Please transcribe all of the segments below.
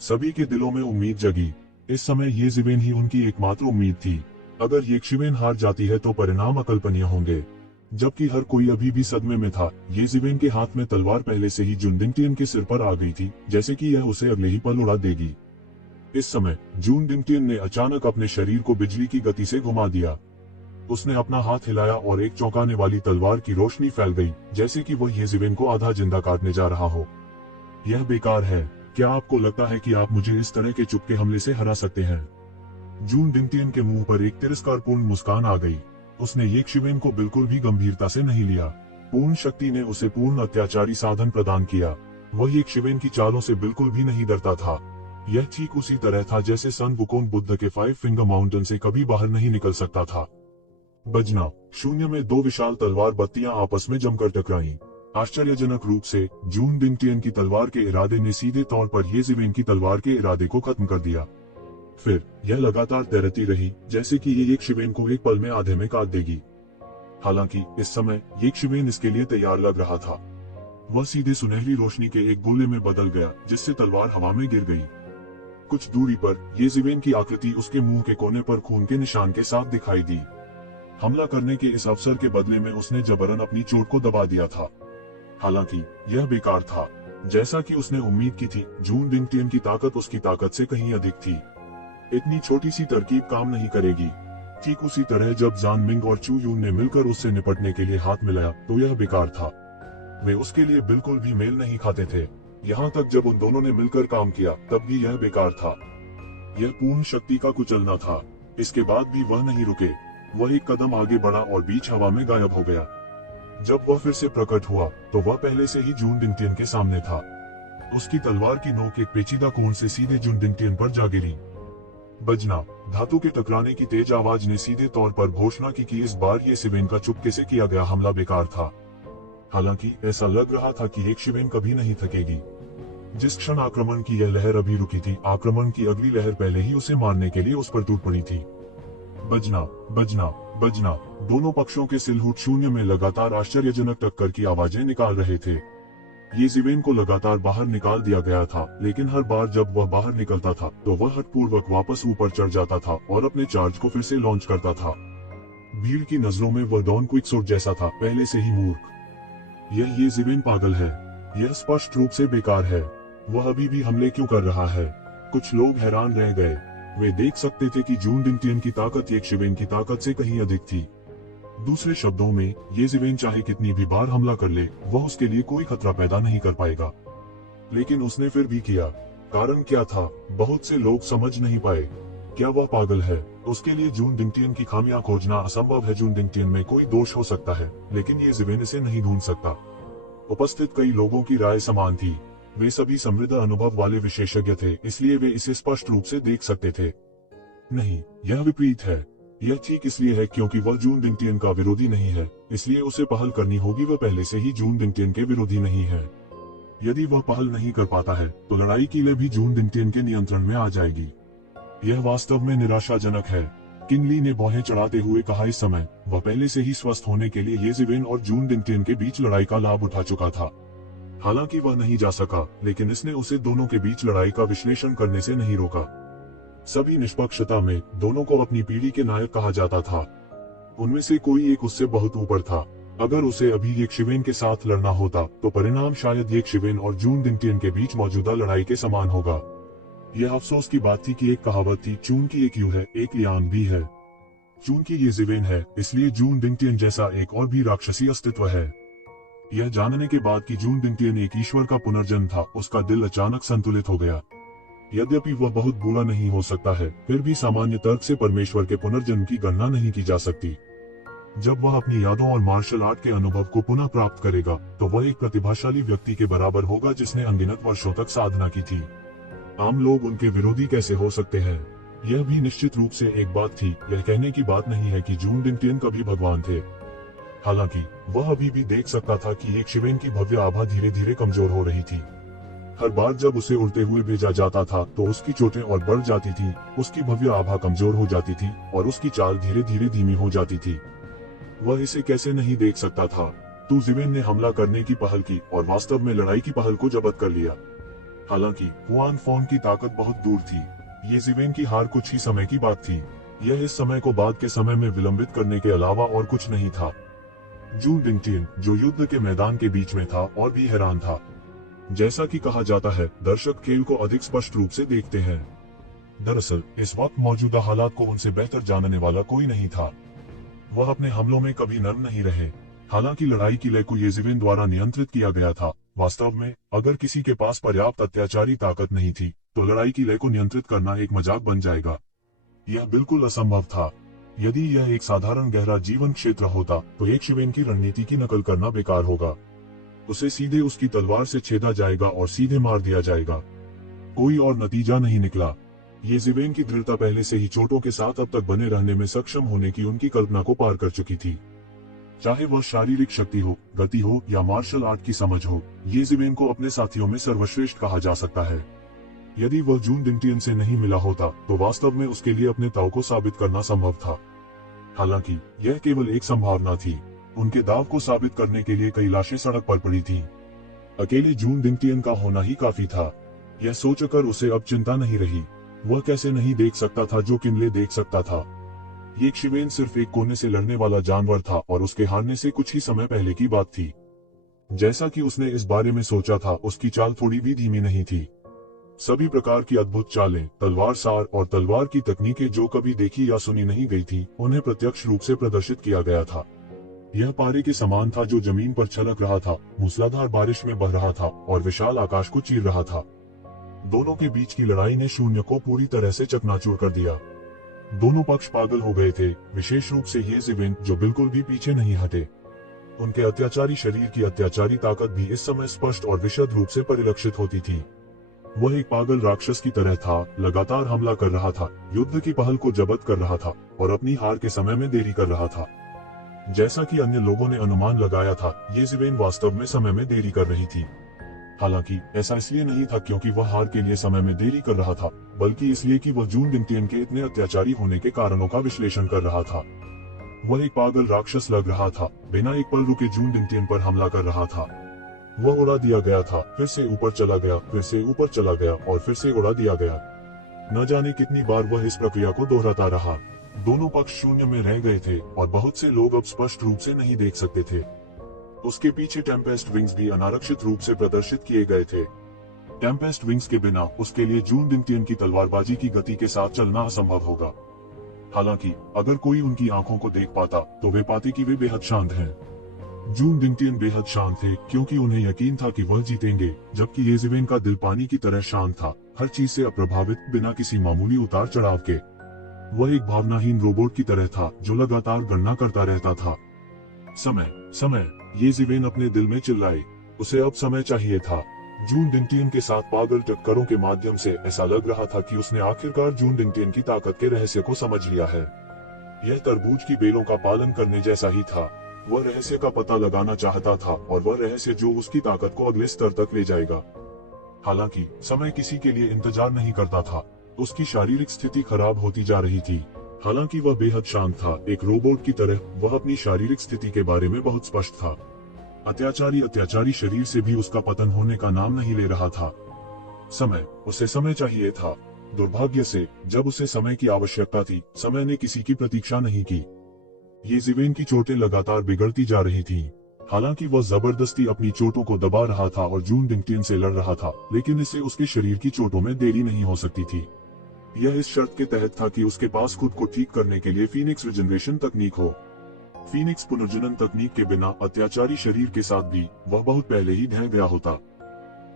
सभी के दिलों में उम्मीद जगी। इस समय ये ज़िवेन ही उनकी एकमात्र उम्मीद थी। अगर ये ज़िवेन हार जाती है तो परिणाम अकल्पनीय होंगे। जबकि हर कोई अभी भी सदमे में था। ये ज़िवेन के हाथ में तलवार पहले से ही जून डिंगटियन के सिर पर आ गई थी, जैसे कि यह उसे अगले ही पल उड़ा देगी। इस समय जून डिंगटियन ने अचानक अपने शरीर को बिजली की गति से घुमा दिया। उसने अपना हाथ हिलाया और एक चौंकाने वाली तलवार की रोशनी फैल गई, जैसे कि वह ये ज़िवेन को आधा जिंदा काटने जा रहा हो। यह बेकार है। क्या आपको लगता है कि आप मुझे इस तरह के चुपके हमले से हरा सकते हैं? जून डिंगटियन के मुंह पर एक तिरस्कारपूर्ण मुस्कान आ गई। उसने ये ज़िवेन को बिल्कुल भी गंभीरता से नहीं लिया। पूर्ण शक्ति ने उसे पूर्ण अत्याचारी साधन प्रदान किया। वह ये ज़िवेन की चालों से बिल्कुल भी नहीं डरता था। यह ठीक उसी तरह था जैसे सन वुकोंग बुद्ध के 5 फिंगर माउंटेन से कभी बाहर नहीं निकल सकता था। बजना। शून्य में दो विशाल तलवार बत्तियां आपस में जमकर टकराईं। आश्चर्यजनक रूप से जून डिंगटियन की तलवार के इरादे ने सीधे तौर पर ये ज़िवेन की तलवार के इरादे को खत्म कर दिया। फिर यह लगातार तैरती रही, जैसे कि ये एक ज़िवेन को एक पल में आधे में काट देगी। हालांकि इस समय ये ज़िवेन इसके लिए तैयार लग रहा था। वह सीधे सुनहरी रोशनी के एक गोले में बदल गया, जिससे तलवार हवा में गिर गई। कुछ दूरी पर ये ज़िवेन की आकृति उसके मुंह के कोने पर खून के निशान के साथ दिखाई दी। हमला करने के इस अवसर के बदले में उसने जबरन अपनी चोट को दबा दिया था। हालांकि यह बेकार था। जैसा कि उसने उम्मीद की थी, जून डिंगटियन की ताकत उसकी ताकत से कहीं अधिक थी। इतनी छोटी सी तरकीब काम नहीं करेगी। ठीक उसी तरह जब जान मिंग और चू यून ने मिलकर उससे निपटने के लिए हाथ मिलाया तो यह बेकार था। वे उसके लिए बिल्कुल भी मेल नहीं खाते थे। यहाँ तक जब उन दोनों ने मिलकर काम किया तब भी यह बेकार था। यह पूर्ण शक्ति का कुचलना था। इसके बाद भी वह नहीं रुके। वह एक कदम आगे बढ़ा और बीच हवा में गायब हो गया। जब वह फिर से प्रकट हुआ तो वह पहले से ही जून डिंगटियन के सामने था। उसकी तलवार की नोक एक पेचीदा कोण से सीधे जून डिंगटियन पर जा गिरी। बजना। धातु के टकराने की तेज आवाज ने सीधे तौर पर घोषणा की कि इस बार ये ज़िवेन का चुपके से किया गया हमला बेकार था। हालांकि ऐसा लग रहा था कि एक ज़िवेन कभी नहीं थकेगी। जिस क्षण आक्रमण की यह लहर अभी रुकी थी, आक्रमण की अगली लहर पहले ही उसे मारने के लिए उस पर टूट पड़ी थी। बजना, बजना, बजना। दोनों पक्षों के सिलहुट शून्य में लगातार आश्चर्यजनक टक्कर की आवाजें निकाल रहे थे। ये ज़िवेन को लगातार बाहर निकाल दिया गया था, लेकिन हर बार जब वह बाहर निकलता था तो वह हठपूर्वक वापस ऊपर चढ़ जाता था और अपने चार्ज को फिर से लॉन्च करता था। भीड़ की नजरों में वह डॉन क्विक्सोर्ट जैसा था, पहले से ही मूर्ख। ये ज़िवेन पागल है। यह स्पष्ट रूप से बेकार है। वह अभी भी हमले क्यों कर रहा है? कुछ लोग हैरान रह गए। वे देख सकते थे कि जून डिंगटियन की ताकत एक ज़िवेन की ताकत से कहीं अधिक थी। दूसरे शब्दों में, ये ज़िवेन चाहे कितनी भी बार हमला कर ले, वह उसके लिए कोई खतरा पैदा नहीं कर पाएगा। लेकिन उसने फिर भी किया। कारण क्या था? बहुत से लोग समझ नहीं पाए। क्या वह पागल है? उसके लिए जून डिंगटियन की खामियां खोजना असंभव है। जून डिंगटियन में कोई दोष हो सकता है, लेकिन ये ज़िवेन इसे नहीं ढूंढ सकता। उपस्थित कई लोगों की राय समान थी। वे सभी समृद्ध अनुभव वाले विशेषज्ञ थे, इसलिए वे इसे स्पष्ट रूप से देख सकते थे। नहीं, यह विपरीत है। यह ठीक इसलिए है क्योंकि वह जून डिंगटियन का विरोधी नहीं है, इसलिए उसे पहल करनी होगी। वह पहले से ही जून डिंगटियन के विरोधी नहीं है। यदि वह पहल नहीं कर पाता है तो लड़ाई की ले भी जून डिंगटियन के नियंत्रण में आ जाएगी। यह वास्तव में निराशाजनक है, किंगली ने भौहें चढ़ाते हुए कहा। इस समय वह पहले से ही स्वस्थ होने के लिए ये ज़िवेन और जून डिंगटियन के बीच लड़ाई का लाभ उठा चुका था। हालांकि वह नहीं जा सका, लेकिन इसने उसे दोनों के बीच लड़ाई का विश्लेषण करने से नहीं रोका। सभी निष्पक्षता में दोनों को अपनी पीढ़ी के नायक कहा जाता था। उनमें से कोई एक उससे बहुत ऊपर था। अगर उसे अभी ये ज़िवेन के साथ लड़ना होता तो परिणाम शायद ये ज़िवेन और जून डिंगटियन के बीच मौजूदा लड़ाई के समान होगा। यह अफसोस की बात थी कि एक कहावत थी, चून की एक यू है, एक लियांग भी है। चून की ये ज़िवेन है, इसलिए जून डिंगटियन जैसा एक और भी राक्षसी अस्तित्व है। यह जानने के बाद कि जून डिंगटियन एक ईश्वर का पुनर्जन्म था, उसका दिल अचानक संतुलित हो गया। यद्यपि वह बहुत बुरा नहीं हो सकता है, फिर भी सामान्य तर्क से परमेश्वर के पुनर्जन्म की गणना नहीं की जा सकती। जब वह अपनी यादों और मार्शल आर्ट के अनुभव को पुनः प्राप्त करेगा तो वह एक प्रतिभाशाली व्यक्ति के बराबर होगा जिसने अनगिनत वर्षों तक साधना की थी। आम लोग उनके विरोधी कैसे हो सकते हैं? यह भी निश्चित रूप से एक बात थी। यह कहने की बात नहीं है कि जून डिंगटियन कभी भगवान थे। हालांकि वह अभी भी देख सकता था कि एक ज़िवेन की भव्य आभा धीरे धीरे कमजोर हो रही थी। हर बार जब उसे उड़ते हुए भेजा जाता था तो उसकी चोटें और बढ़ जाती थी, उसकी भव्य आभा कमजोर हो जाती थी और उसकी चाल धीरे धीरे धीमी हो जाती थी। वह इसे कैसे नहीं देख सकता था? तो ज़िवेन ने हमला करने की पहल की और वास्तव में लड़ाई की पहल को जब्त कर लिया। हालांकि हुआन फोन की ताकत बहुत दूर थी। ये जिवेन की हार कुछ ही समय की बात थी। यह इस समय को बाद के समय में विलंबित करने के अलावा और कुछ नहीं था। जू डिंगटियन, जो युद्ध के मैदान के बीच में था, और भी हैरान था। जैसा कि कहा जाता है, दर्शक खेल को अधिक स्पष्ट रूप से देखते हैं। दरअसल इस वक्त मौजूदा हालात को उनसे बेहतर जानने वाला कोई नहीं था। वह अपने हमलों में कभी नर्म नहीं रहे। हालांकि लड़ाई की लय को येजिवेन द्वारा नियंत्रित किया गया था। वास्तव में अगर किसी के पास पर्याप्त अत्याचारी ताकत नहीं थी, तो लड़ाई की लय को नियंत्रित करना एक मजाक बन जाएगा। यह बिल्कुल असंभव था। यदि यह एक साधारण गहरा जीवन क्षेत्र होता, तो एक शिवेन की रणनीति की नकल करना बेकार होगा। उसे सीधे उसकी तलवार से छेदा जाएगा और सीधे मार दिया जाएगा। कोई और नतीजा नहीं निकला। ये जिवेन की दृढ़ता पहले से ही चोटों के साथ अब तक बने रहने में सक्षम होने की उनकी कल्पना को पार कर चुकी थी। चाहे वह शारीरिक शक्ति हो, गति हो या मार्शल आर्ट की समझ हो, ये जिवेन को अपने साथियों में सर्वश्रेष्ठ कहा जा सकता है। यदि वह जून डिंगटियन से नहीं मिला होता, तो वास्तव में उसके लिए अपने दाव को साबित करना संभव था। हालांकि यह केवल एक संभावना थी। उनके दाव को साबित करने के लिए कई लाशें सड़क पर पड़ी थीं। अकेले जून डिंगटियन का होना ही काफी था। यह सोचकर उसे अब चिंता नहीं रही। वह कैसे नहीं देख सकता था जो किनले देख सकता था। ये शिवेन सिर्फ एक कोने से लड़ने वाला जानवर था और उसके हारने से कुछ ही समय पहले की बात थी। जैसा कि उसने इस बारे में सोचा था, उसकी चाल थोड़ी भी धीमी नहीं थी। सभी प्रकार की अद्भुत चालें, तलवार सार और तलवार की तकनीकें जो कभी देखी या सुनी नहीं गई थी, उन्हें प्रत्यक्ष रूप से प्रदर्शित किया गया था। यह पारे के समान था जो जमीन पर छलक रहा था, मूसलाधार बारिश में बह रहा था और विशाल आकाश को चीर रहा था। दोनों के बीच की लड़ाई ने शून्य को पूरी तरह से चकनाचूर कर दिया। दोनों पक्ष पागल हो गए थे, विशेष रूप से ये जिवेन, जो बिल्कुल भी पीछे नहीं हटे। उनके अत्याचारी शरीर की अत्याचारी ताकत भी इस समय स्पष्ट और विशद रूप से परिलक्षित होती थी। वह एक पागल राक्षस की तरह था, लगातार हमला कर रहा था, युद्ध की पहल को जब्त कर रहा था और अपनी हार के समय में देरी कर रहा था। जैसा कि अन्य लोगों ने अनुमान लगाया था, ये जिवेन वास्तव में समय में देरी कर रही थी। हालांकि ऐसा इसलिए नहीं था क्योंकि वह हार के लिए समय में देरी कर रहा था, बल्कि इसलिए कि वह जून डिंगटियन के इतने अत्याचारी होने के कारणों का विश्लेषण कर रहा था। वह एक पागल राक्षस लग रहा था, बिना एक पल रुके जून डिंगटियन पर हमला कर रहा था। वह उड़ा दिया गया था, फिर से ऊपर चला गया, फिर से ऊपर चला गया और फिर से उड़ा दिया गया। न जाने कितनी बार वह इस प्रक्रिया को दोहराता रहा। दोनों पक्ष शून्य में रह गए थे और बहुत से लोग अब स्पष्ट रूप से नहीं देख सकते थे। उसके पीछे टेम्पेस्ट विंग्स भी अनारक्षित रूप से प्रदर्शित किए गए थे। टेम्पेस्ट विंग्स के बिना उसके लिए जून डिंगटियन की तलवारबाजी की गति के साथ चलना असंभव होगा। हालांकि अगर कोई उनकी आंखों को देख पाता, तो वे पाते कि वे बेहद शांत हैं। जून डिंगटियन बेहद शांत थे क्योंकि उन्हें यकीन था कि वह जीतेंगे, जबकि येजिवेन का दिल पानी की तरह शांत था, हर चीज से अप्रभावित, बिना किसी मामूली उतार चढ़ाव के। वह एक भावनाहीन रोबोट की तरह था जो लगातार गणना करता रहता था। समय समय, ये जिवेन अपने दिल में चिल्लाए। उसे अब समय चाहिए था। जून डिंगटियन के साथ पागल टक्करों के माध्यम से ऐसा लग रहा था कि उसने आखिरकार जून डिंगटियन की ताकत के रहस्य को समझ लिया है। यह तरबूज की बेलों का पालन करने जैसा ही था। वह रहस्य का पता लगाना चाहता था और वह रहस्य जो उसकी ताकत को अगले स्तर तक ले जाएगा। हालांकि समय किसी के लिए इंतजार नहीं करता था। उसकी शारीरिक स्थिति खराब होती जा रही थी। हालांकि वह बेहद शांत था, एक रोबोट की तरह, वह अपनी शारीरिक स्थिति के बारे में बहुत स्पष्ट था। अत्याचारी शरीर से भी उसका पतन होने का नाम नहीं ले रहा था। उसे समय चाहिए था। दुर्भाग्य से, जब उसे समय की आवश्यकता थी, समय ने किसी की प्रतीक्षा नहीं की। ये जिवेन की चोटें लगातार बिगड़ती जा रही थीं। हालांकि वह जबरदस्ती अपनी चोटों को दबा रहा था और जून डिंगटियन से लड़ रहा था, लेकिन इससे उसके शरीर की चोटों में देरी नहीं हो सकती थी। यह इस शर्त के तहत था कि उसके पास खुद को ठीक करने के लिए फीनिक्स रिजनरेशन तकनीक हो। फीनिक्स पुनर्जनन तकनीक के बिना अत्याचारी शरीर के साथ भी वह बहुत पहले ही ढह गया होता।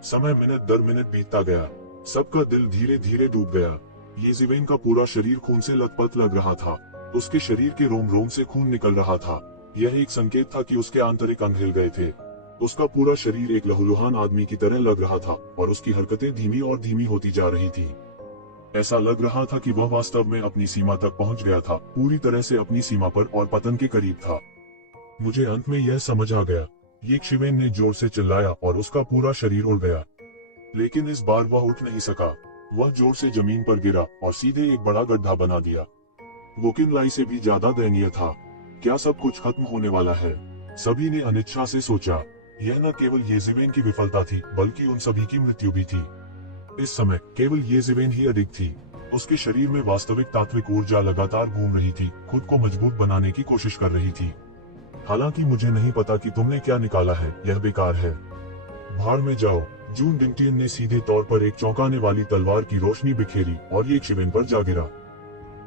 समय मिनट दर मिनट बीतता गया। सबका दिल धीरे धीरे डूब गया। ये जिवेन का पूरा शरीर खून से लथपथ लग रहा था। उसके शरीर के रोम रोम से खून निकल रहा था। यह एक संकेत था कि उसके आंतरिक अंग हिल गए थे। उसका पूरा शरीर एक लहूलुहान आदमी की तरह लग रहा था और उसकी हरकतें धीमी और धीमी होती जा रही थी। ऐसा लग रहा था कि वह वास्तव में अपनी सीमा तक पहुंच गया था, पूरी तरह से अपनी सीमा पर और पतन के करीब था। मुझे अंत में यह समझ आ गया, ये शिवेन ने जोर से चिल्लाया और उसका पूरा शरीर उड़ गया। लेकिन इस बार वह उठ नहीं सका। वह जोर से जमीन पर गिरा और सीधे एक बड़ा गड्ढा बना दिया। वो किनलाई से भी ज्यादा दयनीय था। क्या सब कुछ खत्म होने वाला है? सभी ने अनिच्छा से सोचा। यह न केवल येजिवेन की विफलता थी, बल्कि उन सभी की मृत्यु भी थी। इस समय केवल येज़ेबेल ही अडिग थी। उसके शरीर में वास्तविक तात्विक ऊर्जा लगातार घूम रही थी, खुद को मजबूत बनाने की कोशिश कर रही थी। हालांकि मुझे नहीं पता कि तुमने क्या निकाला है, यह बेकार है। भाड़ में जाओ। जून डिंगटियन ने सीधे तौर पर एक चौंकाने वाली तलवार की रोशनी बिखेरी और येशिवेन पर जा गिरा।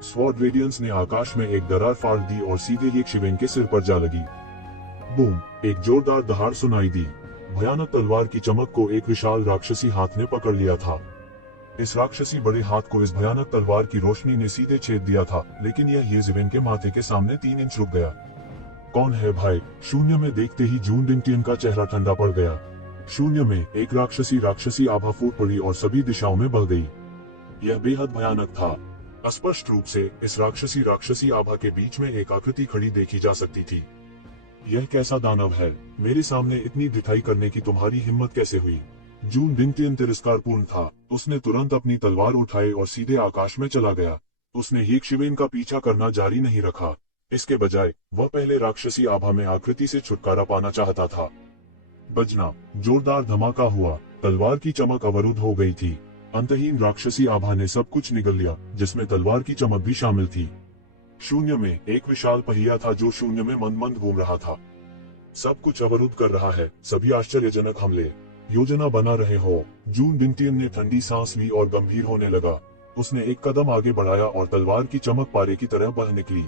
स्वॉर्ड रेडियंस ने आकाश में एक दरार फाड़ दी और सीधे येशिवेन के सिर पर जा लगी। बूम! एक जोरदार दहाड़ सुनाई दी। भयानक तलवार की चमक को एक विशाल राक्षसी हाथ ने पकड़ लिया था। इस राक्षसी बड़े हाथ को इस भयानक तलवार की रोशनी ने सीधे छेद दिया था, लेकिन यह येज़ेबेल के माथे के सामने 3 इंच रुक गया। कौन है भाई? शून्य में देखते ही जून डिंगटियन का चेहरा ठंडा पड़ गया। शून्य में एक राक्षसी आभा फूट पड़ी और सभी दिशाओं में बह गई। यह बेहद भयानक था। स्पष्ट रूप से इस राक्षसी आभा के बीच में एक आकृति खड़ी देखी जा सकती थी। यह कैसा दानव है? मेरे सामने इतनी दिखाई करने की तुम्हारी हिम्मत कैसे हुई? जून डिंगटियन तिरस्कारपूर्ण था। उसने तुरंत अपनी तलवार उठाई और सीधे आकाश में चला गया। उसने येशिवेन का पीछा करना जारी नहीं रखा। इसके बजाय वह पहले राक्षसी आभा में आकृति से छुटकारा पाना चाहता था। बजना! जोरदार धमाका हुआ। तलवार की चमक अवरुद्ध हो गई थी। अंतहीन राक्षसी आभा ने सब कुछ निगल लिया, जिसमें तलवार की चमक भी शामिल थी। शून्य में एक विशाल पहिया था जो शून्य में मंद मंद घूम रहा था। सब कुछ अवरुद्ध कर रहा है। सभी आश्चर्यजनक हमले योजना बना रहे हो। जून डिंगटियन ने ठंडी सांस ली और गंभीर होने लगा। उसने एक कदम आगे बढ़ाया और तलवार की चमक पारे की तरह बह निकली।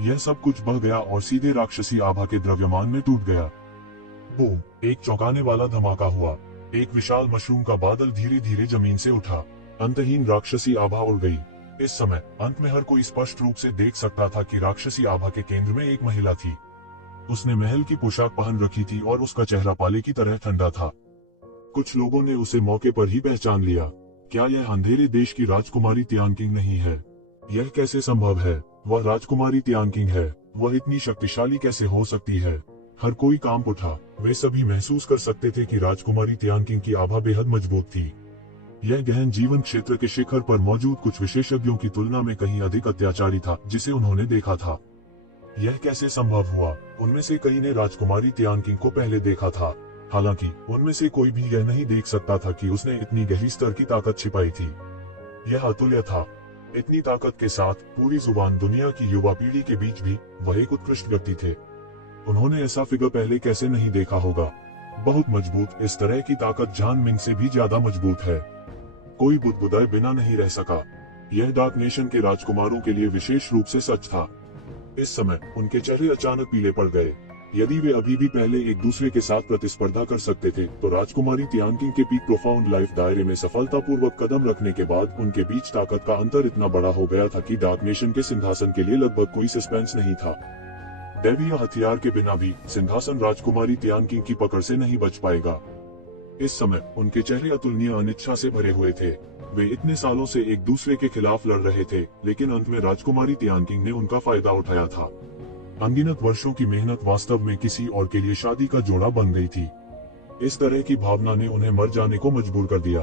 यह सब कुछ बह गया और सीधे राक्षसी आभा के द्रव्यमान में टूट गया। बूम! एक चौंकाने वाला धमाका हुआ। एक विशाल मशरूम का बादल धीरे धीरे जमीन से उठा। अंतहीन राक्षसी आभा उड़ गई। इस समय अंत में हर कोई स्पष्ट रूप से देख सकता था कि राक्षसी आभा के केंद्र में एक महिला थी। उसने महल की पोशाक पहन रखी थी और उसका चेहरा पाले की तरह ठंडा था। कुछ लोगों ने उसे मौके पर ही पहचान लिया। क्या यह अंधेरे देश की राजकुमारी तियानकिंग नहीं है? यह कैसे संभव है? वह राजकुमारी तियानकिंग है। वह इतनी शक्तिशाली कैसे हो सकती है? हर कोई कांप उठा। वे सभी महसूस कर सकते थे कि राजकुमारी तियानकिंग की आभा बेहद मजबूत थी। यह गहन जीवन क्षेत्र के शिखर पर मौजूद कुछ विशेषज्ञों की तुलना में कहीं अधिक अत्याचारी था, जिसे उन्होंने देखा था। यह कैसे संभव हुआ? उनमें से कई ने राजकुमारी तियानकिंग को पहले देखा था। हालांकि उनमें से कोई भी यह नहीं देख सकता था कि उसने इतनी गहरी स्तर की ताकत छिपाई थी। यह अतुल्य था। इतनी ताकत के साथ पूरी जुबान दुनिया की युवा पीढ़ी के बीच भी वह एक उत्कृष्ट व्यक्ति थे। उन्होंने ऐसा फिगर पहले कैसे नहीं देखा होगा? बहुत मजबूत। इस तरह की ताकत जान मिंग से भी ज्यादा मजबूत है। कोई बुदबुदाए बिना नहीं रह सका। यह डार्क नेशन के राजकुमारों के लिए विशेष रूप से सच था। इस समय उनके चेहरे अचानक पीले पड़ गए। यदि वे अभी भी पहले एक दूसरे के साथ प्रतिस्पर्धा कर सकते थे, तो राजकुमारी तियानकिंग के पीक प्रोफाउंड लाइफ दायरे में सफलतापूर्वक कदम रखने के बाद उनके बीच ताकत का अंतर इतना बड़ा हो गया था कि डार्क नेशन के सिंहासन के लिए लगभग कोई सस्पेंस नहीं था। दैवीय हथियार के बिना भी सिंहासन राजकुमारी तियानकिंग की पकड़ से नहीं बच पाएगा। इस समय उनके चेहरे अतुलनीय अनिच्छा से भरे हुए थे। वे इतने सालों से एक दूसरे के खिलाफ लड़ रहे थे, लेकिन अंत में राजकुमारी तियानकिंग ने उनका फायदा उठाया था। अनगिनत वर्षों की मेहनत वास्तव में किसी और के लिए शादी का जोड़ा बन गई थी। इस तरह की भावना ने उन्हें मर जाने को मजबूर कर दिया।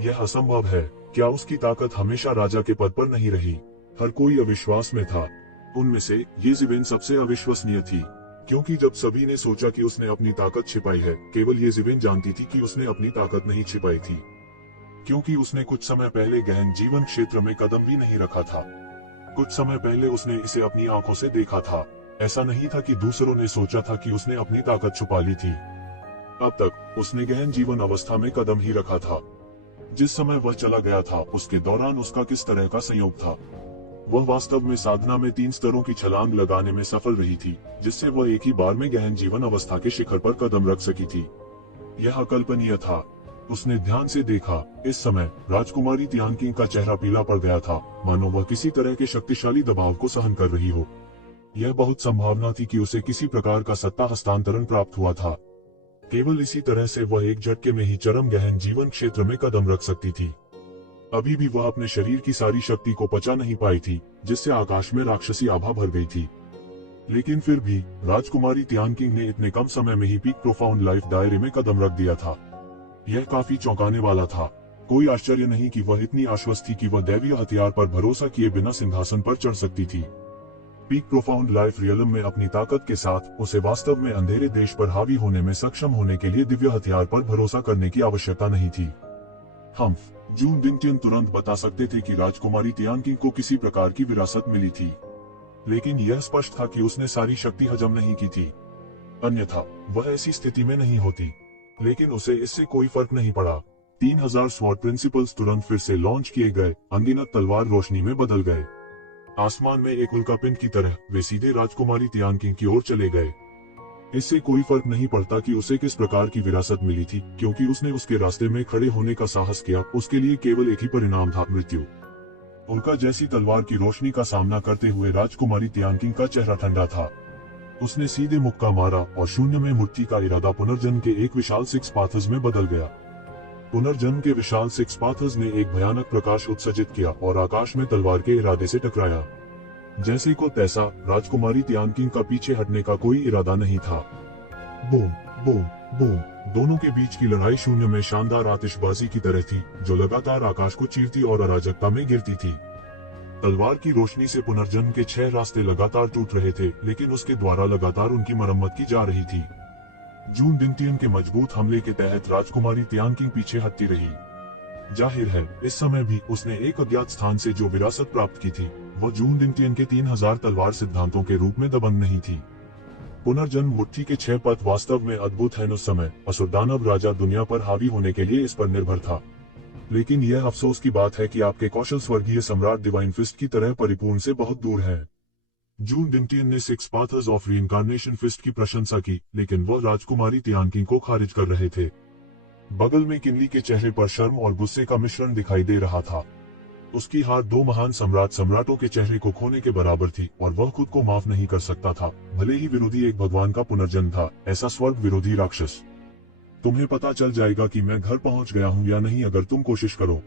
यह असंभव है। क्या उसकी ताकत हमेशा राजा के पद पर नहीं रही? हर कोई अविश्वास में था। उनमें से येज़ेबेल सबसे अविश्वसनीय थी, क्योंकि जब सभी ने सोचा कि उसने अपनी ताकत छिपाई है, केवल येज़ेबेल जानती थी कि उसने अपनी ताकत नहीं छिपाई थी, क्योंकि उसने कुछ समय पहले गहन जीवन क्षेत्र में कदम भी नहीं रखा था। कुछ समय पहले उसने इसे अपनी आंखों से देखा था। ऐसा नहीं था कि दूसरों ने सोचा था कि उसने अपनी ताकत छुपा ली थी। अब तक उसने गहन जीवन अवस्था में कदम ही रखा था। जिस समय वह चला गया था, उसके दौरान उसका किस तरह का संयोग था? वह वास्तव में साधना में 3 स्तरों की छलांग लगाने में सफल रही थी, जिससे वह एक ही बार में गहन जीवन अवस्था के शिखर पर कदम रख सकी थी। यह अकल्पनीय था। उसने ध्यान से देखा। इस समय राजकुमारी तियानकिंग का चेहरा पीला पड़ गया था, मानो वह किसी तरह के शक्तिशाली दबाव को सहन कर रही हो। यह बहुत संभावना थी कि उसे किसी प्रकार का सत्ता हस्तांतरण प्राप्त हुआ था। केवल इसी तरह से वह एक झटके में ही चरम गहन जीवन क्षेत्र में कदम रख सकती थी। अभी भी वह अपने शरीर की सारी शक्ति को पचा नहीं पाई थी, जिससे आकाश में राक्षसी आभा भर गई थी। लेकिन फिर भी राजकुमारी तियानकिंग ने इतने कम समय में ही पीक प्रोफाउंड लाइफ दायरे में कदम रख दिया था। यह काफी चौंकाने वाला था। कोई आश्चर्य नहीं कि वह इतनी आश्वस्त थी कि वह दैवीय हथियार पर भरोसा किए बिना सिंहासन पर चढ़ सकती थी। पीक प्रोफाउंड लाइफ रियलम में अपनी ताकत के साथ उसे वास्तव में अंधेरे देश पर हावी होने में सक्षम होने के लिए दिव्य हथियार पर भरोसा करने की आवश्यकता नहीं थी। हम्फ जून डिंगटियन तुरंत बता सकते थे कि राजकुमारी तियानकिंग को किसी प्रकार की विरासत मिली थी, लेकिन यह स्पष्ट था कि उसने सारी शक्ति हजम नहीं की थी, अन्यथा वह ऐसी स्थिति में नहीं होती। लेकिन उसे इससे कोई फर्क नहीं पड़ा। 3000 स्वॉर्ड प्रिंसिपल्स तुरंत फिर से लॉन्च किए गए। अनगिनत तलवार रोशनी में बदल गए। आसमान में एक उल्कापिंड की तरह वे सीधे राजकुमारी तियानकिंग की ओर चले गए। इससे कोई फर्क नहीं पड़ता कि उसे किस प्रकार की विरासत मिली थी, क्योंकि उसने उसके रास्ते में खड़े होने का साहस किया। उसके लिए केवल एक ही परिणाम था, मृत्यु। उल्का जैसी तलवार की रोशनी का सामना करते हुए राजकुमारी तियानकिंग का चेहरा ठंडा था। उसने सीधे मुक्का मारा और शून्य में मूर्ति का इरादा पुनर्जन्म के एक विशाल सिक्स पाथर्स में बदल गया। पुनर्जन्म के विशाल सिक्स पाथर्स ने एक भयानक प्रकाश उत्सर्जित किया और आकाश में तलवार के इरादे से टकराया। जैसे को तैसा राजकुमारी तियानकिंग का पीछे हटने का कोई इरादा नहीं था। बूम बूम बूम, दोनों के बीच की लड़ाई शून्य में शानदार आतिशबाजी की तरह थी, जो लगातार आकाश को चीरती और अराजकता में गिरती थी। तलवार की रोशनी से पुनर्जन्म के 6 रास्ते लगातार टूट रहे थे, लेकिन उसके द्वारा लगातार उनकी मरम्मत की जा रही थी। जून डिंगटियन के मजबूत हमले के तहत राजकुमारी तियानकिंग पीछे हटती रही। जाहिर है, इस समय भी उसने एक अज्ञात स्थान से जो विरासत प्राप्त की थी, वह जून डिंगटियन के 3000 तलवार सिद्धांतों के रूप में दबंग नहीं थी। पुनर्जन्म मूर्ति के 6 पथ वास्तव में अद्भुत हैं। उस समय असुर दानव राजा दुनिया पर हावी होने के लिए इस पर निर्भर था, लेकिन यह अफसोस की बात है कि आपके कौशल स्वर्गीय सम्राट डिवाइन फिस्ट की तरह परिपूर्ण से बहुत दूर है। जून डिंगटियन ने सिक्स पाथर्स ऑफ रीइंकार्नेशन फिस्ट की प्रशंसा की, लेकिन वह राजकुमारी तियानकिंग को खारिज कर रहे थे। बगल में किनली के चेहरे पर शर्म और गुस्से का मिश्रण दिखाई दे रहा था। उसकी हार 2 महान सम्राटों के चेहरे को खोने के बराबर थी, और वह खुद को माफ नहीं कर सकता था, भले ही विरोधी एक भगवान का पुनर्जन्म था, ऐसा स्वर्ग विरोधी राक्षस। तुम्हें पता चल जाएगा कि मैं घर पहुंच गया हूं या नहीं अगर तुम कोशिश करो।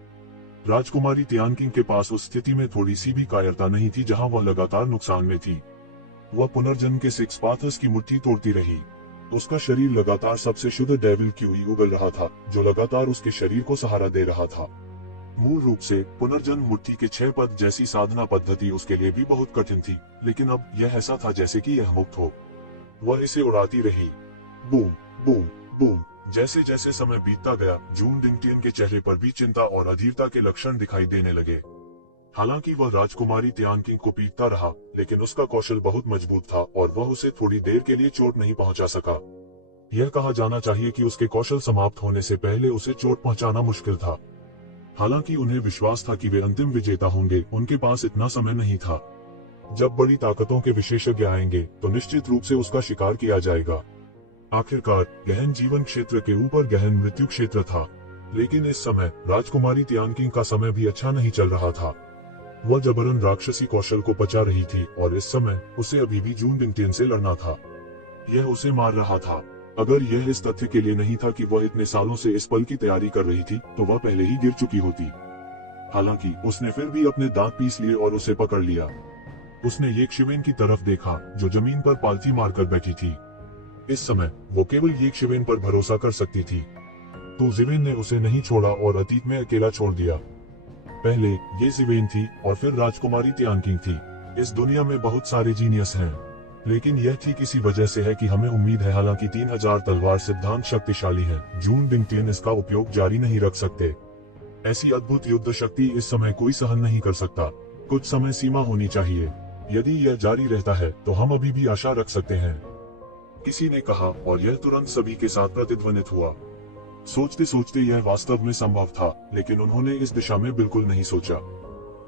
राजकुमारी तियानकिंग के पास उस स्थिति में थोड़ी सी भी कायरता नहीं थी जहां वह लगातार नुकसान में थी। वह पुनर्जन्म के सिक्स पाथर्स की मुट्ठी तोड़ती रही। उसका शरीर लगातार सबसे शुद्ध डेविल क्यू ही उगल रहा था, जो लगातार उसके शरीर को सहारा दे रहा था। मूल रूप से पुनर्जन्म मूर्ति के 6 पद जैसी साधना पद्धति उसके लिए भी बहुत कठिन थी, लेकिन अब यह ऐसा था जैसे कि यह मुक्त हो। वह इसे उड़ाती रही। Boom boom boom. जैसे जैसे समय बीतता गया, जून डिंगटियन के चेहरे पर भी चिंता और अधीरता के लक्षण दिखाई देने लगे। हालांकि वह राजकुमारी तियानकिंग को पीटता रहा, लेकिन उसका कौशल बहुत मजबूत था और वह उसे थोड़ी देर के लिए चोट नहीं पहुंचा सका। यह कहा जाना चाहिए कि उसके कौशल समाप्त होने से पहले उसे चोट पहुंचाना मुश्किल था। हालांकि उन्हें विश्वास था कि वे अंतिम विजेता होंगे, उनके पास इतना समय नहीं था। जब बड़ी ताकतों के विशेषज्ञ आएंगे, तो निश्चित रूप से उसका शिकार किया जाएगा। आखिरकार गहन जीवन क्षेत्र के ऊपर गहन मृत्यु क्षेत्र था, लेकिन इस समय राजकुमारी तियानकिंग का समय भी अच्छा नहीं चल रहा था। वह जबरन राक्षसी कौशल को पचा रही थी, और इस समय उसे अभी भी जून डिंगटियन से लड़ना था। यह उसे मार रहा था। अगर यह इस तथ्य के लिए नहीं था कि वह इतने सालों से इस पल की तैयारी कर रही थी, तो वह पहले ही गिर चुकी होती। हालांकि उसने फिर भी अपने दांत पीस लिए और उसे पकड़ लिया। उसने येकशिवेन की तरफ देखा, जो जमीन पर पालथी मारकर बैठी थी। इस समय वो केवल येकशिवेन पर भरोसा कर सकती थी। तो ज़िवेन ने उसे नहीं छोड़ा और अतीत में अकेला छोड़ दिया। पहले ये ज़िवेन थी और फिर राजकुमारी तियानकिंग थी। इस दुनिया में बहुत सारे जीनियस हैं, लेकिन यह ठीक इसी वजह से है कि हमें उम्मीद है। हालांकि 3000 तलवार सिद्धांत शक्तिशाली है, जून डिंगटियन इसका उपयोग जारी नहीं रख सकते। ऐसी अद्भुत युद्ध शक्ति इस समय कोई सहन नहीं कर सकता। कुछ समय सीमा होनी चाहिए। यदि यह जारी रहता है तो हम अभी भी आशा रख सकते हैं, किसी ने कहा, और यह तुरंत सभी के साथ प्रतिध्वनित हुआ। सोचते सोचते यह वास्तव में संभव था, लेकिन उन्होंने इस दिशा में बिल्कुल नहीं सोचा।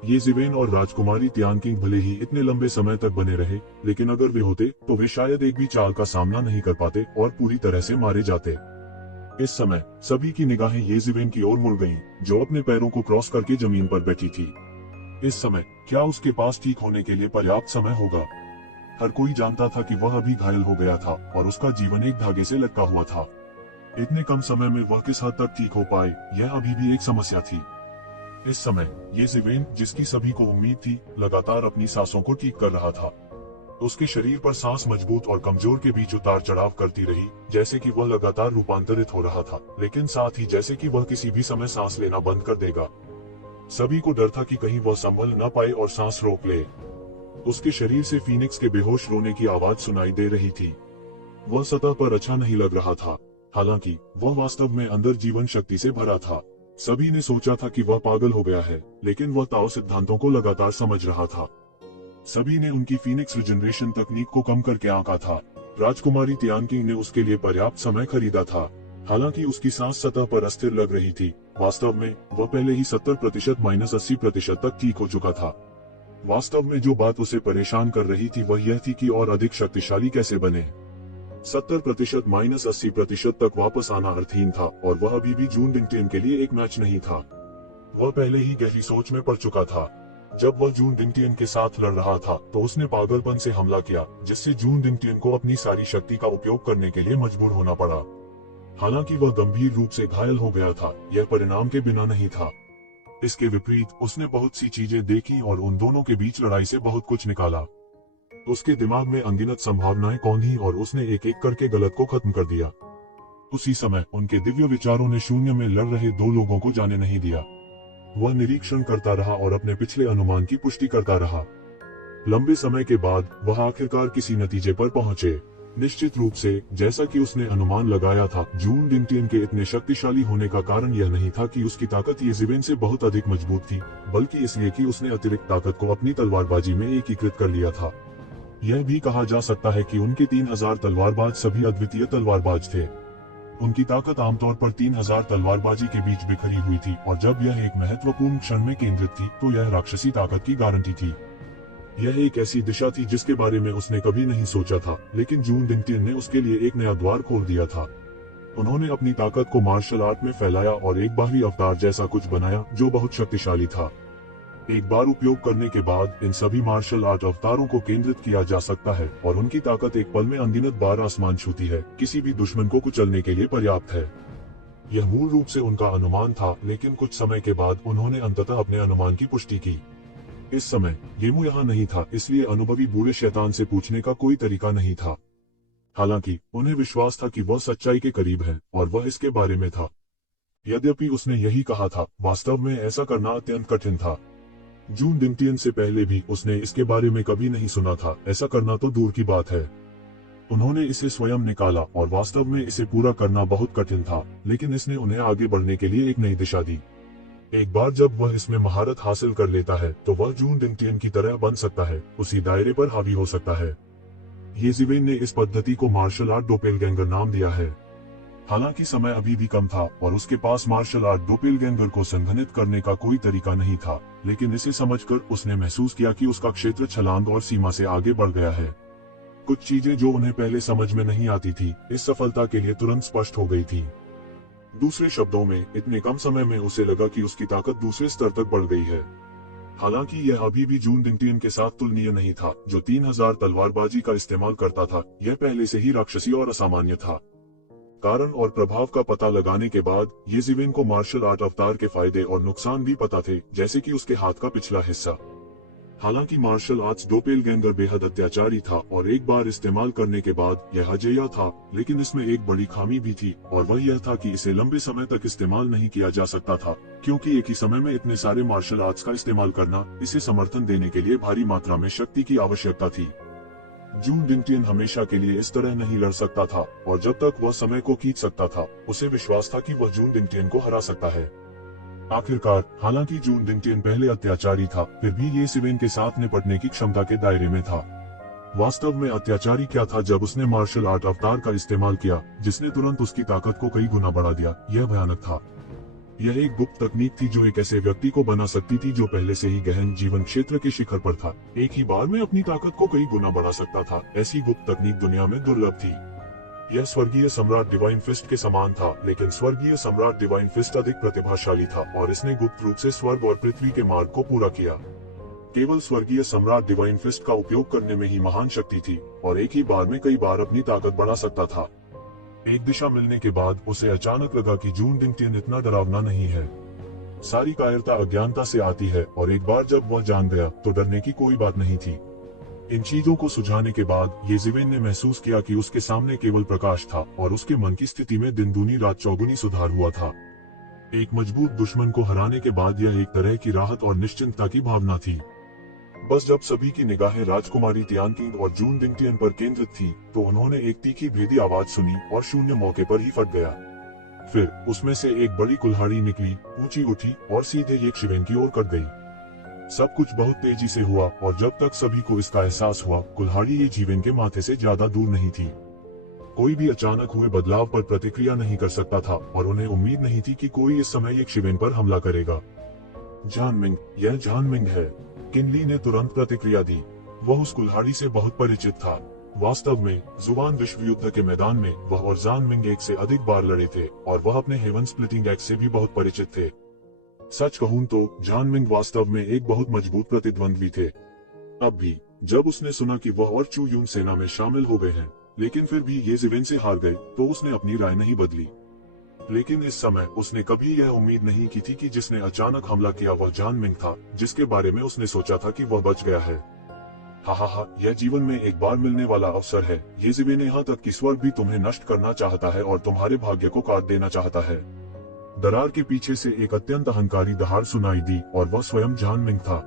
ये ज़िवेन और राजकुमारी तियानकिंग भले ही इतने लंबे समय तक बने रहे, लेकिन अगर वे होते तो वे शायद एक भी चाल का सामना नहीं कर पाते और पूरी तरह से मारे जाते। इस समय सभी की निगाहें ये ज़िवेन की ओर मुड़ गईं, जो अपने पैरों को क्रॉस करके जमीन पर बैठी थी। इस समय क्या उसके पास ठीक होने के लिए पर्याप्त समय होगा? हर कोई जानता था कि वह अभी घायल हो गया था और उसका जीवन एक धागे से लटका हुआ था। इतने कम समय में वह किस हद तक ठीक हो पाए, यह अभी भी एक समस्या थी। इस समय ये ज़िवेन, जिसकी सभी को उम्मीद थी, लगातार अपनी सांसों को ठीक कर रहा था। उसके शरीर पर सांस मजबूत और कमजोर के बीच उतार चढ़ाव करती रही, जैसे कि वह लगातार रूपांतरित हो रहा था, लेकिन साथ ही जैसे कि वह किसी भी समय सांस लेना बंद कर देगा। सभी को डर था कि कहीं वह संभल न पाए और सांस रोक ले। उसके शरीर से फीनिक्स के बेहोश रोने की आवाज सुनाई दे रही थी। वह सतह पर अच्छा नहीं लग रहा था, हालांकि वह वास्तव में अंदर जीवन शक्ति से भरा था। सभी ने सोचा था कि वह पागल हो गया है, लेकिन वह ताओ सिद्धांतों को लगातार समझ रहा था। सभी ने उनकी फीनिक्स रिजनरेशन तकनीक को कम करके आंका था। राजकुमारी तियानकिंग ने उसके लिए पर्याप्त समय खरीदा था। हालांकि उसकी सांस सतह पर अस्थिर लग रही थी, वास्तव में वह पहले ही 70% माइनस 80% तक ठीक हो चुका था। वास्तव में जो बात उसे परेशान कर रही थी वह यह थी कि और अधिक शक्तिशाली कैसे बने। 70% माइनस 80% तक वापस आना अर्थहीन था, और वह अभी भी जून डिंगटियन के लिए एक मैच नहीं था। वह पहले ही गहरी सोच में पड़ चुका था। जब वह जून डिंगटियन के साथ लड़ रहा था तो उसने पागलपन से हमला किया, जिससे जून डिंगटियन को अपनी सारी शक्ति का उपयोग करने के लिए मजबूर होना पड़ा। हालांकि वह गंभीर रूप से घायल हो गया था, यह परिणाम के बिना नहीं था। इसके विपरीत उसने बहुत सी चीजें देखी और उन दोनों के बीच लड़ाई से बहुत कुछ निकाला। उसके दिमाग में अनगिनत संभावनाएं कौंधी और उसने एक एक करके गलत को खत्म कर दिया। उसी समय उनके दिव्य विचारों ने शून्य में लड़ रहे दो लोगों को जाने नहीं दिया। वह निरीक्षण करता रहा और अपने पिछले अनुमान की पुष्टि करता रहा। लंबे समय के बाद वह आखिरकार किसी नतीजे पर पहुंचे। निश्चित रूप से, जैसा कि उसने अनुमान लगाया था, जून डिंगटियन के इतने शक्तिशाली होने का कारण यह नहीं था कि उसकी ताकत येज़िवेन से बहुत अधिक मजबूत थी, बल्कि इसलिए कि उसने अतिरिक्त ताकत को अपनी तलवारबाजी में एकीकृत कर लिया था। यह भी कहा जा सकता है कि उनके 3000 तलवारबाज सभी अद्वितीय तलवारबाज थे। उनकी ताकत आमतौर पर 3000 तलवारबाजी के बीच बिखरी हुई थी, और जब यह एक महत्वपूर्ण क्षण में केंद्रित थी तो यह राक्षसी ताकत की गारंटी थी। यह एक ऐसी दिशा थी जिसके बारे में उसने कभी नहीं सोचा था, लेकिन जून डिंगटियन ने उसके लिए एक नया द्वार खोल दिया था। उन्होंने अपनी ताकत को मार्शल आर्ट में फैलाया और एक बाहरी अवतार जैसा कुछ बनाया जो बहुत शक्तिशाली था। एक बार उपयोग करने के बाद इन सभी मार्शल आर्ट अवतारों को केंद्रित किया जा सकता है, और उनकी ताकत एक पल में अनगिनत बार आसमान छूती है, किसी भी दुश्मन को कुचलने के लिए पर्याप्त है। यह मूल रूप से उनका अनुमान था, लेकिन कुछ समय के बाद उन्होंने अंततः अपने अनुमान की पुष्टि की। इस समय येमू यहाँ नहीं था, इसलिए अनुभवी बूढ़े शैतान से पूछने का कोई तरीका नहीं था। हालांकि उन्हें विश्वास था कि वह सच्चाई के करीब है, और वह इसके बारे में था। यद्यपि उसने यही कहा था, वास्तव में ऐसा करना अत्यंत कठिन था। जून डिंगटियन से पहले भी उसने इसके बारे में कभी नहीं सुना था, ऐसा करना तो दूर की बात है। उन्होंने इसे स्वयं निकाला, और वास्तव में इसे पूरा करना बहुत कठिन था, लेकिन इसने उन्हें आगे बढ़ने के लिए एक नई दिशा दी। एक बार जब वह इसमें महारत हासिल कर लेता है तो वह जून डिंगटियन की तरह बन सकता है, उसी दायरे पर हावी हो सकता है। येज़िवेन ने इस पद्धति को मार्शल आर्ट डोपेलगैंगर नाम दिया है। हालांकि समय अभी भी कम था और उसके पास मार्शल आर्ट डोपेलगैंगर को संघनित करने का कोई तरीका नहीं था, लेकिन इसे समझकर उसने महसूस किया कि उसका क्षेत्र छलांग और सीमा से आगे बढ़ गया है। कुछ चीजें जो उन्हें पहले समझ में नहीं आती थी, इस सफलता के लिए तुरंत स्पष्ट हो गई थी। दूसरे शब्दों में, इतने कम समय में उसे लगा कि उसकी ताकत दूसरे स्तर तक बढ़ गई है। हालांकि यह अभी भी जून डिंगटियन के साथ तुलनीय नहीं था, जो 3000 तलवारबाजी का इस्तेमाल करता था। यह पहले से ही राक्षसी और असामान्य था। कारण और प्रभाव का पता लगाने के बाद येज़िवेन को मार्शल आर्ट अवतार के फायदे और नुकसान भी पता थे, जैसे कि उसके हाथ का पिछला हिस्सा। हालांकि मार्शल आर्ट्स डोपेलगैंगर बेहद अत्याचारी था और एक बार इस्तेमाल करने के बाद यह अजेय था, लेकिन इसमें एक बड़ी खामी भी थी, और वह यह था कि इसे लंबे समय तक इस्तेमाल नहीं किया जा सकता था, क्योंकि एक ही समय में इतने सारे मार्शल आर्ट्स का इस्तेमाल करना, इसे समर्थन देने के लिए भारी मात्रा में शक्ति की आवश्यकता थी। जून डिंगटियन हमेशा के लिए इस तरह नहीं लड़ सकता था, और जब तक वह समय को खींच सकता था, उसे विश्वास था कि वह जून डिंगटियन को हरा सकता है। आखिरकार, हालांकि जून डिंगटियन पहले अत्याचारी था, फिर भी येज़िवेन के साथ निपटने की क्षमता के दायरे में था। वास्तव में अत्याचारी क्या था जब उसने मार्शल आर्ट अवतार का इस्तेमाल किया, जिसने तुरंत उसकी ताकत को कई गुना बढ़ा दिया। यह भयानक था। यह एक गुप्त तकनीक थी जो एक ऐसे व्यक्ति को बना सकती थी जो पहले से ही गहन जीवन क्षेत्र के शिखर पर था, एक ही बार में अपनी ताकत को कई गुना बढ़ा सकता था। ऐसी गुप्त तकनीक दुनिया में दुर्लभ थी। यह स्वर्गीय सम्राट डिवाइन फिस्ट के समान था, लेकिन स्वर्गीय सम्राट डिवाइन फिस्ट अधिक प्रतिभाशाली था और इसने गुप्त रूप से स्वर्ग और पृथ्वी के मार्ग को पूरा किया। केवल स्वर्गीय सम्राट डिवाइन फिस्ट का उपयोग करने में ही महान शक्ति थी, और एक ही बार में कई बार अपनी ताकत बढ़ा सकता था। एक दिशा मिलने के बाद उसे अचानक लगा कि जून डिंगटियन इतना डरावना नहीं है। सारी कायरता अज्ञानता से आती है, और एक बार जब वह जान गया तो डरने की कोई बात नहीं थी। इन चीजों को सुझाने के बाद येज़िवेन ने महसूस किया कि उसके सामने केवल प्रकाश था, और उसके मन की स्थिति में दिन दूनी रात चौगुनी सुधार हुआ था। एक मजबूत दुश्मन को हराने के बाद यह एक तरह की राहत और निश्चिंतता की भावना थी। बस जब सभी की निगाहें राजकुमारी तियानकिंग और जून डिंगटियन पर केंद्रित थी, तो उन्होंने एक तीखी भेदी आवाज सुनी और शून्य मौके पर ही फट गया। फिर उसमें से एक बड़ी कुल्हाड़ी निकली, ऊंची उठी और सीधे यक्षिवेन की ओर कट गई। सब कुछ बहुत तेजी से हुआ और जब तक सभी को इसका एहसास हुआ, कुल्हाड़ी यक्षिवेन के माथे से ज्यादा दूर नहीं थी। कोई भी अचानक हुए बदलाव पर प्रतिक्रिया नहीं कर सकता था और उन्हें उम्मीद नहीं थी कि कोई इस समय यक्षिवेन पर हमला करेगा। जानमिंग, यह जानमिंग है। किनली ने तुरंत प्रतिक्रिया दी। वह उस कुल्हाड़ी से बहुत परिचित था। वास्तव में जुबान विश्व युद्ध के मैदान में वह और जानमिंग एक से अधिक बार लड़े थे और वह अपने हेवन स्प्लिटिंग एक्स से भी बहुत परिचित थे। सच कहूं तो जानमिंग वास्तव में एक बहुत मजबूत प्रतिद्वंद्वी थे। अब भी जब उसने सुना कि वह और चू यून सेना में शामिल हो गए हैं, लेकिन फिर भी ये जिवेन से हार गए, तो उसने अपनी राय नहीं बदली। लेकिन इस समय उसने कभी यह उम्मीद नहीं की थी कि जिसने अचानक हमला किया वह जानमिंग था, जिसके बारे में उसने सोचा था कि वह बच गया है। हा, यह जीवन में एक बार मिलने वाला अवसर है। ये जिवेन यहाँ तक कि स्वर्ग भी तुम्हें नष्ट करना चाहता है और तुम्हारे भाग्य को काट देना चाहता है। दरार के पीछे से एक अत्यंत अहंकारी दहाड़ सुनाई दी और वह स्वयं जानमिंग था।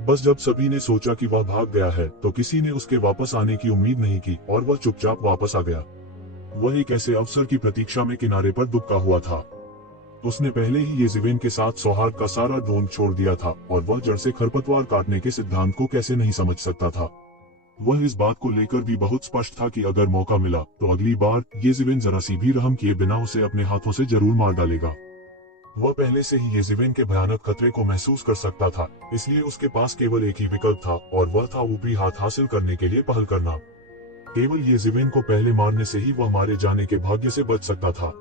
बस जब सभी ने सोचा कि वह भाग गया है, तो किसी ने उसके वापस आने की उम्मीद नहीं की और वह चुपचाप वापस आ गया। वह एक ऐसे अवसर की प्रतीक्षा में किनारे पर दुबका हुआ था। उसने पहले ही ये जिवेन के साथ सौहार्द का सारा ढोंग छोड़ दिया था और वह जड़ से खरपतवार काटने के सिद्धांत को कैसे नहीं समझ सकता था। वह इस बात को लेकर भी बहुत स्पष्ट था कि अगर मौका मिला तो अगली बार ये जिवेन जरा सी भी रहम किए बिना उसे अपने हाथों से जरूर मार डालेगा। वह पहले से ही ये जिवेन के भयानक खतरे को महसूस कर सकता था, इसलिए उसके पास केवल एक ही विकल्प था और वह था ऊपरी हाथ हासिल करने के लिए पहल करना। केवल ये जिवेन को पहले मारने से ही वह मारे जाने के भाग्य से बच सकता था।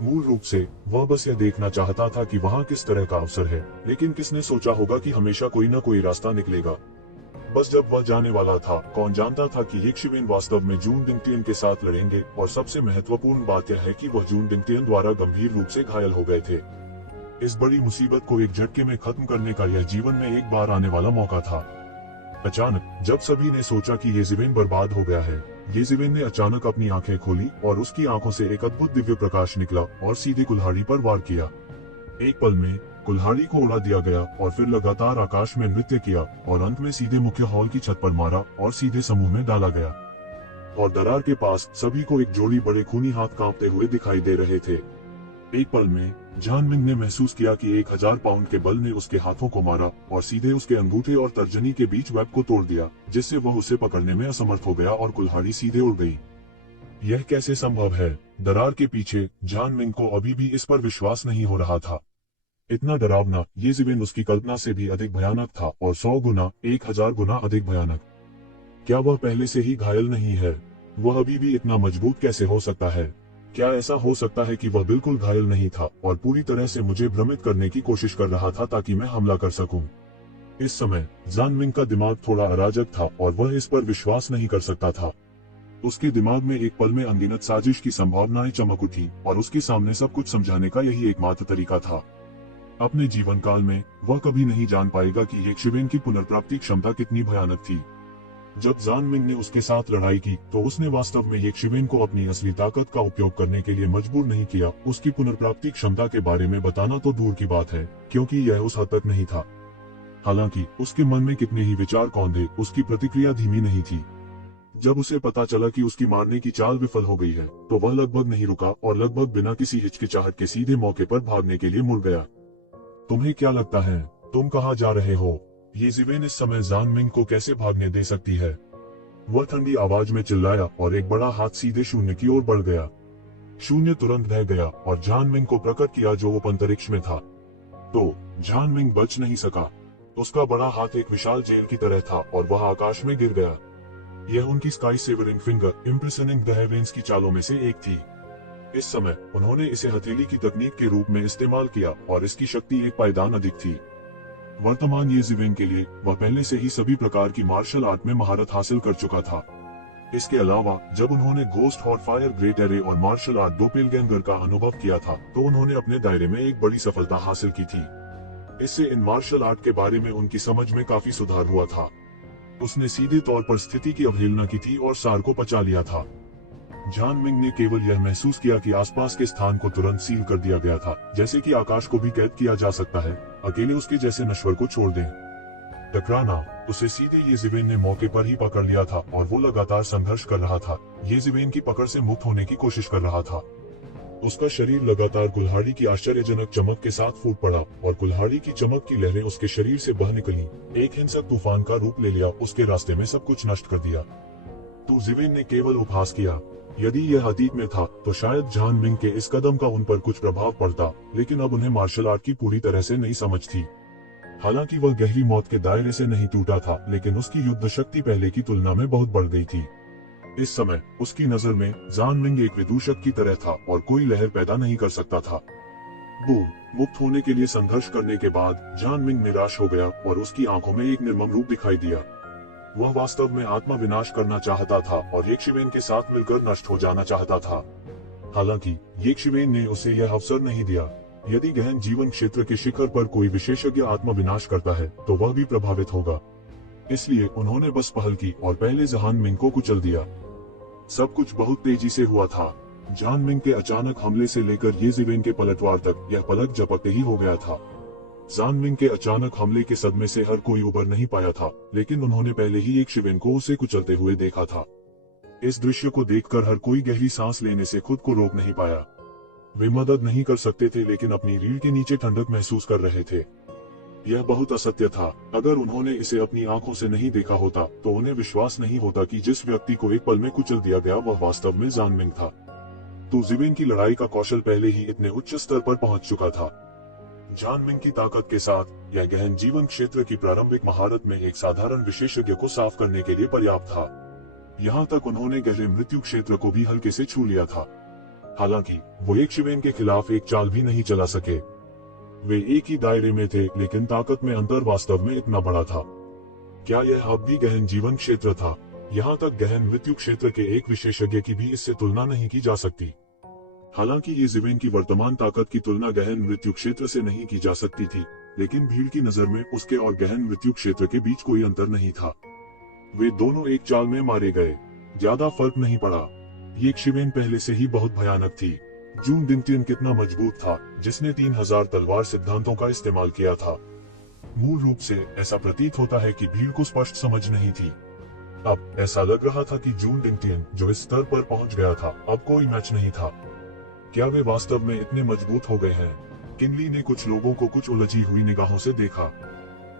मूल रूप से वह बस यह देखना चाहता था कि वहाँ किस तरह का अवसर है, लेकिन किसने सोचा होगा कि हमेशा कोई न कोई रास्ता निकलेगा। बस जब वह जाने वाला था, कौन जानता था कि यक्षिवेन वास्तव में जून डिंगटियन के साथ लड़ेंगे, और सबसे महत्वपूर्ण बात यह है कि वह जून डिंगटियन द्वारा गंभीर रूप से घायल हो गए थे। इस बड़ी मुसीबत को एक झटके में खत्म करने का यह जीवन में एक बार आने वाला मौका था। अचानक जब सभी ने सोचा कि ये जिवेन बर्बाद हो गया है, ये जिवेन ने अचानक अपनी आंखें खोली और उसकी आंखों से एक अद्भुत दिव्य प्रकाश निकला और सीधे कुल्हाड़ी पर वार किया। एक पल में कुल्हाड़ी को उड़ा दिया गया और फिर लगातार आकाश में नृत्य किया और अंत में सीधे मुख्य हॉल की छत पर मारा और सीधे समूह में डाला गया। और दरार के पास सभी को एक जोड़ी बड़े खूनी हाथ कांपते हुए दिखाई दे रहे थे। एक पल में जानमिंग ने महसूस किया कि 1000 पाउंड के बल ने उसके हाथों को मारा और सीधे उसके अंगूठे और तर्जनी के बीच वेब को तोड़ दिया, जिससे वह उसे पकड़ने में असमर्थ हो गया और कुल्हाड़ी सीधे उड़ गई। यह कैसे संभव है? दरार के पीछे जानमिंग को अभी भी इस पर विश्वास नहीं हो रहा था। इतना डरावना ये जिवेन उसकी कल्पना से भी अधिक भयानक था और 100 गुना 1000 गुना अधिक भयानक। क्या वह पहले से ही घायल नहीं है? वह अभी भी इतना मजबूत कैसे हो सकता है? क्या ऐसा हो सकता है कि वह बिल्कुल घायल नहीं था और पूरी तरह से मुझे भ्रमित करने की कोशिश कर रहा था ताकि मैं हमला कर सकूं? इस समय जानमिंग का दिमाग थोड़ा अराजक था और वह इस पर विश्वास नहीं कर सकता था। उसके दिमाग में एक पल में अनगिनत साजिश की संभावनाएं चमक उठी और उसके सामने सब कुछ समझाने का यही एकमात्र तरीका था। अपने जीवन काल में वह कभी नहीं जान पाएगा कि यक्षिवेन की पुनर्प्राप्ति क्षमता कितनी भयानक थी। जब जानमिंग ने उसके साथ लड़ाई की तो उसने वास्तव में यक्षिवेन को अपनी असली ताकत का उपयोग करने के लिए मजबूर नहीं किया। उसकी पुनर्प्राप्ति क्षमता के बारे में बताना तो दूर की बात है, क्योंकि यह उस हद तक नहीं था। हालांकि उसके मन में कितने ही विचार कौंधे, उसकी प्रतिक्रिया धीमी नहीं थी। जब उसे पता चला कि उसकी मारने की चाल विफल हो गई है, तो वह लगभग नहीं रुका और लगभग बिना किसी हिचकिचाहट के सीधे मौके पर भागने के लिए मुड़ गया। तुम्हें क्या लगता है? तुम कहाँ जा रहे हो? ये जिवेन इस समय जानमिंग को कैसे भागने दे सकती है? वह ठंडी आवाज में चिल्लाया और एक बड़ा हाथ सीधे शून्य की ओर बढ़ गया। शून्य तुरंत बह गया और जानमिंग को प्रकट किया जो अंतरिक्ष में था। तो जानमिंग बच नहीं सका। उसका बड़ा हाथ एक विशाल जेल की तरह था और वह आकाश में गिर गया। यह उनकी sky severing finger impressing the heavens की चालों में से एक थी। इस समय उन्होंने इसे हथेली की तकनीक के रूप में इस्तेमाल किया और इसकी शक्ति एक पायदान अधिक थी। वर्तमान ये जिवेन के लिए वह पहले से ही सभी प्रकार की मार्शल आर्ट में महारत हासिल कर चुका था। इसके अलावा जब उन्होंने ghost hot fire great array और मार्शल आर्ट डोपेलगैंगर का अनुभव किया था, तो उन्होंने अपने दायरे में एक बड़ी सफलता हासिल की थी। इससे इन मार्शल आर्ट के बारे में उनकी समझ में काफी सुधार हुआ था। उसने सीधे तौर पर स्थिति की अवहेलना की थी और सार को पचा लिया था। जानमिंग ने केवल यह महसूस किया कि आसपास के स्थान को तुरंत सील कर दिया गया था, जैसे कि आकाश को भी कैद किया जा सकता है, अकेले उसके जैसे नश्वर को छोड़ दें। टकराना, उसे सीधे ये जिवेन ने मौके पर ही पकड़ लिया था और वो लगातार संघर्ष कर रहा था। ये जिवेन की पकड़ से मुक्त होने की कोशिश कर रहा था। उसका शरीर लगातार कुल्हाड़ी की आश्चर्यजनक चमक के साथ फूट पड़ा और कुल्हाड़ी की चमक की लहरें उसके शरीर से बह निकली। एक हिंसक तूफान का रूप ले लिया, उसके रास्ते में सब कुछ नष्ट कर दिया। तो जिवेन ने केवल उपहास किया। यदि यह अतीत में था तो शायद जान मिंग के इस कदम का उन पर कुछ प्रभाव पड़ता, लेकिन अब उन्हें मार्शल आर्ट की पूरी तरह से नई समझ थी। हालांकि वह गहरी मौत के दायरे से नहीं टूटा था, लेकिन उसकी युद्ध शक्ति पहले की तुलना में बहुत बढ़ गई थी। इस समय उसकी नजर में जान मिंग एक विदूषक की तरह था और कोई लहर पैदा नहीं कर सकता था। बूम! मुक्त होने के लिए संघर्ष करने के बाद जान मिंग निराश हो गया और उसकी आंखों में एक निर्मम रूप दिखाई दिया। वह वास्तव में आत्मा विनाश करना चाहता था और येशिवेन के साथ मिलकर नष्ट हो जाना चाहता था। हालांकि येशिवेन ने उसे यह अवसर नहीं दिया। यदि गहन जीवन क्षेत्र के शिखर पर कोई विशेषज्ञ आत्मा विनाश करता है तो वह भी प्रभावित होगा। इसलिए उन्होंने बस पहल की और पहले जान मिंग को कुचल दिया। सब कुछ बहुत तेजी से हुआ था। जान मिंग के अचानक हमले से लेकर येशिवेन के पलटवार तक यह पलक झपकते ही हो गया था। जान मिंग के अचानक हमले के सदमे से हर कोई उबर नहीं पाया था, लेकिन उन्होंने पहले ही येशिवेन को उसे कुचलते हुए देखा था। इस दृश्य को देखकर हर कोई गहरी सांस लेने से खुद को रोक नहीं पाया। वे मदद नहीं कर सकते थे, लेकिन अपनी रीढ़ के नीचे ठंडक महसूस कर रहे थे। यह बहुत असत्य था। अगर उन्होंने इसे अपनी आंखों से नहीं देखा होता तो उन्हें विश्वास नहीं होता कि जिस व्यक्ति को एक पल में कुचल दिया गया वह वास्तव में जान मिंग था। तो जिवेन की लड़ाई का कौशल पहले ही इतने उच्च स्तर पर पहुंच चुका था। जान मिंग की ताकत के साथ यह गहन जीवन क्षेत्र की प्रारंभिक महारत में एक साधारण विशेषज्ञ को साफ करने के लिए पर्याप्त था। यहाँ तक उन्होंने गहरे मृत्यु क्षेत्र को भी हल्के से छू लिया था। हालांकि वो येशिवेन के खिलाफ एक चाल भी नहीं चला सके। वे एक ही दायरे में थे, लेकिन ताकत में अंतर वास्तव में इतना बड़ा था। क्या यह अब भी गहन जीवन क्षेत्र था? यहाँ तक गहन मृत्यु क्षेत्र के एक विशेषज्ञ की भी इससे तुलना नहीं की जा सकती। हालांकि येशिवेन की वर्तमान ताकत की तुलना गहन मृत्यु क्षेत्र से नहीं की जा सकती थी, लेकिन भीड़ की नजर में उसके और गहन मृत्यु क्षेत्र के बीच कोई अंतर नहीं था। वे दोनों एक चाल में मारे गए। ज्यादा फर्क नहीं पड़ा। येशिवेन पहले से ही बहुत भयानक थी। जून डिंगटियन कितना मजबूत था, जिसने 3000 तलवार सिद्धांतों का इस्तेमाल किया था। मूल रूप से ऐसा प्रतीत होता है कि भीड़ को स्पष्ट समझ नहीं थी। अब ऐसा लग रहा था कि जून डिंगटियन जो इस स्तर पर पहुंच गया था, अब कोई मैच नहीं था। क्या वे वास्तव में इतने मजबूत हो गए हैं? किनली ने कुछ लोगों को कुछ उलझी हुई निगाहों से देखा।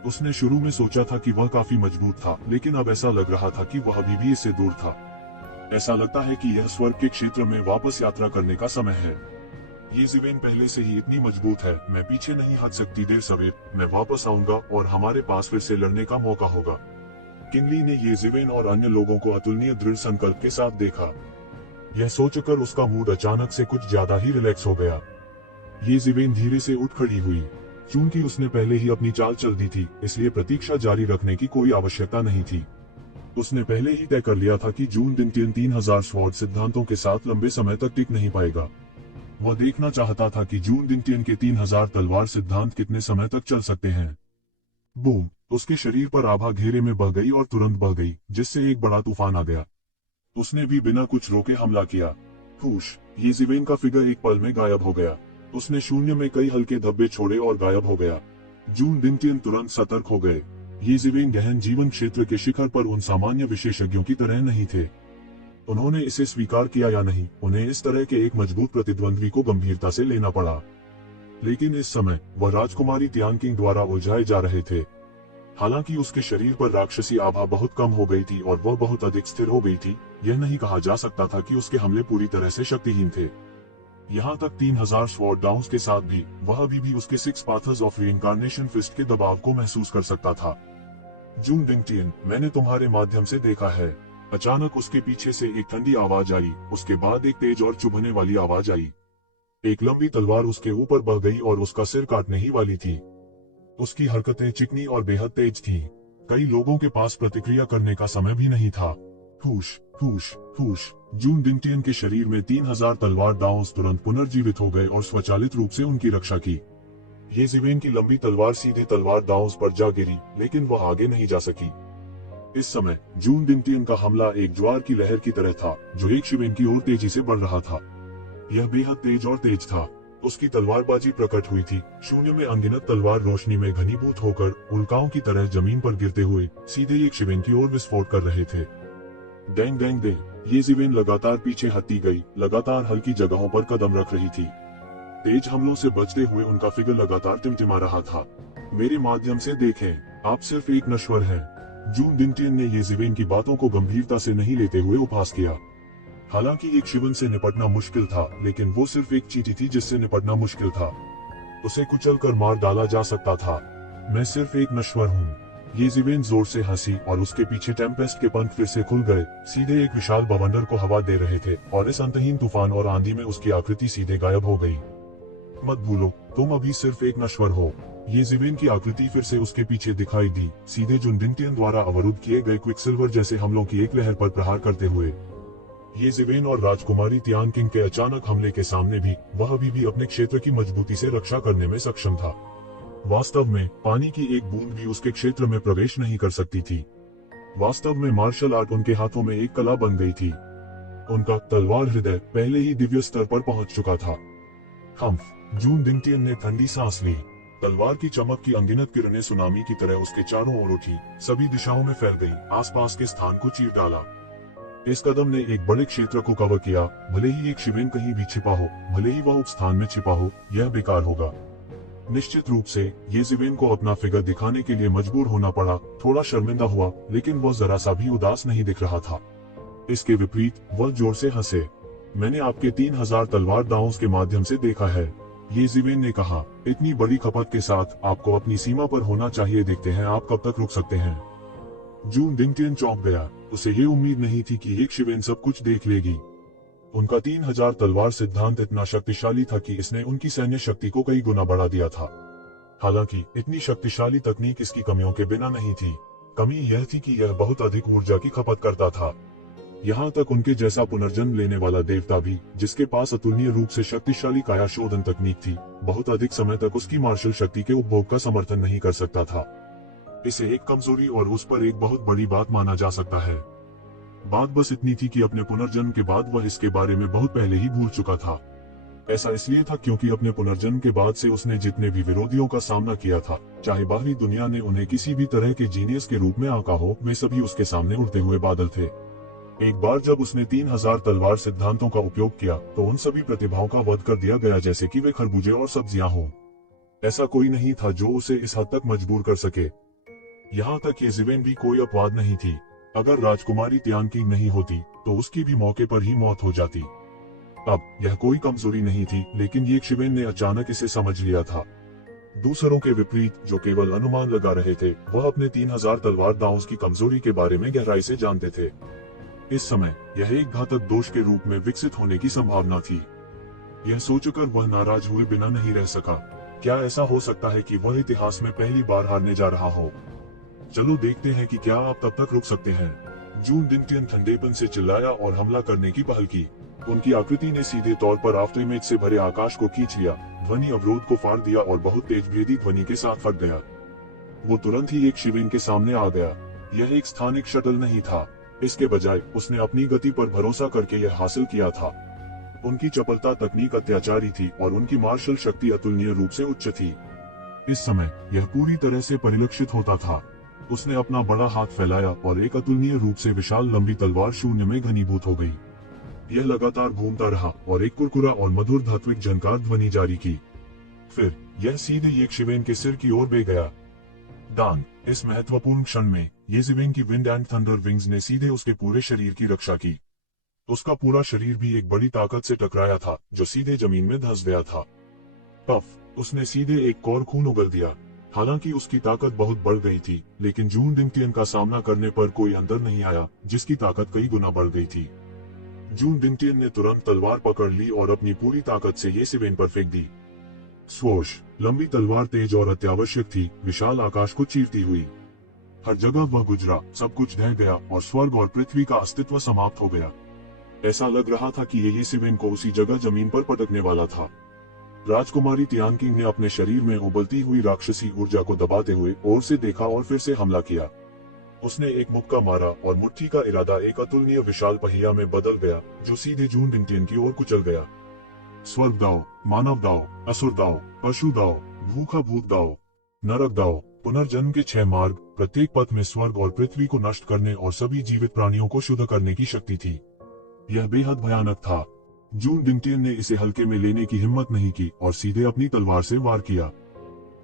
उसने शुरू में सोचा था कि वह काफी मजबूत था, लेकिन अब ऐसा लग रहा था कि वह अभी भी इससे दूर था। ऐसा लगता है कि यह स्वर्ग के क्षेत्र में वापस यात्रा करने का समय है। येशिवेन पहले से ही इतनी मजबूत है, मैं पीछे नहीं हट सकती। देर सवेर मैं वापस आऊंगा और हमारे पास फिर से लड़ने का मौका होगा। किनली ने येशिवेन और अन्य लोगों को अतुलनीय दृढ़ संकल्प के साथ देखा। यह सोचकर उसका मूड अचानक से कुछ ज्यादा ही रिलैक्स हो गया। येशिवेन धीरे से उठ खड़ी हुई। चूंकि उसने पहले ही अपनी चाल चल दी थी, इसलिए प्रतीक्षा जारी रखने की कोई आवश्यकता नहीं थी। उसने पहले ही तय कर लिया था कि जून डिंगटियन 3000 स्वॉर्ड सिद्धांतों के साथ लंबे समय तक टिक नहीं पाएगा। वह देखना चाहता था कि जून डिंगटियन के 3000 तलवार सिद्धांत कितने समय तक चल सकते हैं। बूम! उसके शरीर पर आभा घेरे में बह गई और तुरंत बह गई, जिससे एक बड़ा तूफान आ गया। उसने भी बिना कुछ रोके हमला किया। हुश! येशिवेन का फिगर एक पल में गायब हो गया। उसने शून्य में कई हल्के धब्बे छोड़े और गायब हो गया। जून डिंगटियन तुरंत सतर्क हो गए। येशिवेन गहन जीवन क्षेत्र के शिखर पर उन सामान्य विशेषज्ञों की तरह नहीं थे। उन्होंने इसे स्वीकार किया या नहीं, उन्हें इस तरह के एक मजबूत प्रतिद्वंद्वी को गंभीरता से लेना पड़ा। लेकिन इस समय वह राजकुमारी तियानकिंग द्वारा उलझाए जा रहे थे। हालांकि उसके शरीर पर राक्षसी आभा बहुत कम हो गई थी और वह बहुत अधिक स्थिर हो गई थी, यह नहीं कहा जा सकता था कि उसके हमले पूरी तरह से शक्तिहीन थे। यहाँ तक 3000 स्वॉर्ड डाउन्स के साथ भी वह अभी भी उसके 6 पाथर्स ऑफ रीइंकार्नेशन फिस्ट के दबाव को महसूस कर सकता था। जून डिंगटियन, मैंने तुम्हारे माध्यम से देखा है। अचानक उसके पीछे से एक ठंडी आवाज आई, उसके बाद एक तेज और चुभने वाली आवाज आई। एक लंबी तलवार उसके ऊपर बह गई और उसका सिर काटने ही वाली थी। उसकी हरकतें चिकनी और बेहद तेज थीं। कई लोगों के पास प्रतिक्रिया करने का समय भी नहीं था। हुश, हुश, हुश! जून डिंगटियन के शरीर में 3000 तलवार डाउन्स तुरंत पुनर्जीवित हो गए और स्वचालित रूप से उनकी रक्षा की। येशिवेन की लंबी तलवार सीधे तलवार डाउन्स पर जा गिरी, लेकिन वह आगे नहीं जा सकी। इस समय जून डिंगटियन का हमला एक ज्वार की लहर की तरह था, जो येशिवेन की ओर तेजी से बढ़ रहा था। यह बेहद तेज और तेज था। उसकी तलवारबाजी प्रकट हुई थी। शून्य में अनगिनत तलवार रोशनी में घनीभूत होकर उल्काओं की तरह जमीन पर गिरते हुए सीधे येशिवेन की ओर विस्फोट कर रहे थे। Dang dang day! ये जिवेन लगातार पीछे हटती गई, लगातार हल्की जगहों पर कदम रख रही थी। तेज हमलों से बचते हुए उनका फिगर लगातार टिमटिमा रहा था। मेरे माध्यम से देखें, आप सिर्फ एक नश्वर हैं। जून दिनटियन ने ये जिवेन की बातों को गंभीरता से नहीं लेते हुए उपहास किया। हालांकि एक शिवन से निपटना मुश्किल था, लेकिन वो सिर्फ एक चींटी थी जिससे निपटना मुश्किल था। उसे कुचल कर मार डाला जा सकता था। मैं सिर्फ एक नश्वर हूँ। ये जिवेन जोर से हंसी और उसके पीछे टेम्पेस्ट के पंख फिर से खुल गए, सीधे एक विशाल बवंडर को हवा दे रहे थे और इस अंतहीन तूफान और आंधी में उसकी आकृति सीधे गायब हो गई। मत भूलो, तुम अभी सिर्फ एक नश्वर हो। ये जिवेन की आकृति फिर से उसके पीछे दिखाई दी, सीधे जून दिनटियन द्वारा अवरुद्ध किए गए क्विकसिल्वर जैसे हमलों की एक लहर पर प्रहार करते हुए। ये जिवेन और राजकुमारी तियानकिंग के अचानक हमले के सामने भी वह अभी भी अपने क्षेत्र की मजबूती से रक्षा करने में सक्षम था। वास्तव में पानी की एक बूंद भी उसके क्षेत्र में प्रवेश नहीं कर सकती थी। वास्तव में मार्शल आर्ट उनके हाथों में एक कला बन गई थी। उनका तलवार हृदय पहले ही दिव्य स्तर पर पहुंच चुका था। जून दिनटियन ने ठंडी सांस ली। तलवार की चमक की अनगिनत किरणें सुनामी की तरह उसके चारों ओर उठी, सभी दिशाओं में फैल गई, आसपास के स्थान को चीर डाला। इस कदम ने एक बड़े क्षेत्र को कवर किया। भले ही एक शिवेन कहीं भी छिपा हो, भले ही वह उप स्थान में छिपा हो, यह बेकार होगा। निश्चित रूप से ये जिवेन को अपना फिगर दिखाने के लिए मजबूर होना पड़ा। थोड़ा शर्मिंदा हुआ, लेकिन वह जरा सा भी उदास नहीं दिख रहा था। इसके विपरीत वह जोर से हंसे। मैंने आपके 3000 तलवार दांवों के माध्यम से देखा है, ये जिवेन ने कहा। इतनी बड़ी खपत के साथ आपको अपनी सीमा पर होना चाहिए। देखते हैं आप कब तक रुक सकते हैं। जून दिनटियन चौंक गया। उसे ये उम्मीद नहीं थी कि एक शिवेन सब कुछ देख लेगी। उनका 3000 तलवार सिद्धांत इतना शक्तिशाली था कि इसने उनकी सैन्य शक्ति को कई गुना बढ़ा दिया था। हालांकि इतनी शक्तिशाली तकनीक इसकी कमियों के बिना नहीं थी। कमी यह थी कि यह बहुत अधिक ऊर्जा की खपत करता था। यहाँ तक उनके जैसा पुनर्जन्म लेने वाला देवता भी, जिसके पास अतुलनीय रूप से शक्तिशाली काया शोधन तकनीक थी, बहुत अधिक समय तक उसकी मार्शल शक्ति के उपभोग का समर्थन नहीं कर सकता था। इसे एक कमजोरी और उस पर एक बहुत बड़ी बात माना जा सकता है। बात बस इतनी थी कि अपने पुनर्जन्म के बाद वह इसके बारे में बहुत पहले ही भूल चुका था। ऐसा इसलिए था क्योंकि अपने पुनर्जन्म के बाद से उसने जितने भी विरोधियों का सामना किया था, चाहे बाहरी दुनिया ने उन्हें किसी भी तरह के जीनियस के रूप में आंका हो, वे सभी उसके सामने उड़ते हुए बादल थे। एक बार जब उसने 3000 तलवार सिद्धांतों का उपयोग किया, तो उन सभी प्रतिभाओं का वध कर दिया गया जैसे कि वे खरबूजे और सब्जियां हों। ऐसा कोई नहीं था जो उसे इस हद तक मजबूर कर सके। यहाँ तक ये जिवेन भी कोई अपवाद नहीं थी। अगर राजकुमारी तियानकिंग नहीं होती, तो उसकी भी मौके पर ही मौत हो जाती। अब यह कोई कमजोरी नहीं थी, लेकिन ये शिवेन ने अचानक इसे समझ लिया था। दूसरों के विपरीत, जो केवल अनुमान लगा रहे थे, वह अपने 3000 तलवार दांवों की कमजोरी के बारे में गहराई से जानते थे। इस समय यह एक घातक दोष के रूप में विकसित होने की संभावना थी। यह सोचकर वह नाराज हुए बिना नहीं रह सका। क्या ऐसा हो सकता है कि वह इतिहास में पहली बार हारने जा रहा हो? चलो देखते हैं कि क्या आप तब तक रुक सकते हैं। जून दिनटियन ठंडेपन से चिल्लाया और हमला करने की पहल की। उनकी आकृति ने सीधे तौर पर आफ्टरइमेज से भरे आकाश को खींच लिया, ध्वनि अवरोध को फाड़ दिया और बहुत तेज भेदी ध्वनि के साथ फट गया। वो तुरंत ही एक शिवेन के सामने आ गया। यह एक स्थानिक शटल नहीं था, इसके बजाय उसने अपनी गति पर भरोसा करके यह हासिल किया था। उनकी चपलता तकनीक अत्याचारी थी और उनकी मार्शल शक्ति अतुलनीय रूप से उच्च थी। इस समय यह पूरी तरह से परिलक्षित होता था। उसने अपना बड़ा हाथ फैलाया और एक अतुलनीय रूप से विशाल लंबी तलवार शून्य में घनीभूत हो गई। यह लगातार घूमता रहा और एक कुरकुरा और मधुर धात्विक झनकार ध्वनि जारी की। फिर यह सीधे एक शिवेन के सिर की ओर बह गया। दान। इस महत्वपूर्ण क्षण में ये जिवेन की विंड एंड थंडर विंग्स ने सीधे उसके पूरे शरीर की रक्षा की। उसका पूरा शरीर भी एक बड़ी ताकत से टकराया था, जो सीधे जमीन में धंस गया था। पफ, उसने सीधे एक कौर खून उगल दिया। हालांकि उसकी ताकत बहुत बढ़ गई थी, लेकिन जून दिनटियन का सामना करने पर कोई अंतर नहीं आया, जिसकी ताकत कई गुना बढ़ गई थी। जून दिनटियन ने तुरंत तलवार पकड़ ली और अपनी पूरी ताकत से ये सिवेन पर फेंक दी। स्वोश, लंबी तलवार तेज और अत्यावश्यक थी, विशाल आकाश को चीरती हुई। हर जगह वह गुजरा, सब कुछ ढह गया और स्वर्ग और पृथ्वी का अस्तित्व समाप्त हो गया। ऐसा लग रहा था कि ये सिवेन को उसी जगह जमीन पर पटकने वाला था। राजकुमारी तियानकिंग ने अपने शरीर में उबलती हुई राक्षसी ऊर्जा को दबाते हुए ओर से देखा और फिर से हमला किया। उसने एक मुक्का मारा और मुट्ठी का इरादा एक अतुलनीय विशाल पहिया में बदल गया, जो सीधे जून दिनटियन की ओर कुचल गया। स्वर्ग दाव, मानव दाव, असुर दाव, पशु दाव, भूखा भूत दाव, नरक दाव। पुनर्जन्म के 6 मार्ग, प्रत्येक पथ में स्वर्ग और पृथ्वी को नष्ट करने और सभी जीवित प्राणियों को शुद्ध करने की शक्ति थी। यह बेहद भयानक था। जून डिंगटियन ने इसे हल्के में लेने की हिम्मत नहीं की और सीधे अपनी तलवार से वार किया।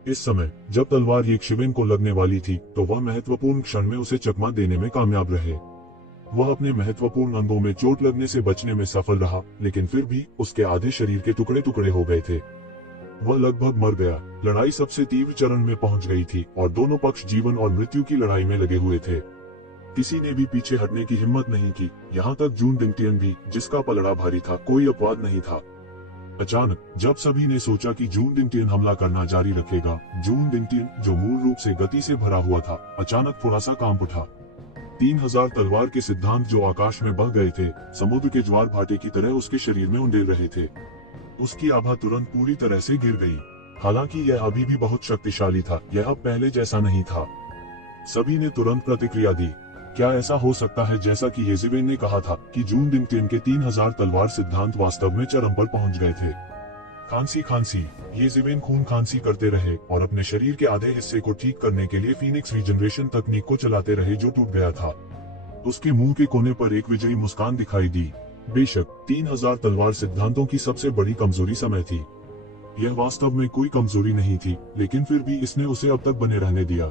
इस समय जब तलवार येशिवेन को लगने वाली थी तो वह महत्वपूर्ण क्षण में उसे चकमा देने में कामयाब रहे। वह अपने महत्वपूर्ण अंगों में चोट लगने से बचने में सफल रहा, लेकिन फिर भी उसके आधे शरीर के टुकड़े टुकड़े हो गए थे। वह लगभग मर गया। लड़ाई सबसे तीव्र चरण में पहुंच गई थी और दोनों पक्ष जीवन और मृत्यु की लड़ाई में लगे हुए थे। किसी ने भी पीछे हटने की हिम्मत नहीं की, यहाँ तक जून डिंगटियन भी, जिसका पलड़ा भारी था। कोई अपवाद नहीं था। अचानक जब सभी ने सोचा कि जून डिंगटियन हमला करना जारी रखेगा, जून डिंगटियन, जो मूल रूप से गति से भरा हुआ था, अचानक थोड़ा सा कांप उठा। 3000 तलवार के सिद्धांत जो आकाश में बह गए थे, समुद्र के ज्वार भाटे की तरह उसके शरीर में उंडेल रहे थे। उसकी आभा तुरंत पूरी तरह से गिर गई। हालांकि यह अभी भी बहुत शक्तिशाली था, यह अब पहले जैसा नहीं था। सभी ने तुरंत प्रतिक्रिया दी। क्या ऐसा हो सकता है जैसा कि येशिवेन ने कहा था कि जून डिंगटियन के 3000 तलवार सिद्धांत वास्तव में चरम पर पहुंच गए थे। खांसी खांसी, येशिवेन खून खांसी करते रहे और अपने शरीर के आधे हिस्से को ठीक करने के लिए फीनिक्स रीजनरेशन तकनीक को चलाते रहे जो टूट गया था। उसके मुंह के कोने पर एक विजयी मुस्कान दिखाई दी। बेशक 3000 तलवार सिद्धांतों की सबसे बड़ी कमजोरी समय थी। यह वास्तव में कोई कमजोरी नहीं थी, लेकिन फिर भी इसने उसे अब तक बने रहने दिया।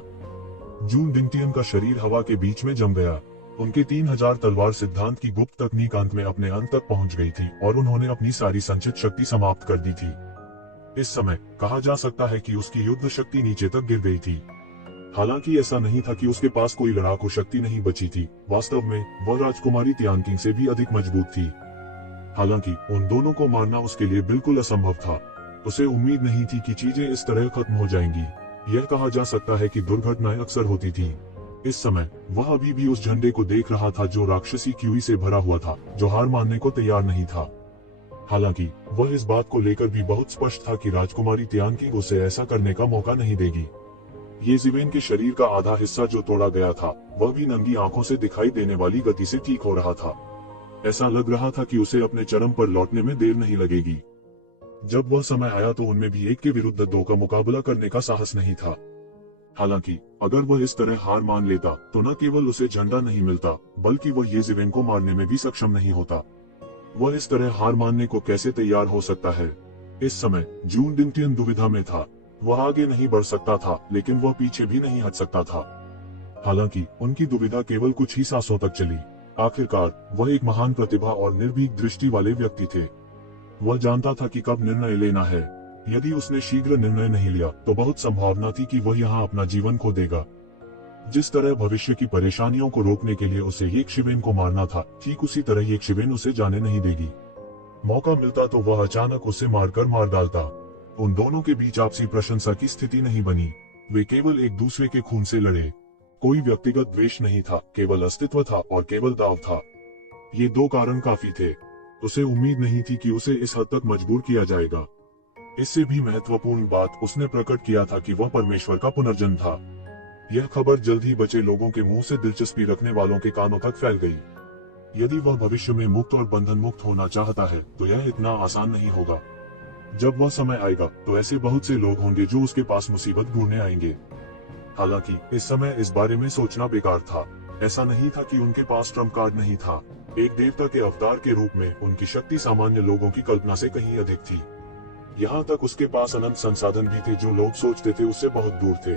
जून डिंगटियन का शरीर हवा के बीच में जम गया। उनके 3000 तलवार सिद्धांत की गुप्त तकनीक अंत में अपने अंत तक पहुंच गई थी और उन्होंने अपनी सारी संचित शक्ति समाप्त कर दी थी। इस समय कहा जा सकता है कि उसकी युद्ध शक्ति नीचे तक गिर गई थी। हालांकि ऐसा नहीं था कि उसके पास कोई लड़ाकू शक्ति नहीं बची थी। वास्तव में वह राजकुमारी तियानकिंग से भी अधिक मजबूत थी। हालांकि उन दोनों को मारना उसके लिए बिल्कुल असंभव था। उसे उम्मीद नहीं थी कि चीजें इस तरह खत्म हो जाएंगी। यह कहा जा सकता है कि दुर्घटनाएं अक्सर होती थी। इस समय वह अभी भी उस झंडे को देख रहा था जो राक्षसी क्यूई से भरा हुआ था, जो हार मानने को तैयार नहीं था। हालांकि वह इस बात को लेकर भी बहुत स्पष्ट था कि राजकुमारी तियानकिंग उसे ऐसा करने का मौका नहीं देगी। येशिवेन के शरीर का आधा हिस्सा जो तोड़ा गया था, वह भी नंगी आंखों से दिखाई देने वाली गति से ठीक हो रहा था। ऐसा लग रहा था कि उसे अपने चरम पर लौटने में देर नहीं लगेगी। जब वह समय आया तो उनमें भी एक के विरुद्ध दो का मुकाबला करने का साहस नहीं था। हालांकि अगर वह इस तरह हार मान लेता तो न केवल उसे झंडा नहीं मिलता, बल्कि वह येशिवेन को मारने में भी सक्षम नहीं होता। वह इस तरह हार मानने को कैसे तैयार हो सकता है? इस समय जून डिंगटियन दुविधा में था। वह आगे नहीं बढ़ सकता था, लेकिन वह पीछे भी नहीं हट सकता था। हालांकि उनकी दुविधा केवल कुछ ही सांसों तक चली। आखिरकार वह एक महान प्रतिभा और निर्भीक दृष्टि वाले व्यक्ति थे। वह जानता था कि कब निर्णय लेना है। यदि उसने शीघ्र निर्णय नहीं लिया तो बहुत संभावना थी कि वह यहाँ अपना जीवन खो देगा। जिस तरह भविष्य की परेशानियों को रोकने के लिए उसे येशिवेन को मारना था, ठीक उसी तरह येशिवेन उसे जाने नहीं देगी। मौका मिलता तो वह अचानक उसे मारकर मार डालता। उन दोनों के बीच आपसी प्रशंसा की स्थिति नहीं बनी। वे केवल एक दूसरे के खून से लड़े। कोई व्यक्तिगत द्वेष नहीं था, केवल अस्तित्व था और केवल दाव था। ये दो कारण काफी थे। उसे उम्मीद नहीं थी कि उसे इस हद तक मजबूर किया जाएगा। इससे भी महत्वपूर्ण बात, उसने प्रकट किया था कि वह परमेश्वर का पुनर्जन्म था। यह खबर जल्द ही बचे लोगों के मुंह से दिलचस्पी रखने वालों के कानों तक फैल गई। यदि वह भविष्य में मुक्त और बंधन मुक्त होना चाहता है तो यह इतना आसान नहीं होगा। जब वह समय आएगा तो ऐसे बहुत से लोग होंगे जो उसके पास मुसीबत ढूंढने आएंगे। हालांकि इस समय इस बारे में सोचना बेकार था। ऐसा नहीं था कि उनके पास ट्रम्प कार्ड नहीं था। एक देवता के अवतार के रूप में उनकी शक्ति सामान्य लोगों की कल्पना से कहीं अधिक थी। यहाँ तक उसके पास अनंत संसाधन भी थे जो लोग सोचते थे उससे बहुत दूर थे।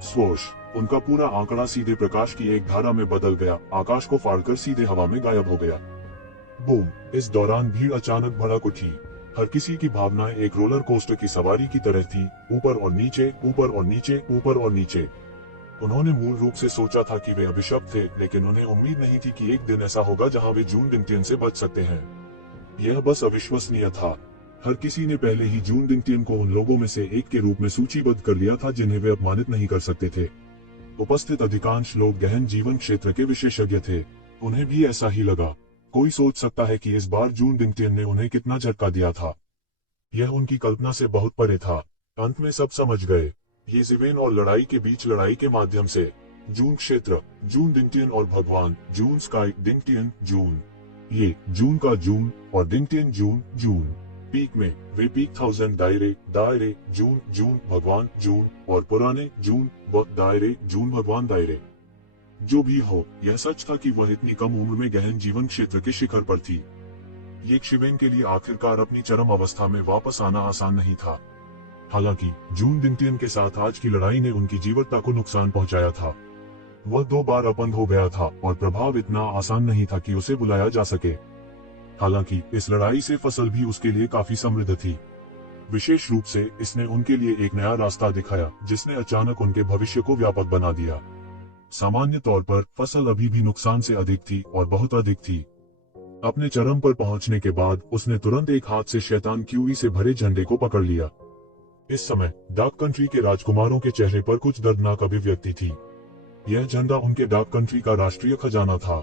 स्वोश, उनका पूरा आंकड़ा सीधे प्रकाश की एक धारा में बदल गया, आकाश को फाड़कर सीधे हवा में गायब हो गया। बूम! इस दौरान भीड़ अचानक भड़क उठी। हर किसी की भावनाएं एक रोलर कोस्टर की सवारी की तरह थी, ऊपर और नीचे, ऊपर और नीचे, ऊपर और नीचे। उन्होंने मूल रूप से सोचा था कि वे अभिशप्त थे, लेकिन उन्हें उम्मीद नहीं थी कि एक दिन ऐसा होगा जहां वे जून डिंगटियन से बच सकते हैं। यह बस अविश्वसनीय था। हर किसी ने पहले ही जून डिंगटियन को उन लोगों में से एक के रूप में सूचीबद्ध कर लिया था जिन्हें वे अपमानित नहीं कर सकते थे। उपस्थित अधिकांश लोग गहन जीवन क्षेत्र के विशेषज्ञ थे। उन्हें भी ऐसा ही लगा। कोई सोच सकता है कि इस बार जून डिंगटियन ने उन्हें कितना झटका दिया था। यह उनकी कल्पना से बहुत परे था। अंत में सब समझ गए। येशिवेन और लड़ाई के बीच लड़ाई के माध्यम से जून क्षेत्र, जून डिंगटियन और भगवान, जून स्काई डिंगटियन, जून, ये जून का जून और डिंगटियन जून, जून पीक में वे पीक 1000 दायरे, दायरे जून, जून भगवान, जून और पुराने जून दायरे, जून भगवान दायरे। जो भी हो, यह सच था कि वह इतनी कम उम्र में गहन जीवन क्षेत्र के शिखर पर थी। येशिवेन के लिए आखिरकार अपनी चरम अवस्था में वापस आना आसान नहीं था। हालांकि जून दिंगटियन के साथ आज की लड़ाई ने उनकी जीवटता को नुकसान पहुंचाया था। वह 2 बार अपंग हो गया था और प्रभाव इतना आसान नहीं था कि उसे बुलाया जा सके। हालांकि इस लड़ाई से फसल भी उसके लिए काफी समृद्ध थी। विशेष रूप से इसने उनके लिए एक नया रास्ता दिखाया जिसने अचानक उनके भविष्य को व्यापक बना दिया। सामान्य तौर पर फसल अभी भी नुकसान से अधिक थी और बहुत अधिक थी। अपने चरम पर पहुंचने के बाद उसने तुरंत एक हाथ से शैतान क्यूई से भरे झंडे को पकड़ लिया। इस समय डार्क कंट्री के राजकुमारों के चेहरे पर कुछ दर्दनाक अभिव्यक्ति थी। यह झंडा उनके डार्क कंट्री का राष्ट्रीय खजाना था।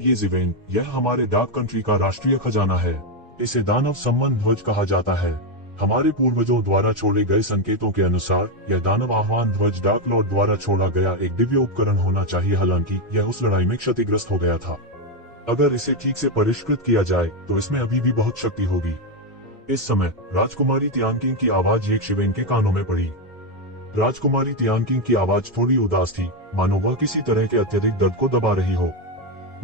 येशिवेन, यह हमारे डार्क कंट्री का राष्ट्रीय खजाना है। इसे दानव सम्मान ध्वज कहा जाता है। हमारे पूर्वजों द्वारा छोड़े गए संकेतों के अनुसार यह दानव आह्वान ध्वज डार्क लॉर्ड द्वारा छोड़ा गया एक दिव्य उपकरण होना चाहिए। हालांकि यह उस लड़ाई में क्षतिग्रस्त हो गया था। अगर इसे ठीक से परिष्कृत किया जाए तो इसमें अभी भी बहुत शक्ति होगी। इस समय राजकुमारी तियानकिंग की आवाज येशिवेन के कानों में पड़ी। राजकुमारी तियानकिंग की आवाज थोड़ी उदास थी, मानो वह किसी तरह के अत्यधिक दर्द को दबा रही हो।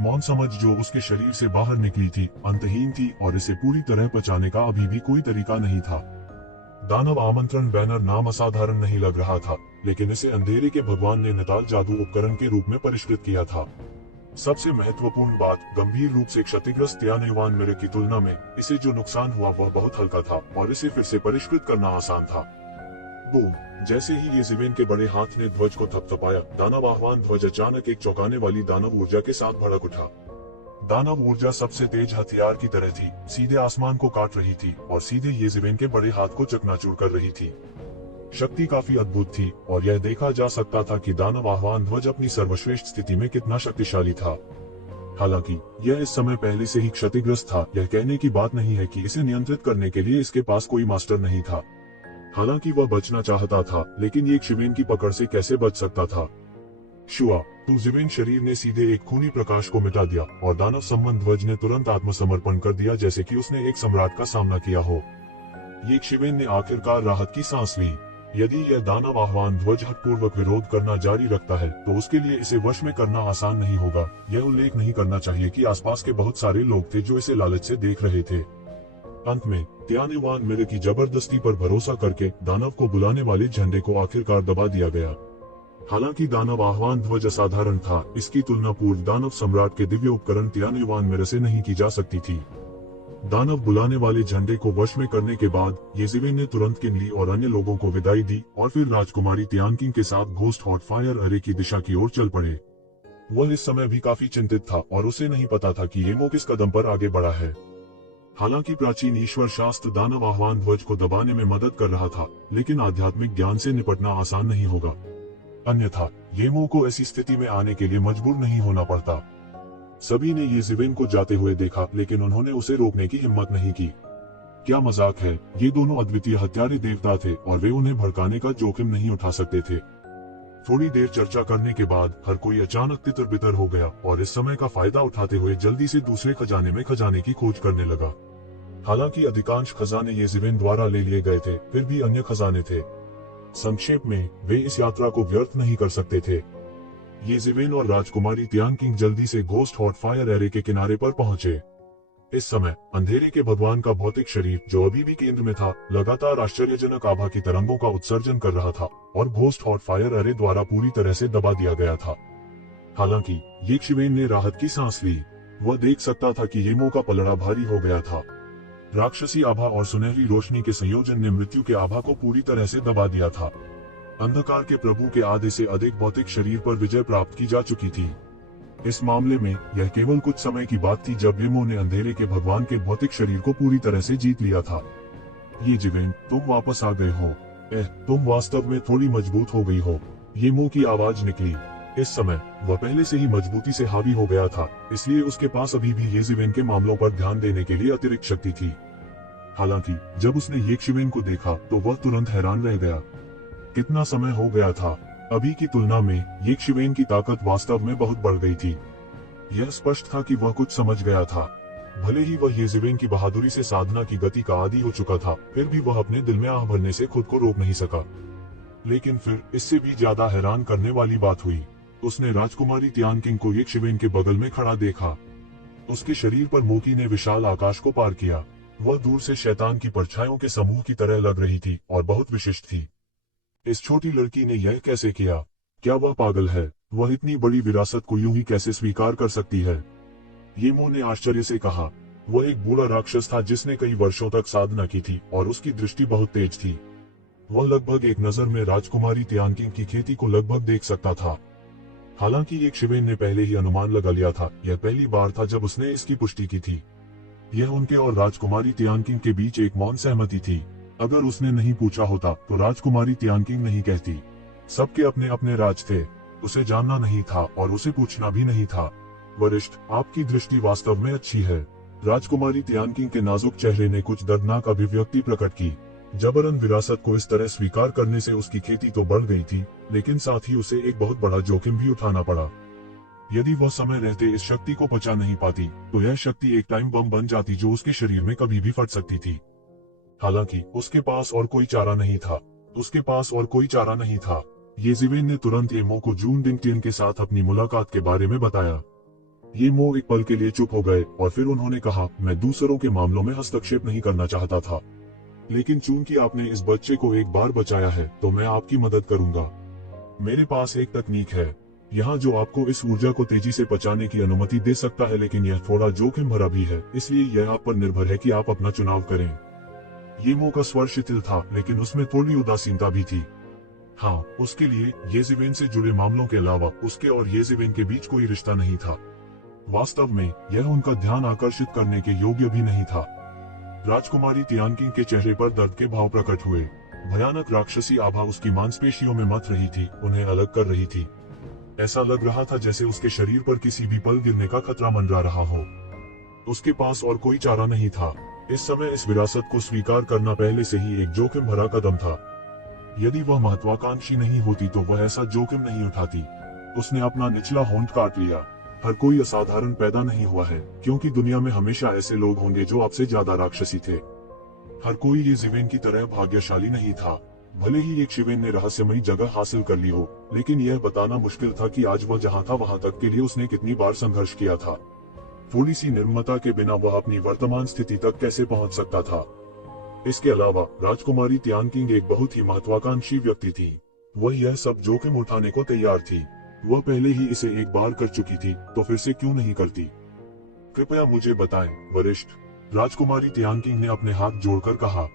मौन समझ जो उसके शरीर से बाहर निकली थी अंतहीन थी और इसे पूरी तरह पचाने का अभी भी कोई तरीका नहीं था। दानव आमंत्रण बैनर नाम असाधारण नहीं लग रहा था, लेकिन इसे अंधेरे के भगवान ने नताल जादू उपकरण के रूप में परिष्कृत किया था। सबसे महत्वपूर्ण बात, गंभीर रूप से क्षतिग्रस्त त्यानेवान मिरर की तुलना में इसे जो नुकसान हुआ वह बहुत हल्का था और इसे फिर से परिष्कृत करना आसान था। बूम! जैसे ही येशिवेन के बड़े हाथ ने ध्वज को थपथपाया, दानव आह्वान ध्वज अचानक एक चौंकाने वाली दानव ऊर्जा के साथ भड़क उठा। दानव ऊर्जा सबसे तेज हथियार की तरह थी, सीधे आसमान को काट रही थी और सीधे येशिवेन के बड़े हाथ को चकनाचूर कर रही थी। शक्ति काफी अद्भुत थी और यह देखा जा सकता था कि दानव आह्वान ध्वज अपनी सर्वश्रेष्ठ स्थिति में कितना शक्तिशाली था। हालांकि यह इस समय पहले से ही क्षतिग्रस्त था। यह कहने की बात नहीं है कि इसे नियंत्रित करने के लिए इसके पास कोई मास्टर नहीं था। हालांकि वह बचना चाहता था, लेकिन येशिवेन की पकड़ से कैसे बच सकता था? शुआ, येशिवेन शरीर ने सीधे एक खूनी प्रकाश को मिटा दिया और दानव सम्मान ध्वज ने तुरंत आत्मसमर्पण कर दिया, जैसे कि उसने एक सम्राट का सामना किया हो। येशिवेन ने आखिरकार राहत की सांस ली। यदि यह दानव आह्वान ध्वज हठपूर्वक विरोध करना जारी रखता है तो उसके लिए इसे वश में करना आसान नहीं होगा। यह उल्लेख नहीं करना चाहिए कि आसपास के बहुत सारे लोग थे जो इसे लालच से देख रहे थे। अंत में त्यानेवान मिरर की जबरदस्ती पर भरोसा करके दानव को बुलाने वाले झंडे को आखिरकार दबा दिया गया। हालांकि दानव आह्वान ध्वज असाधारण था, इसकी तुलना पूर्व दानव सम्राट के दिव्य उपकरण त्यानेवान मिरर से नहीं की जा सकती थी। दानव बुलाने वाले झंडे को वश में करने के बाद येशिवेन ने तुरंत किनली और अन्य लोगों को विदाई दी और फिर राजकुमारी तियानकिंग के साथ घोस्ट हॉट फायर अरे की दिशा की ओर चल पड़े। वह इस समय भी काफी चिंतित था और उसे नहीं पता था कि येमो किस कदम पर आगे बढ़ा है। हालांकि प्राचीन ईश्वर शास्त्र दानव आह्वान ध्वज को दबाने में मदद कर रहा था, लेकिन आध्यात्मिक ज्ञान से निपटना आसान नहीं होगा। अन्यथा येमो को ऐसी स्थिति में आने के लिए मजबूर नहीं होना पड़ता। सभी ने येशिवेन को जाते हुए देखा, लेकिन उन्होंने उसे रोकने की हिम्मत नहीं की। क्या मजाक है, ये दोनों अद्वितीय हत्यारे देवता थे और वे उन्हें भड़काने का जोखिम नहीं उठा सकते थे। थोड़ी देर चर्चा करने के बाद हर कोई अचानक तितर बितर हो गया और इस समय का फायदा उठाते हुए जल्दी से दूसरे खजाने में खजाने की खोज करने लगा। हालांकि अधिकांश खजाने येशिवेन द्वारा ले लिए गए थे, फिर भी अन्य खजाने थे। संक्षेप में, वे इस यात्रा को व्यर्थ नहीं कर सकते थे। येशिवेन और राजकुमारी तियानकिंग जल्दी से घोस्ट हॉट फायर एरे के किनारे पर पहुंचे। इस समय अंधेरे के भगवान का भौतिक शरीर, जो अभी भी केंद्र में था, लगातार आश्चर्यजनक आभा की तरंगों का उत्सर्जन कर रहा था और घोस्ट हॉट फायर एरे द्वारा पूरी तरह से दबा दिया गया था। हालांकि येशिवेन ने राहत की सांस ली। वह देख सकता था कि येमो का पलड़ा भारी हो गया था। राक्षसी आभा और सुनहरी रोशनी के संयोजन ने मृत्यु के आभा को पूरी तरह से दबा दिया था। अंधकार के प्रभु के आधे से अधिक भौतिक शरीर पर विजय प्राप्त की जा चुकी थी। इस मामले में यह केवल कुछ समय की बात थी जब येमो ने अंधेरे के भगवान के भौतिक शरीर को पूरी तरह से जीत लिया था। येशिवेन, तुम वापस आ गए हो। तुम वास्तव में थोड़ी मजबूत हो गई हो। येमो की आवाज निकली। इस समय वह पहले से ही मजबूती से हावी हो गया था, इसलिए उसके पास अभी भी येशिवेन के मामलों पर ध्यान देने के लिए अतिरिक्त शक्ति थी। हालांकि जब उसने येशिवेन को देखा तो वह तुरंत हैरान रह गया। कितना समय हो गया था। अभी की तुलना में येशिवेन की ताकत वास्तव में बहुत बढ़ गई थी। यह स्पष्ट था कि वह कुछ समझ गया था। भले ही वह येशिवेन की बहादुरी से साधना की गति का आदी हो चुका था, फिर भी वह अपने दिल में आह भरने से खुद को रोक नहीं सका। लेकिन फिर इससे भी ज्यादा हैरान करने वाली बात हुई। उसने राजकुमारी तियानकिंग को एक शिवेन के बगल में खड़ा देखा। उसके शरीर पर मोकी ने विशाल आकाश को पार किया। वह दूर से शैतान की परछाइयों के समूह की तरह लग रही थी और बहुत विशिष्ट थी। इस छोटी लड़की ने यह कैसे किया? क्या वह पागल है? वह इतनी बड़ी विरासत को यूं ही कैसे स्वीकार कर सकती है? येमो ने आश्चर्य से कहा। वह एक बूढ़ा राक्षस था जिसने कई वर्षों तक साधना की थी और उसकी दृष्टि बहुत तेज थी। वह लगभग एक नजर में राजकुमारी तियानकिंग की खेती को लगभग देख सकता था। हालांकि एक शिवेन ने पहले ही अनुमान लगा लिया था। यह पहली बार था जब उसने इसकी पुष्टि की थी। यह उनके और राजकुमारी तियानकिंग के बीच एक मौन सहमति थी। अगर उसने नहीं पूछा होता तो राजकुमारी तियानकिंग नहीं कहती। सबके अपने अपने राज थे। उसे जानना नहीं था और उसे पूछना भी नहीं था। वरिष्ठ, आपकी दृष्टि वास्तव में अच्छी है। राजकुमारी तियानकिंग के नाजुक चेहरे ने कुछ दर्दनाक अभिव्यक्ति प्रकट की। जबरन विरासत को इस तरह स्वीकार करने से उसकी खेती तो बढ़ गई थी, लेकिन साथ ही उसे एक बहुत बड़ा जोखिम भी उठाना पड़ा। यदि वह समय रहते इस शक्ति को पचा नहीं पाती तो यह शक्ति एक टाइम बम बन जाती जो उसके शरीर में कभी भी फट सकती थी। हालांकि उसके पास और कोई चारा नहीं था। उसके पास और कोई चारा नहीं था। येजिवेन ने तुरंत येमो को जून डिंगटियन के साथ अपनी मुलाकात के बारे में बताया। येमो एक पल के लिए चुप हो गए और फिर उन्होंने कहा, मैं दूसरों के मामलों में हस्तक्षेप नहीं करना चाहता था, लेकिन चूंकि आपने इस बच्चे को एक बार बचाया है तो मैं आपकी मदद करूंगा। मेरे पास एक तकनीक है यहाँ जो आपको इस ऊर्जा को तेजी से पचाने की अनुमति दे सकता है, लेकिन यह थोड़ा जोखिम भरा भी है, इसलिए यह आप पर निर्भर है कि आप अपना चुनाव करें। येमो का स्वर शिथिल था, लेकिन उसमें थोड़ी उदासीनता भी थी। हाँ, उसके लिए येजिवेन से जुड़े मामलों के अलावा उसके और येजिवेन के बीच कोई रिश्ता नहीं था। वास्तव में यह उनका ध्यान आकर्षित करने के योग्य भी नहीं था। राजकुमारी तियानकिंग के चेहरे पर दर्द के भाव प्रकट हुए। भयानक राक्षसी आभा उसकी मांसपेशियों में मथ रही थी, उन्हें अलग कर रही थी। ऐसा लग रहा था जैसे उसके शरीर पर किसी भी पल गिरने का खतरा मंडरा रहा हो। उसके पास और कोई चारा नहीं था। इस समय इस विरासत को स्वीकार करना पहले से ही एक जोखिम भरा कदम था। यदि वह महत्वाकांक्षी नहीं होती तो वह ऐसा जोखिम नहीं उठाती। उसने अपना निचला होंठ काट लिया। हर कोई असाधारण पैदा नहीं हुआ है, क्योंकि दुनिया में हमेशा ऐसे लोग होंगे जो आपसे ज्यादा राक्षसी थे। हर कोई येजिवेन की तरह भाग्यशाली नहीं था। भले ही एक शिवेन ने रहस्यमयी जगह हासिल कर ली हो, लेकिन यह बताना मुश्किल था कि आज वह जहां था वहां तक के लिए उसने कितनी बार संघर्ष किया था। थोड़ी सी निर्ममता के बिना वह अपनी वर्तमान स्थिति तक कैसे पहुंच सकता था। इसके अलावा राजकुमारी तियानकिंग एक बहुत ही महत्वाकांक्षी व्यक्ति थी। वह यह सब जोखिम उठाने को तैयार थी। वह पहले ही इसे एक बार कर चुकी थी, तो फिर से क्यों नहीं करती? कृपया मुझे बताएं, वरिष्ठ, राजकुमारी तियानकिंग ने अपने हाथ जोड़कर कहा।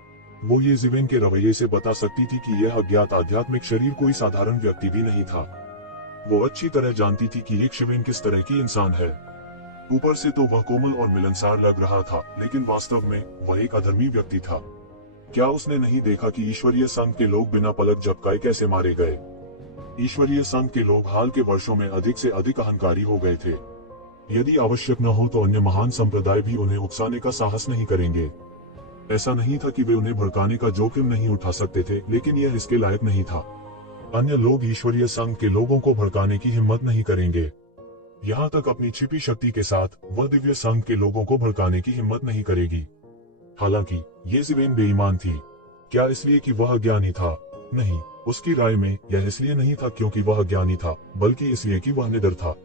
वो येजिवेन के रवैये से बता सकती थी कि यह अज्ञात आध्यात्मिक शरीर कोई साधारण व्यक्ति भी नहीं था। वो अच्छी तरह जानती थी कि एक शिवेन किस तरह की इंसान है। ऊपर से तो वह कोमल और मिलनसार लग रहा था, लेकिन वास्तव में वह एक अधर्मी व्यक्ति था। क्या उसने नहीं देखा कि ईश्वरीय संघ के लोग बिना पलक झपकाए कैसे मारे गए? ईश्वरीय संघ के लोग हाल के वर्षों में अधिक से अधिक अहंकारी हो गए थे। यदि आवश्यक न हो तो अन्य महान संप्रदाय भी उन्हें उकसाने का साहस नहीं करेंगे। ऐसा नहीं था कि वे उन्हें भड़काने का जोखिम नहीं उठा सकते थे, लेकिन यह इसके लायक नहीं था। अन्य लोग ईश्वरीय संघ के लोगों को भड़काने की हिम्मत नहीं करेंगे। यहाँ तक अपनी छिपी शक्ति के साथ वह दिव्य संघ के लोगों को भड़काने की हिम्मत नहीं करेगी। हालांकि येजिवेन बेईमान थी। क्या इसलिए कि वह अज्ञानी था? नहीं, उसकी राय में यह इसलिए नहीं था क्योंकि वह अज्ञानी था, बल्कि इसलिए कि वह निडर था।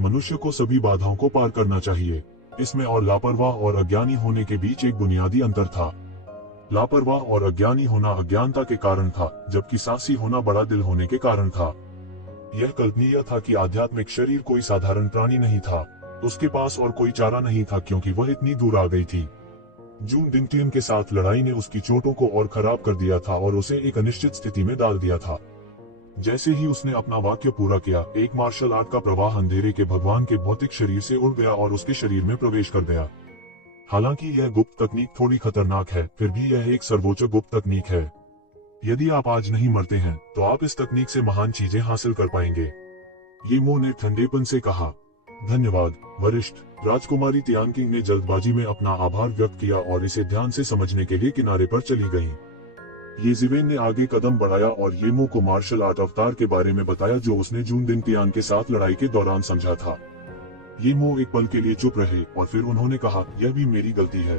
मनुष्य को सभी बाधाओं को पार करना चाहिए। इसमें और लापरवाह और अज्ञानी होने के बीच एक बुनियादी अंतर था। लापरवाह और अज्ञानी होना अज्ञानता के कारण था, जबकि साहसी होना बड़ा दिल होने के कारण था। यह कल्पनीय था कि आध्यात्मिक शरीर कोई साधारण प्राणी नहीं था। उसके पास और कोई चारा नहीं था क्योंकि वह इतनी दूर आ गई थी। जून डिंगटियन के साथ लड़ाई ने उसकी चोटों को और खराब कर दिया था और उसे एक अनिश्चित स्थिति में डाल दिया था। जैसे ही उसने अपना वाक्य पूरा किया, एक मार्शल आर्ट का प्रवाह अंधेरे के भगवान के भौतिक शरीर से उड़ गया और उसके शरीर में प्रवेश कर गया। हालांकि यह गुप्त तकनीक थोड़ी खतरनाक है, फिर भी यह एक सर्वोच्च गुप्त तकनीक है। यदि आप आज नहीं मरते हैं तो आप इस तकनीक से महान चीजें हासिल कर पाएंगे। येमो ने ठंडेपन से कहा। धन्यवाद, वरिष्ठ। राजकुमारी तियानकिंग ने जल्दबाजी में अपना आभार व्यक्त किया और इसे ध्यान से समझने के लिए किनारे पर चली गईं। येजिवेन ने आगे कदम बढ़ाया और येमो को मार्शल आर्ट अवतार के बारे में बताया जो उसने जून डिंगटियन के साथ लड़ाई के दौरान समझा था। येमो एक पल के लिए चुप रहे और फिर उन्होंने कहा, यह भी मेरी गलती है।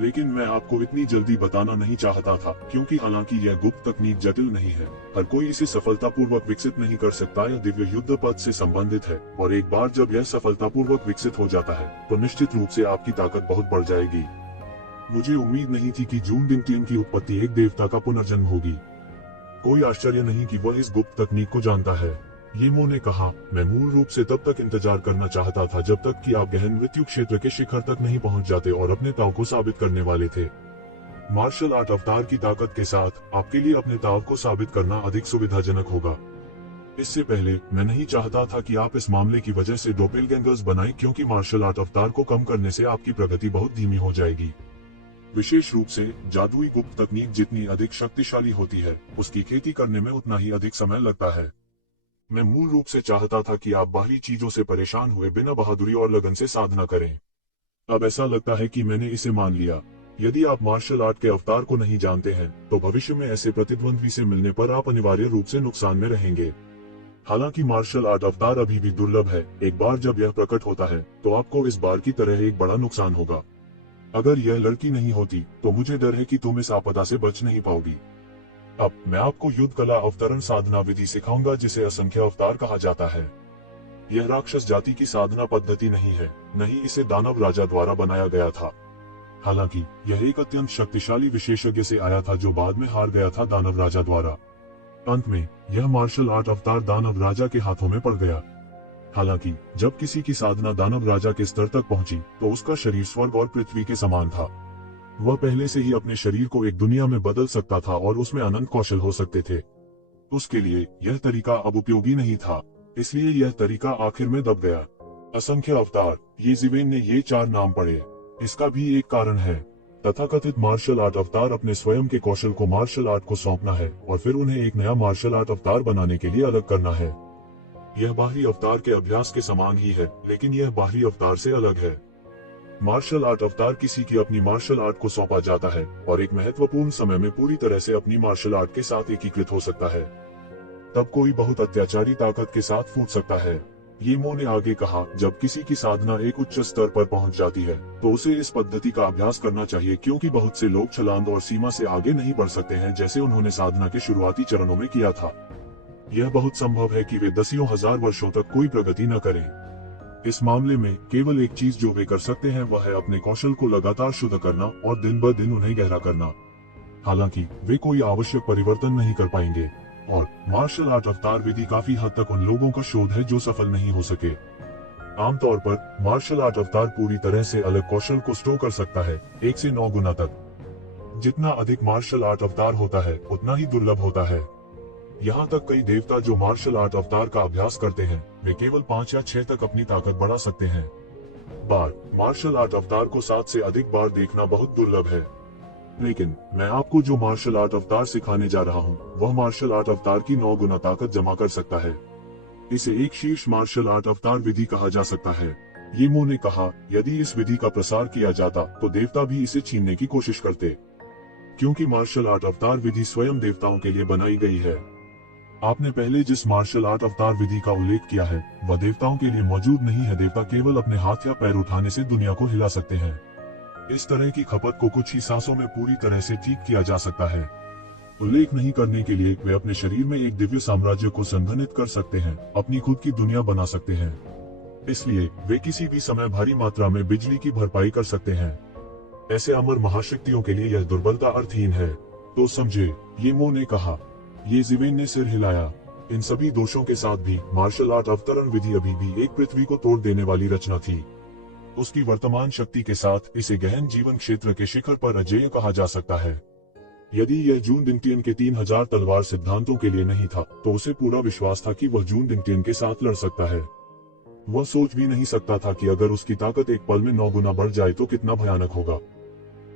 लेकिन मैं आपको इतनी जल्दी बताना नहीं चाहता था, क्योंकि हालांकि यह गुप्त तकनीक जटिल नहीं है, हर कोई इसे सफलतापूर्वक विकसित नहीं कर सकता या दिव्य युद्ध पद से संबंधित है, और एक बार जब यह सफलतापूर्वक विकसित हो जाता है तो निश्चित रूप से आपकी ताकत बहुत बढ़ जाएगी। मुझे उम्मीद नहीं थी कि जून डिंगटियन की उत्पत्ति एक देवता का पुनर्जन्म होगी। कोई आश्चर्य नहीं कि वह इस गुप्त तकनीक को जानता है। येमो ने कहा, मैं मूल रूप से तब तक इंतजार करना चाहता था जब तक कि आप गहन मृत्यु क्षेत्र के शिखर तक नहीं पहुंच जाते और अपने ताव को साबित करने वाले थे। मार्शल आर्ट अवतार की ताकत के साथ आपके लिए अपने ताव को साबित करना अधिक सुविधाजनक होगा। इससे पहले मैं नहीं चाहता था कि आप इस मामले की वजह से डोपेलगैंगर्स बनाएं, क्योंकि मार्शल आर्ट अवतार को कम करने से आपकी प्रगति बहुत धीमी हो जाएगी। विशेष रूप से जादुई गुप्त तकनीक जितनी अधिक शक्तिशाली होती है, उसकी खेती करने में उतना ही अधिक समय लगता है। मैं मूल रूप से चाहता था कि आप बाहरी चीजों से परेशान हुए बिना बहादुरी और लगन से साधना करें। अब ऐसा लगता है कि मैंने इसे मान लिया। यदि आप मार्शल आर्ट के अवतार को नहीं जानते हैं, तो भविष्य में ऐसे प्रतिद्वंद्वी से मिलने पर आप अनिवार्य रूप से नुकसान में रहेंगे। हालांकि मार्शल आर्ट अवतार अभी भी दुर्लभ है, एक बार जब यह प्रकट होता है तो आपको इस बार की तरह एक बड़ा नुकसान होगा। अगर यह लड़की नहीं होती तो मुझे डर है कि तुम इस आपदा से बच नहीं पाओगी। अब मैं आपको युद्ध कला अवतरण साधना विधि सिखाऊंगा, जिसे असंख्य अवतार कहा जाता है। यह राक्षस जाति की साधना पद्धति नहीं है, नहीं इसे दानव राजा द्वारा बनाया गया था। हालांकि यह एक अत्यंत शक्तिशाली विशेषज्ञ से आया था जो बाद में हार गया था दानव राजा द्वारा। अंत में यह मार्शल आर्ट अवतार दानव राजा के हाथों में पड़ गया। हालांकि जब किसी की साधना दानव राजा के स्तर तक पहुंची तो उसका शरीर स्वर्ग और पृथ्वी के समान था। वह पहले से ही अपने शरीर को एक दुनिया में बदल सकता था और उसमें अनंत कौशल हो सकते थे। उसके लिए यह तरीका अब उपयोगी नहीं था, इसलिए यह तरीका आखिर में दब गया। असंख्य अवतार, ये ज़िवेन ने ये 4 नाम पढ़े। इसका भी एक कारण है। तथाकथित मार्शल आर्ट अवतार अपने स्वयं के कौशल को मार्शल आर्ट को सौंपना है और फिर उन्हें एक नया मार्शल आर्ट अवतार बनाने के लिए अलग करना है। यह बाहरी अवतार के अभ्यास के समान ही है, लेकिन यह बाहरी अवतार से अलग है। मार्शल आर्ट अवतार किसी की अपनी मार्शल आर्ट को सौंपा जाता है और एक महत्वपूर्ण समय में पूरी तरह से अपनी मार्शल आर्ट के साथ एकीकृत हो सकता है। तब कोई बहुत अत्याचारी ताकत के साथ फूट सकता है। येमो ने आगे कहा, जब किसी की साधना एक उच्च स्तर पर पहुंच जाती है तो उसे इस पद्धति का अभ्यास करना चाहिए, क्योंकि बहुत से लोग छलांग और सीमा से आगे नहीं बढ़ सकते हैं जैसे उन्होंने साधना के शुरुआती चरणों में किया था। यह बहुत संभव है कि वे दसियों हजार वर्षों तक कोई प्रगति न करें। इस मामले में केवल एक चीज जो वे कर सकते हैं वह है अपने कौशल को लगातार शुद्ध करना और दिन ब दिन उन्हें गहरा करना। हालांकि वे कोई आवश्यक परिवर्तन नहीं कर पाएंगे, और मार्शल आर्ट अवतार विधि काफी हद तक उन लोगों का शोध है जो सफल नहीं हो सके। आमतौर पर मार्शल आर्ट अवतार पूरी तरह से अलग कौशल को स्टोर कर सकता है, 1 से 9 गुना तक। जितना अधिक मार्शल आर्ट अवतार होता है उतना ही दुर्लभ होता है। यहाँ तक कई देवता जो मार्शल आर्ट अवतार का अभ्यास करते हैं, वे केवल 5 या 6 तक अपनी ताकत बढ़ा सकते हैं। मार्शल आर्ट अवतार को 7 से अधिक बार देखना बहुत दुर्लभ है। लेकिन मैं आपको जो मार्शल आर्ट अवतार सिखाने जा रहा हूँ वह मार्शल आर्ट अवतार की 9 गुना ताकत जमा कर सकता है। इसे एक शीर्ष मार्शल आर्ट अवतार विधि कहा जा सकता है। येमो ने कहा, यदि इस विधि का प्रसार किया जाता तो देवता भी इसे छीनने की कोशिश करते, क्योंकि मार्शल आर्ट अवतार विधि स्वयं देवताओं के लिए बनाई गई है। आपने पहले जिस मार्शल आर्ट अवतार विधि का उल्लेख किया है वह देवताओं के लिए मौजूद नहीं है। देवता केवल अपने हाथ या पैर उठाने से दुनिया को हिला सकते हैं। इस तरह की खपत को कुछ ही सांसों में पूरी तरह से ठीक किया जा सकता है। उल्लेख नहीं करने के लिए वे अपने शरीर में एक दिव्य साम्राज्य को संघनित कर सकते हैं, अपनी खुद की दुनिया बना सकते हैं। इसलिए वे किसी भी समय भारी मात्रा में बिजली की भरपाई कर सकते हैं। ऐसे अमर महाशक्तियों के लिए यह दुर्बलता अर्थहीन है। तो समझे, येमो ने कहा। ये ज़िवेन ने सिर हिलाया। इन सभी दोषों के साथ भी मार्शल आर्ट अवतरण विधि अभी भी एक पृथ्वी को तोड़ देने वाली रचना थी। उसकी वर्तमान शक्ति के साथ इसे गहन जीवन क्षेत्र के शिखर पर अजेय कहा जा सकता है। यदि यह जून डिंगटियन के 3000 तलवार सिद्धांतों के लिए नहीं था तो उसे पूरा विश्वास था कि वह जून डिंगटियन के साथ लड़ सकता है। वह सोच भी नहीं सकता था कि अगर उसकी ताकत एक पल में 9 गुना बढ़ जाए तो कितना भयानक होगा।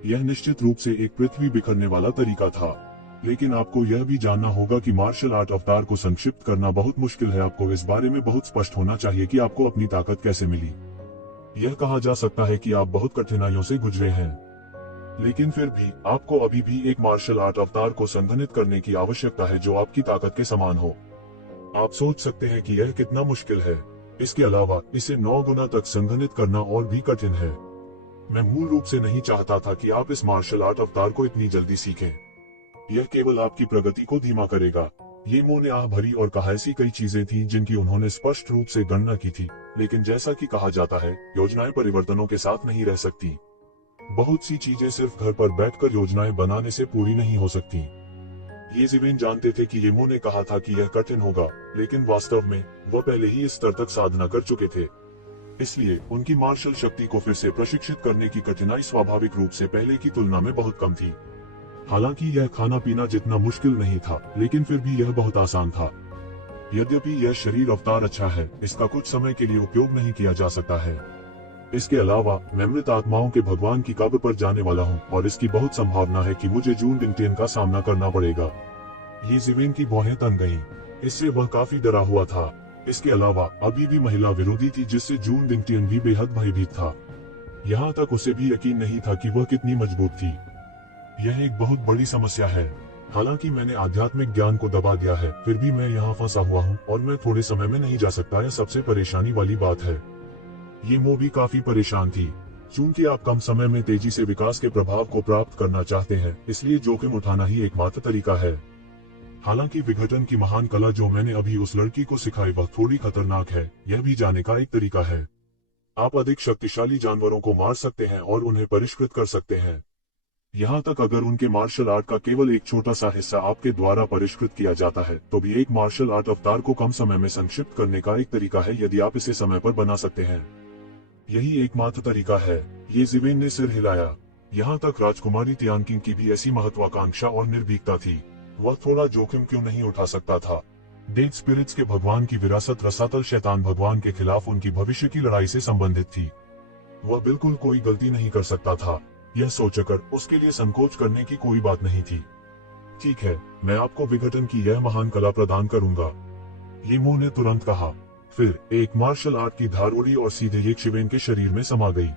यह निश्चित रूप से एक पृथ्वी बिखरने वाला तरीका था। लेकिन आपको यह भी जानना होगा कि मार्शल आर्ट अवतार को संक्षिप्त करना बहुत मुश्किल है। आपको इस बारे में बहुत स्पष्ट होना चाहिए कि आपको अपनी ताकत कैसे मिली। यह कहा जा सकता है कि आप बहुत कठिनाइयों से गुजरे हैं, लेकिन फिर भी आपको अभी भी एक मार्शल आर्ट अवतार को संघनित करने की आवश्यकता है जो आपकी ताकत के समान हो। आप सोच सकते हैं कि यह कितना मुश्किल है। इसके अलावा इसे 9 गुना तक संघनित करना और भी कठिन है। मैं मूल रूप से नहीं चाहता था कि आप इस मार्शल आर्ट अवतार को इतनी जल्दी सीखें। यह केवल आपकी प्रगति को धीमा करेगा। ये मो ने आह भरी और कहा ऐसी कई चीजें थीं जिनकी उन्होंने स्पष्ट रूप से गणना की थी, लेकिन जैसा कि कहा जाता है, योजनाएं परिवर्तनों के साथ नहीं रह सकती। बहुत सी चीजें सिर्फ घर पर बैठकर योजनाएं बनाने से पूरी नहीं हो सकती। ये ज़िवेन जानते थे कि येमो ने कहा था कि यह कठिन होगा, लेकिन वास्तव में वह पहले ही इस स्तर तक साधना कर चुके थे। इसलिए उनकी मार्शल शक्ति को फिर से प्रशिक्षित करने की कठिनाई स्वाभाविक रूप से पहले की तुलना में बहुत कम थी। हालांकि यह खाना पीना जितना मुश्किल नहीं था, लेकिन फिर भी यह बहुत आसान था। यद्यपि यह शरीर अवतार अच्छा है, इसका कुछ समय के लिए उपयोग नहीं किया जा सकता है। इसके अलावा मैं मृत आत्माओं के भगवान की कब्र पर जाने वाला हूं और इसकी बहुत संभावना है कि मुझे जून डिंगटियन का सामना करना पड़ेगा। ये ज़िवेन की भौहें तन गईं। इससे वह काफी डरा हुआ था। इसके अलावा अभी भी महिला विरोधी थी, जिससे जून डिंगटियन भी बेहद भयभीत था। यहाँ तक उसे भी यकीन नहीं था कि वह कितनी मजबूत थी। यह एक बहुत बड़ी समस्या है। हालांकि मैंने आध्यात्मिक ज्ञान को दबा दिया है, फिर भी मैं यहाँ फंसा हुआ हूँ और मैं थोड़े समय में नहीं जा सकता। यह सबसे परेशानी वाली बात है। ये मो भी काफी परेशान थी। चूंकि आप कम समय में तेजी से विकास के प्रभाव को प्राप्त करना चाहते हैं, इसलिए जोखिम उठाना ही एकमात्र तरीका है। हालांकि विघटन की महान कला जो मैंने अभी उस लड़की को सिखाई वह थोड़ी खतरनाक है, यह भी जाने का एक तरीका है। आप अधिक शक्तिशाली जानवरों को मार सकते हैं और उन्हें परिष्कृत कर सकते हैं। यहाँ तक अगर उनके मार्शल आर्ट का केवल एक छोटा सा हिस्सा आपके द्वारा परिष्कृत किया जाता है, तो भी एक मार्शल आर्ट अवतार को कम समय में संक्षिप्त करने का एक तरीका है, यदि आप इसे समय पर बना सकते हैं। यही एकमात्र तरीका है। ये ज़िवेन ने सिर हिलाया। यहाँ तक राजकुमारी तियानकिन की भी ऐसी महत्वाकांक्षा और निर्भीकता थी। वह थोड़ा जोखिम क्यों नहीं उठा सकता था? डेड स्पिरिट्स के भगवान की विरासत रसातल शैतान भगवान के खिलाफ उनकी भविष्य की लड़ाई से संबंधित थी। वह बिल्कुल कोई गलती नहीं कर सकता था। यह सोचकर उसके लिए संकोच करने की कोई बात नहीं थी। ठीक है, मैं आपको विघटन की यह महान कला प्रदान करूंगा, ये मो ने तुरंत कहा। फिर एक मार्शल आर्ट की धार उड़ी और सीधे ये ज़िवेन के शरीर में समा गई।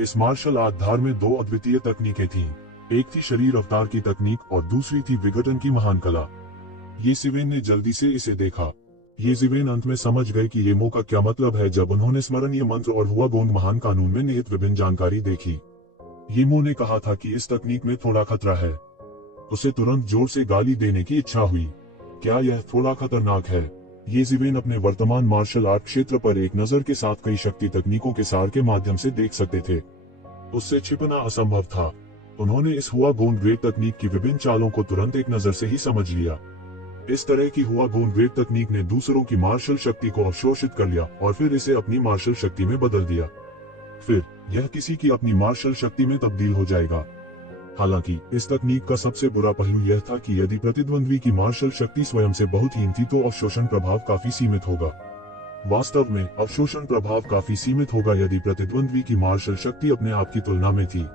इस मार्शल आर्ट धार में दो अद्वितीय तकनीकें थीं। एक थी शरीर अवतार की तकनीक और दूसरी थी विघटन की महान कला। ये ज़िवेन ने जल्दी से इसे देखा। ये ज़िवेन अंत में समझ गए कि ये मो का क्या मतलब है जब उन्होंने स्मरणीय मंत्र और हुआ गोंग महान कानून में निहित विभिन्न जानकारी देखी। ये मो ने कहा था कि इस तकनीक में थोड़ा खतरा है। उसे तुरंत जोर से गाली देने की इच्छा हुई। क्या यह थोड़ा खतरनाक है? ये ज़िवेन अपने वर्तमान मार्शल आर्ट क्षेत्र पर एक नजर के साथ कई शक्ति तकनीकों के सार के माध्यम से देख सकते थे। उससे छिपना असंभव था। उन्होंने इस हुआ गोंग ग्रेट तकनीक की विभिन्न चालों को तुरंत एक नजर से ही समझ लिया। इस तरह की हुआ गोंग ग्रेट तकनीक ने दूसरों की मार्शल शक्ति को अवशोषित कर लिया और फिर इसे अपनी मार्शल शक्ति में बदल दिया। फिर यह किसी की अपनी मार्शल शक्ति में तब्दील हो जाएगा। हालांकि इस तकनीक का सबसे बुरा पहलू यह था कि यदि प्रतिद्वंद्वी की मार्शल शक्ति स्वयं से बहुत हीन थी तो अवशोषण प्रभाव काफी सीमित होगा। वास्तव में अवशोषण प्रभाव काफी सीमित होगा यदि प्रतिद्वंद्वी की मार्शल शक्ति अपने आप की तुलना में थी।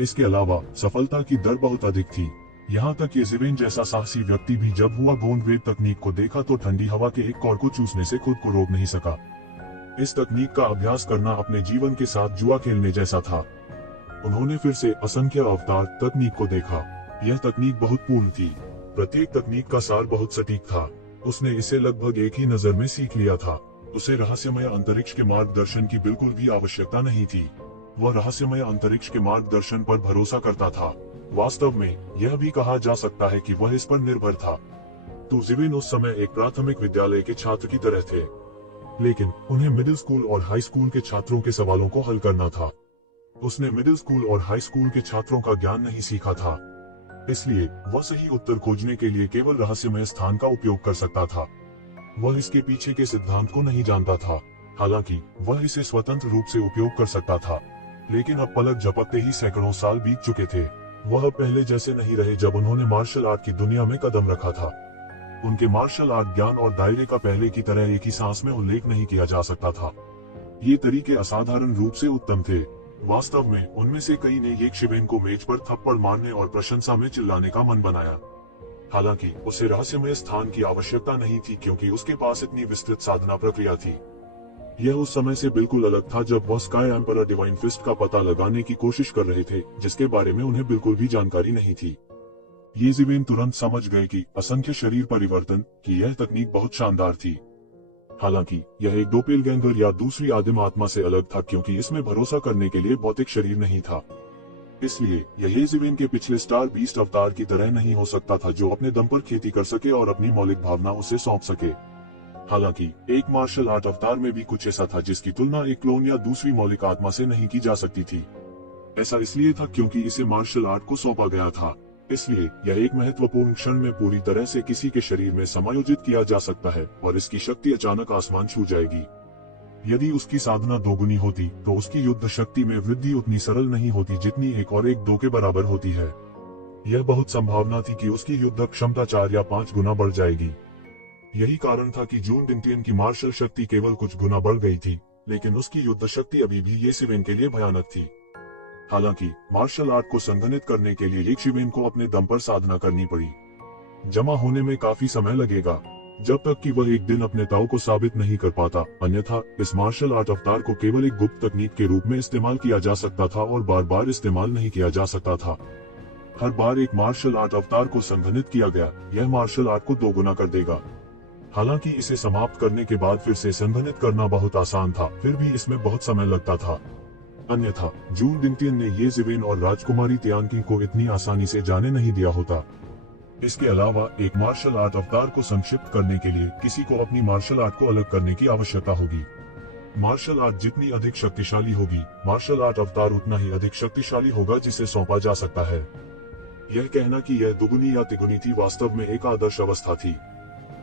इसके अलावा सफलता की दर बहुत अधिक थी। यहाँ तक कि ज़िवेन जैसा साहसी व्यक्ति भी जब हुआ गोंग ग्रेट तकनीक को देखा तो ठंडी हवा के एक कौर को चूसने से खुद को रोक नहीं सका। इस तकनीक का अभ्यास करना अपने जीवन के साथ जुआ खेलने जैसा था। उन्होंने फिर से असंख्य अवतार तकनीक को देखा। यह तकनीक बहुत पूर्ण थी। प्रत्येक तकनीक का सार बहुत सटीक था। उसने इसे लगभग एक ही नजर में सीख लिया था। उसे रहस्यमय अंतरिक्ष के मार्गदर्शन की बिल्कुल भी आवश्यकता नहीं थी। वह रहस्यमय अंतरिक्ष के मार्गदर्शन पर भरोसा करता था। वास्तव में यह भी कहा जा सकता है कि वह इस पर निर्भर था। तो ज़िवेन उस समय एक प्राथमिक विद्यालय के छात्र की तरह थे, लेकिन उन्हें मिडिल स्कूल और हाई स्कूल के छात्रों के सवालों को हल करना था। उसने मिडिल स्कूल और हाई स्कूल के छात्रों का ज्ञान नहीं सीखा था, इसलिए वह सही उत्तर खोजने के लिए केवल रहस्यमय स्थान का उपयोग कर सकता था। वह इसके पीछे के सिद्धांत को नहीं जानता था। हालांकि वह इसे स्वतंत्र रूप से उपयोग कर सकता था, लेकिन अब पलक झपकते ही सैकड़ों साल बीत चुके थे। वह पहले जैसे नहीं रहे जब उन्होंने मार्शल आर्ट की दुनिया में कदम रखा था। उनके मार्शल आर्ट ज्ञान और दायरे का पहले की तरह एक ही सांस में उल्लेख नहीं किया जा सकता था। ये तरीके असाधारण रूप से उत्तम थे। वास्तव में उनमें से कई ने ये ज़िवेन को मेज पर थप्पड़ मारने और प्रशंसा में चिल्लाने का मन बनाया। हालांकि उसे रहस्यमय स्थान की आवश्यकता नहीं थी क्योंकि उसके पास इतनी विस्तृत साधना प्रक्रिया थी। यह उस समय से बिल्कुल अलग था जब वह स्काई एम्परर डिवाइन फिस्ट का पता लगाने की कोशिश कर रहे थे, जिसके बारे में उन्हें बिल्कुल भी जानकारी नहीं थी। ये ज़िवेन तुरंत समझ गए कि असंख्य शरीर परिवर्तन की यह तकनीक बहुत शानदार थी। हालांकि यह एक डोपेलगैंगर या दूसरी आदिम आत्मा से अलग था, क्योंकि इसमें भरोसा करने के लिए भौतिक शरीर नहीं था। इसलिए यह येज़िवेन के पिछले स्टार बीस्ट अवतार की तरह नहीं हो सकता था, जो अपने दम पर खेती कर सके और अपनी मौलिक भावना उसे सौंप सके। हालांकि एक मार्शल आर्ट अवतार में भी कुछ ऐसा था जिसकी तुलना एक क्लोन या दूसरी मौलिक आत्मा से नहीं की जा सकती थी। ऐसा इसलिए था क्योंकि इसे मार्शल आर्ट को सौंपा गया था, इसलिए यह एक महत्वपूर्ण क्षण में पूरी तरह से किसी के शरीर में समायोजित किया जा सकता है और इसकी शक्ति अचानक आसमान छू जाएगी। यदि उसकी साधना दोगुनी होती तो उसकी युद्ध शक्ति में वृद्धि उतनी सरल नहीं होती जितनी 1 और 1 2 के बराबर होती है। यह बहुत संभावना थी कि उसकी युद्ध क्षमता 4 या 5 गुना बढ़ जाएगी। यही कारण था कि जून डिंगटियन की मार्शल शक्ति केवल कुछ गुना बढ़ गई थी, लेकिन उसकी युद्ध शक्ति अभी भी येज़िवेन के लिए भयानक थी। हालांकि मार्शल आर्ट को संघनित करने के लिए येज़िवेन को अपने दम पर साधना करनी पड़ी। जमा होने में काफी समय लगेगा, जब तक कि वह एक दिन अपने ताऊ को साबित नहीं कर पाता, अन्यथा इस मार्शल आर्ट अवतार को केवल एक गुप्त तकनीक के रूप में इस्तेमाल किया जा सकता था और बार बार इस्तेमाल नहीं किया जा सकता था। हर बार एक मार्शल आर्ट अवतार को संघनित किया गया, यह मार्शल आर्ट को 2 गुना कर देगा। हालांकि इसे समाप्त करने के बाद फिर से संघनित करना बहुत आसान था, फिर भी इसमें बहुत समय लगता था। अन्यथा जून डिंगटियन ने येज़िवेन और राजकुमारी तियानकिंग को इतनी आसानी से जाने नहीं दिया होता। इसके अलावा एक मार्शल आर्ट अवतार को संक्षिप्त करने के लिए किसी को अपनी मार्शल आर्ट को अलग करने की आवश्यकता होगी। मार्शल आर्ट जितनी अधिक शक्तिशाली होगी, मार्शल आर्ट अवतार उतना ही अधिक शक्तिशाली होगा जिसे सौंपा जा सकता है। यह कहना कि यह दुगुनी या तिगुनी थी वास्तव में एक आदर्श अवस्था थी।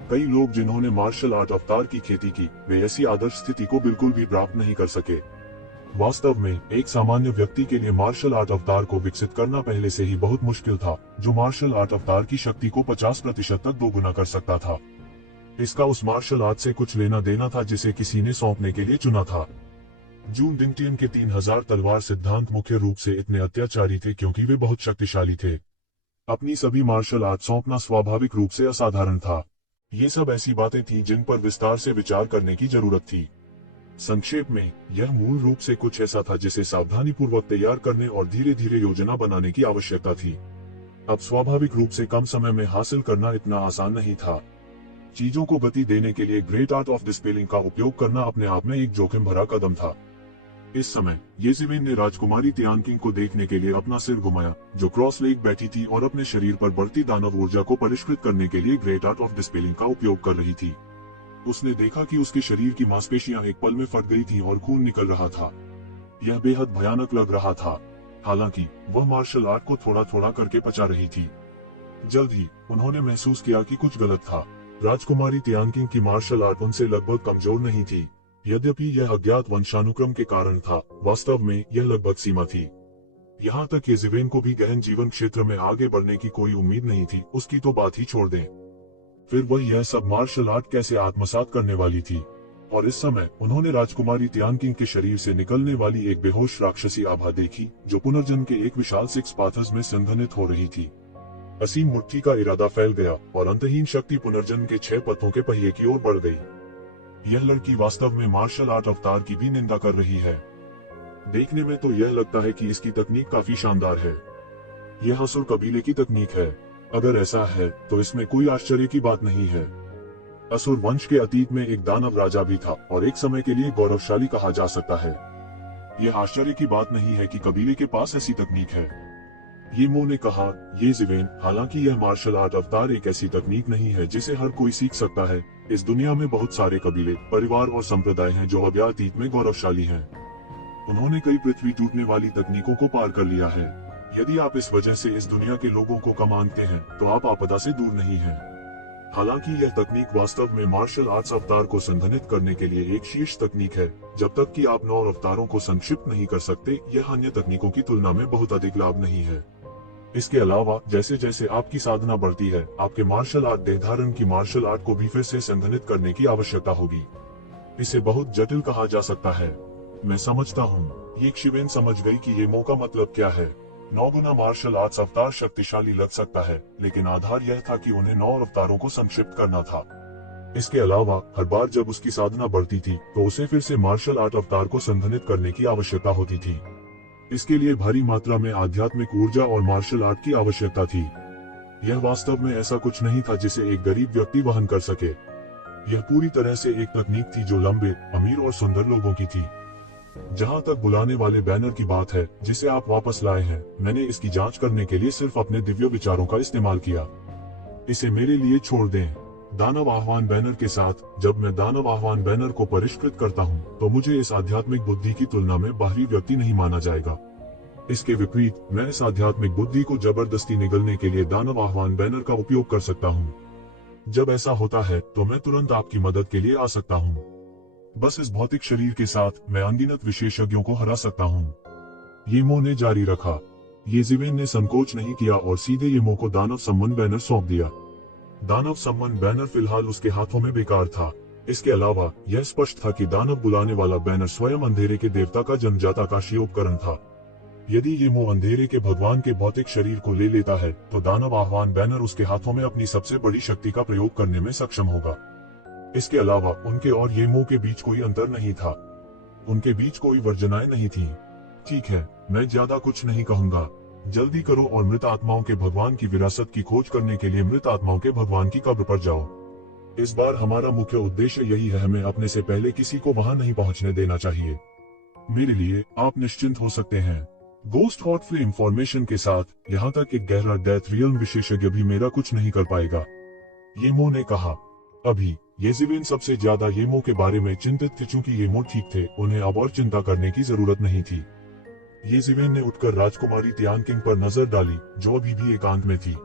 कई लोग जिन्होंने मार्शल आर्ट अवतार की खेती की, वे ऐसी आदर्श स्थिति को बिल्कुल भी प्राप्त नहीं कर सके। वास्तव में एक सामान्य व्यक्ति के लिए मार्शल आर्ट अवतार को विकसित करना पहले से ही बहुत मुश्किल था, जो मार्शल आर्ट अवतार की शक्ति को 50% तक 2 गुना कर सकता था। इसका उस मार्शल आर्ट से कुछ लेना देना था जिसे किसी ने सौंपने के लिए चुना था। जून डिंगटियन के 3000 तलवार सिद्धांत मुख्य रूप से इतने अत्याचारी थे क्योंकि वे बहुत शक्तिशाली थे। अपनी सभी मार्शल आर्ट सौंपना स्वाभाविक रूप से असाधारण था। ये सब ऐसी बातें थीं जिन पर विस्तार से विचार करने की जरूरत थी। संक्षेप में, यह मूल रूप से कुछ ऐसा था जिसे सावधानीपूर्वक तैयार करने और धीरे धीरे योजना बनाने की आवश्यकता थी। अब स्वाभाविक रूप से कम समय में हासिल करना इतना आसान नहीं था। चीजों को गति देने के लिए ग्रेट आर्ट ऑफ डिस्पेलिंग का उपयोग करना अपने आप में एक जोखिम भरा कदम था। इस समय येज़िवेन ने राजकुमारी तियानकिंग को देखने के लिए अपना सिर घुमाया, जो क्रॉस लेग बैठी थी और अपने शरीर पर बढ़ती दानव ऊर्जा को परिष्कृत करने के लिए ग्रेट आर्ट ऑफ डिस्पेलिंग का उपयोग कर रही थी। उसने देखा कि उसके शरीर की मांसपेशियां एक पल में फट गई थीं और खून निकल रहा था। यह बेहद भयानक लग रहा था। हालांकि वह मार्शल आर्ट को थोड़ा थोड़ा करके पचा रही थी। जल्द ही उन्होंने महसूस किया कि कुछ गलत था। राजकुमारी तियानकिंग की मार्शल आर्ट उनसे लगभग कमजोर नहीं थी। यद्यपि यह अज्ञात वंशानुक्रम के कारण था, वास्तव में यह लगभग सीमा थी। यहाँ तक येज़िवेन को भी गहन जीवन क्षेत्र में आगे बढ़ने की कोई उम्मीद नहीं थी, उसकी तो बात ही छोड़ दें। फिर वह यह सब मार्शल आर्ट कैसे आत्मसात करने वाली थी? और इस समय उन्होंने राजकुमारी तियानकिंग के शरीर से निकलने वाली एक बेहोश राक्षसी आभा देखी, जो पुनर्जन्म के एक विशाल सिक्स पाथर्स में संघनित हो रही थी। असीम मुट्ठी का इरादा फैल गया और अंतहीन शक्ति पुनर्जन्म के 6 पथों के पहिए की ओर बढ़ गई। यह लड़की वास्तव में मार्शल आर्ट अवतार की भी निंदा कर रही है। देखने में तो यह लगता है कि इसकी तकनीक काफी शानदार है। यह असुर कबीले की तकनीक है। अगर ऐसा है तो इसमें कोई आश्चर्य की बात नहीं है। असुर वंश के अतीत में एक दानव राजा भी था और एक समय के लिए गौरवशाली कहा जा सकता है। यह आश्चर्य की बात नहीं है कि कबीले के पास ऐसी तकनीक है। येमो ने कहा, येज़िवेन, हालांकि यह मार्शल आर्ट अवतार एक ऐसी तकनीक नहीं है जिसे हर कोई सीख सकता है। इस दुनिया में बहुत सारे कबीले, परिवार और संप्रदाय हैं जो अतीत में गौरवशाली हैं। उन्होंने कई पृथ्वी टूटने वाली तकनीकों को पार कर लिया है। यदि आप इस वजह से इस दुनिया के लोगों को कम मानते हैं तो आप आपदा से दूर नहीं हैं। हालांकि यह तकनीक वास्तव में मार्शल आर्ट्स अवतार को संघनित करने के लिए एक शीर्ष तकनीक है। जब तक कि आप 9 अवतारों को संक्षिप्त नहीं कर सकते, यह अन्य तकनीकों की तुलना में बहुत अधिक लाभ नहीं है। इसके अलावा जैसे जैसे आपकी साधना बढ़ती है, आपके मार्शल आर्ट देहधारण की मार्शल आर्ट को भी फिर से संघनित करने की आवश्यकता होगी। इसे बहुत जटिल कहा जा सकता है। मैं समझता हूँ येज़िवेन समझ गई कि ये मौका मतलब क्या है। 9 गुना मार्शल आर्ट्स अवतार शक्तिशाली लग सकता है, लेकिन आधार यह था कि उन्हें 9 अवतारों को संक्षिप्त करना था। इसके अलावा हर बार जब उसकी साधना बढ़ती थी तो उसे फिर से मार्शल आर्ट अवतार को संघनित करने की आवश्यकता होती थी। इसके लिए भारी मात्रा में आध्यात्मिक ऊर्जा और मार्शल आर्ट की आवश्यकता थी। यह वास्तव में ऐसा कुछ नहीं था जिसे एक गरीब व्यक्ति वहन कर सके। यह पूरी तरह से एक तकनीक थी जो लंबे, अमीर और सुंदर लोगों की थी। जहां तक बुलाने वाले बैनर की बात है जिसे आप वापस लाए हैं, मैंने इसकी जांच करने के लिए सिर्फ अपने दिव्य विचारों का इस्तेमाल किया। इसे मेरे लिए छोड़ दें। दानव आह्वान बैनर के साथ, जब मैं दानव आह्वान बैनर को परिष्कृत करता हूं, तो मुझे इस आध्यात्मिक बुद्धि की तुलना में बाहरी व्यक्ति नहीं माना जाएगा। इसके विपरीत, मैं इस आध्यात्मिक बुद्धि को जबरदस्ती निगलने के लिए दानव आह्वान बैनर का उपयोग कर सकता हूं। जब ऐसा होता है तो मैं तुरंत आपकी मदद के लिए आ सकता हूं। बस इस भौतिक शरीर के साथ मैं अनगिनत विशेषज्ञों को हरा सकता हूं। येमो ने जारी रखा। येजिवेन ने संकोच नहीं किया और सीधे येमो को दानव सम्मन बैनर सौंप दिया। दानव सम्मन बैनर फिलहाल उसके हाथों में बेकार था। इसके अलावा यह स्पष्ट था कि दानव बुलाने वाला बैनर स्वयं अंधेरे के देवता का जन्मजात आकाशीय उपकरण था। यदि येमो अंधेरे के भगवान के भौतिक शरीर को ले लेता है तो दानव आह्वान बैनर उसके हाथों में अपनी सबसे बड़ी शक्ति का प्रयोग करने में सक्षम होगा। इसके अलावा उनके और येमो के बीच कोई अंतर नहीं था। उनके बीच कोई वर्जनाएं नहीं थीं। ठीक है, मैं ज्यादा कुछ नहीं कहूंगा। जल्दी करो और मृत आत्माओं के भगवान की विरासत की खोज करने के लिए मृत आत्माओं के भगवान की कब्र पर जाओ। इस बार हमारा मुख्य उद्देश्य यही है, हमें अपने से पहले किसी को वहां नहीं पहुंचने देना चाहिए। मेरे लिए आप निश्चिंत हो सकते हैं। गोस्ट हॉट फ्लेम फॉर्मेशन के साथ, यहाँ तक एक गहरा डेथ रियल्म विशेषज्ञ भी मेरा कुछ नहीं कर पाएगा, येमो ने कहा। अभी येजिवेन सबसे ज्यादा येमो के बारे में चिंतित थे। चूंकि येमो ठीक थे, उन्हें अब और चिंता करने की जरूरत नहीं थी। येजिवेन ने उठकर राजकुमारी तियानकिंग पर नजर डाली, जो अभी भी एकांत में थी।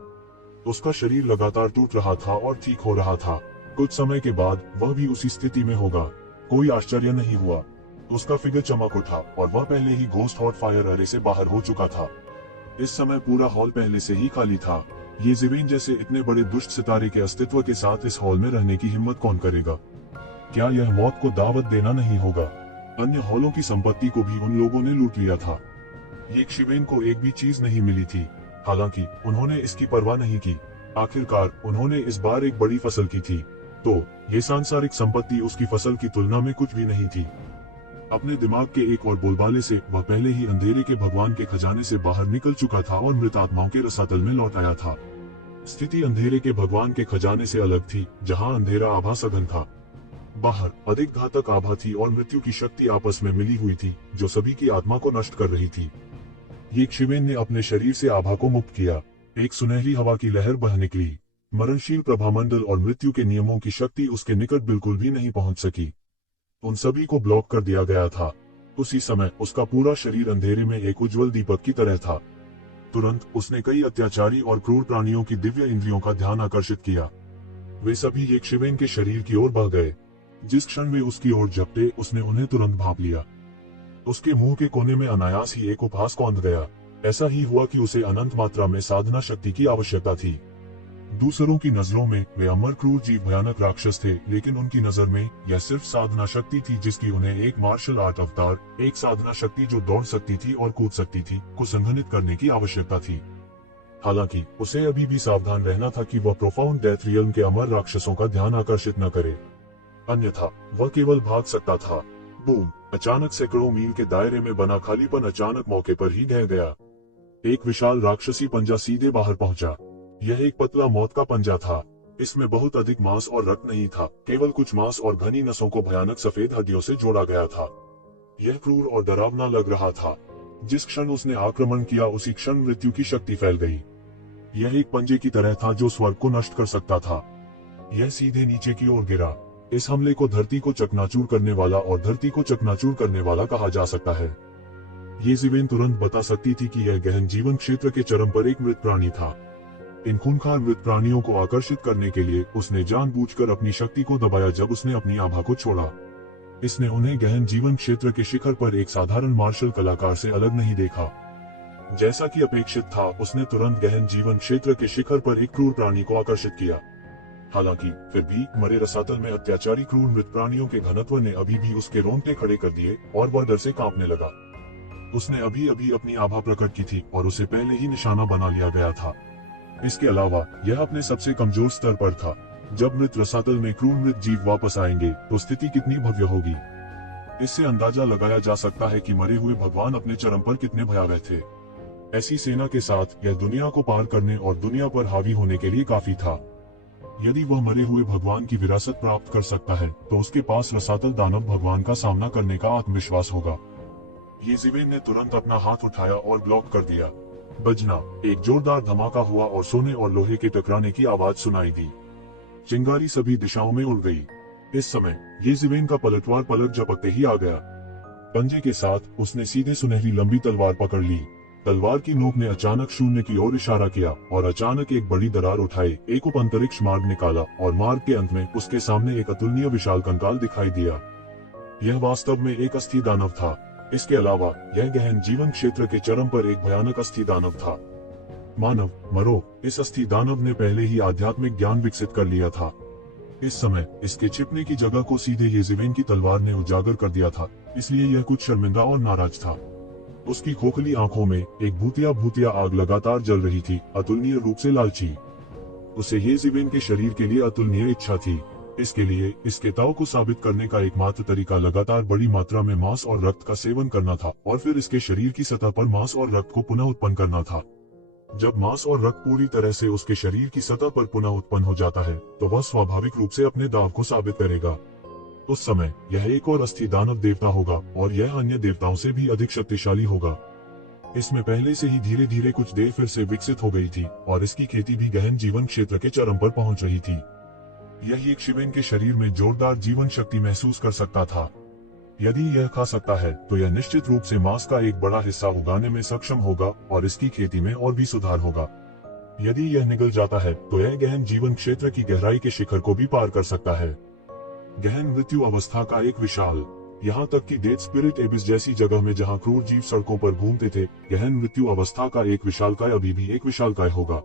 उसका शरीर लगातार टूट रहा था और ठीक हो रहा था। कुछ समय के बाद वह भी उसी स्थिति में होगा। कोई आश्चर्य नहीं हुआ। उसका फिगर चमक उठा और वह पहले ही गोस्ट हॉट फायर अरे से बाहर हो चुका था। इस समय पूरा हॉल पहले से ही खाली था। येजिवेन जैसे इतने बड़े दुष्ट सितारे के अस्तित्व के साथ इस हॉल में रहने की हिम्मत कौन करेगा? क्या यह मौत को दावत देना नहीं होगा? अन्य हॉलों की संपत्ति को भी उन लोगों ने लूट लिया था। येशिवेन को एक भी चीज नहीं मिली थी, हालांकि उन्होंने इसकी परवाह नहीं की। आखिरकार उन्होंने इस बार एक बड़ी फसल की थी, तो ये सांसारिक संपत्ति उसकी फसल की तुलना में कुछ भी नहीं थी। अपने दिमाग के एक और बोलबाले से वह पहले ही अंधेरे के भगवान के खजाने से बाहर निकल चुका था और मृत आत्माओं के रसातल में लौट आया था। स्थिति अंधेरे के भगवान के खजाने से अलग थी, जहां अंधेरा आभा सघन था। बाहर अधिक घातक आभा थी और मृत्यु की शक्ति आपस में मिली हुई थी, जो सभी की आत्मा को नष्ट कर रही थी। येशिवेन ने अपने शरीर से आभा को मुक्त किया। एक सुनहरी हवा की लहर बह निकली। मरणशील प्रभामंडल और मृत्यु के नियमों की शक्ति उसके निकट बिल्कुल भी नहीं पहुंच सकी। उन सभी को ब्लॉक कर दिया गया था। उसी समय उसका पूरा शरीर अंधेरे में एक उज्जवल दीपक की तरह था। तुरंत उसने कई अत्याचारी और क्रूर प्राणियों की दिव्य इंद्रियों का ध्यान आकर्षित किया। वे सभी येशिवेन के शरीर की ओर बह गए। जिस क्षण वे उसकी ओर झपटे, उसने उन्हें तुरंत भांप लिया। उसके मुंह के कोने में अनायास ही एक उपहास कौंध गया। ऐसा ही हुआ कि उसे अनंत मात्रा में साधना शक्ति की आवश्यकता थी। दूसरों की नजरों में वे अमर क्रूर जीव भयानक राक्षस थे, लेकिन उनकी नजर में यह सिर्फ साधना शक्ति थी जिसकी उन्हें एक मार्शल आर्ट अवतार, एक साधना शक्ति जो दौड़ सकती थी और कूद सकती थी, को संघनित करने की आवश्यकता थी। हालांकि उसे अभी भी सावधान रहना था कि वह प्रोफाउंड डेथ रियल्म के अमर राक्षसों का ध्यान आकर्षित न करे, अन्यथा वह केवल भाग सकता था। बूम! अचानक सैकड़ों मील के दायरे में बना खालीपन अचानक मौके पर ही ढह गया। एक विशाल राक्षसी पंजा सीधे बाहर पहुंचा। यह एक पतला मौत का पंजा था। इसमें बहुत अधिक मांस और रक्त नहीं था, केवल कुछ मांस और घनी नसों को भयानक सफेद हड्डियों से जोड़ा गया था। यह क्रूर और डरावना लग रहा था। जिस क्षण उसने आक्रमण किया, उसी क्षण मृत्यु की शक्ति फैल गई। यह एक पंजे की तरह था जो स्वर्ग को नष्ट कर सकता था। यह सीधे नीचे की ओर गिरा। इस हमले को धरती को चकनाचूर करने वाला और धरती को चकनाचूर करने वाला कहा जा सकता है। येजिवेन तुरंत बता सकती थी कि यह गहन जीवन क्षेत्र के चरम पर एक मृत प्राणी था। इन खूंखार मृत प्राणियों को आकर्षित करने के लिए उसने जानबूझकर अपनी शक्ति को दबाया। जब उसने अपनी आभा को छोड़ा, इसने उन्हें गहन जीवन क्षेत्र के शिखर पर एक साधारण मार्शल कलाकार से अलग नहीं देखा। जैसा कि अपेक्षित था, उसने तुरंत गहन जीवन क्षेत्र के शिखर पर एक क्रूर प्राणी को आकर्षित किया। हालांकि फिर भी मरे रसातल में अत्याचारी क्रूर मृत प्राणियों के घनत्व ने अभी भी उसके रोंगटे खड़े कर दिए और वह डर से कांपने लगा। उसने अभी अभी अपनी आभा प्रकट की थी और उसे पहले ही निशाना बना लिया गया था। इसके अलावा यह अपने सबसे कमजोर स्तर पर था। जब मृत रसातल में क्रूर मृत जीव वापस आएंगे तो स्थिति कितनी भव्य होगी। इससे अंदाजा लगाया जा सकता है कि मरे हुए भगवान अपने चरम पर कितने भयावह थे। ऐसी सेना के साथ यह दुनिया को पार करने और दुनिया पर हावी होने के लिए काफी था। यदि वह मरे हुए भगवान की विरासत प्राप्त कर सकता है तो उसके पास रसातल दानव भगवान का सामना करने का आत्मविश्वास होगा। येज़िवेन ने तुरंत अपना हाथ उठाया और ब्लॉक कर दिया। बजना, एक जोरदार धमाका हुआ और सोने और लोहे के टकराने की आवाज सुनाई दी। चिंगारी सभी दिशाओं में उड़ गई। इस समय येज़िवेन का पलटवार पलक झपकते ही आ गया। पंजे के साथ उसने सीधे सुनहरी लंबी तलवार पकड़ ली। तलवार की नोक ने अचानक शून्य की ओर इशारा किया और अचानक एक बड़ी दरार उठाए एक उप अंतरिक्ष मार्ग निकाला और मार्ग के अंत में उसके सामने एक अतुलनीय विशाल कंकाल दिखाई दिया। यह वास्तव में एक अस्थि दानव था। इसके अलावा यह गहन जीवन क्षेत्र के चरम पर एक भयानक अस्थि दानव था। मानव, मरो। इस अस्थि दानव ने पहले ही आध्यात्मिक ज्ञान विकसित कर लिया था। इस समय इसके छिपने की जगह को सीधे येज़िवेन की तलवार ने उजागर कर दिया था, इसलिए यह कुछ शर्मिंदा और नाराज था। उसकी खोखली आंखों में एक भूतिया भूतिया आग लगातार जल रही थी, अतुलनीय रूप से लालची। उसे येज़िवेन के शरीर के लिए अतुलनीय इच्छा थी। इसके लिए इसके ताव को साबित करने का एकमात्र तरीका लगातार बड़ी मात्रा में मांस और रक्त का सेवन करना था और फिर इसके शरीर की सतह पर मांस और रक्त को पुनः उत्पन्न करना था। जब मांस और रक्त पूरी तरह से उसके शरीर की सतह पर पुनः उत्पन्न हो जाता है तो वह स्वाभाविक रूप से अपने दाव को साबित करेगा। उस समय यह एक और अस्थि दानव देवता होगा और यह अन्य देवताओं से भी अधिक शक्तिशाली होगा। इसमें पहले से ही धीरे धीरे कुछ देर फिर से विकसित हो गई थी और इसकी खेती भी गहन जीवन क्षेत्र के चरम पर पहुंच रही थी। यह येज़िवेन के शरीर में जोरदार जीवन शक्ति महसूस कर सकता था। यदि यह खा सकता है तो यह निश्चित रूप से मांस का एक बड़ा हिस्सा उगाने में सक्षम होगा और इसकी खेती में और भी सुधार होगा। यदि यह निगल जाता है तो यह गहन जीवन क्षेत्र की गहराई के शिखर को भी पार कर सकता है। गहन मृत्यु अवस्था का एक विशाल, यहाँ तक कि डेथ स्पिरिट एबिस जैसी जगह में जहाँ क्रूर जीव सड़कों पर घूमते थे, गहन मृत्यु अवस्था का एक विशालकाय अभी भी एक विशालकाय होगा।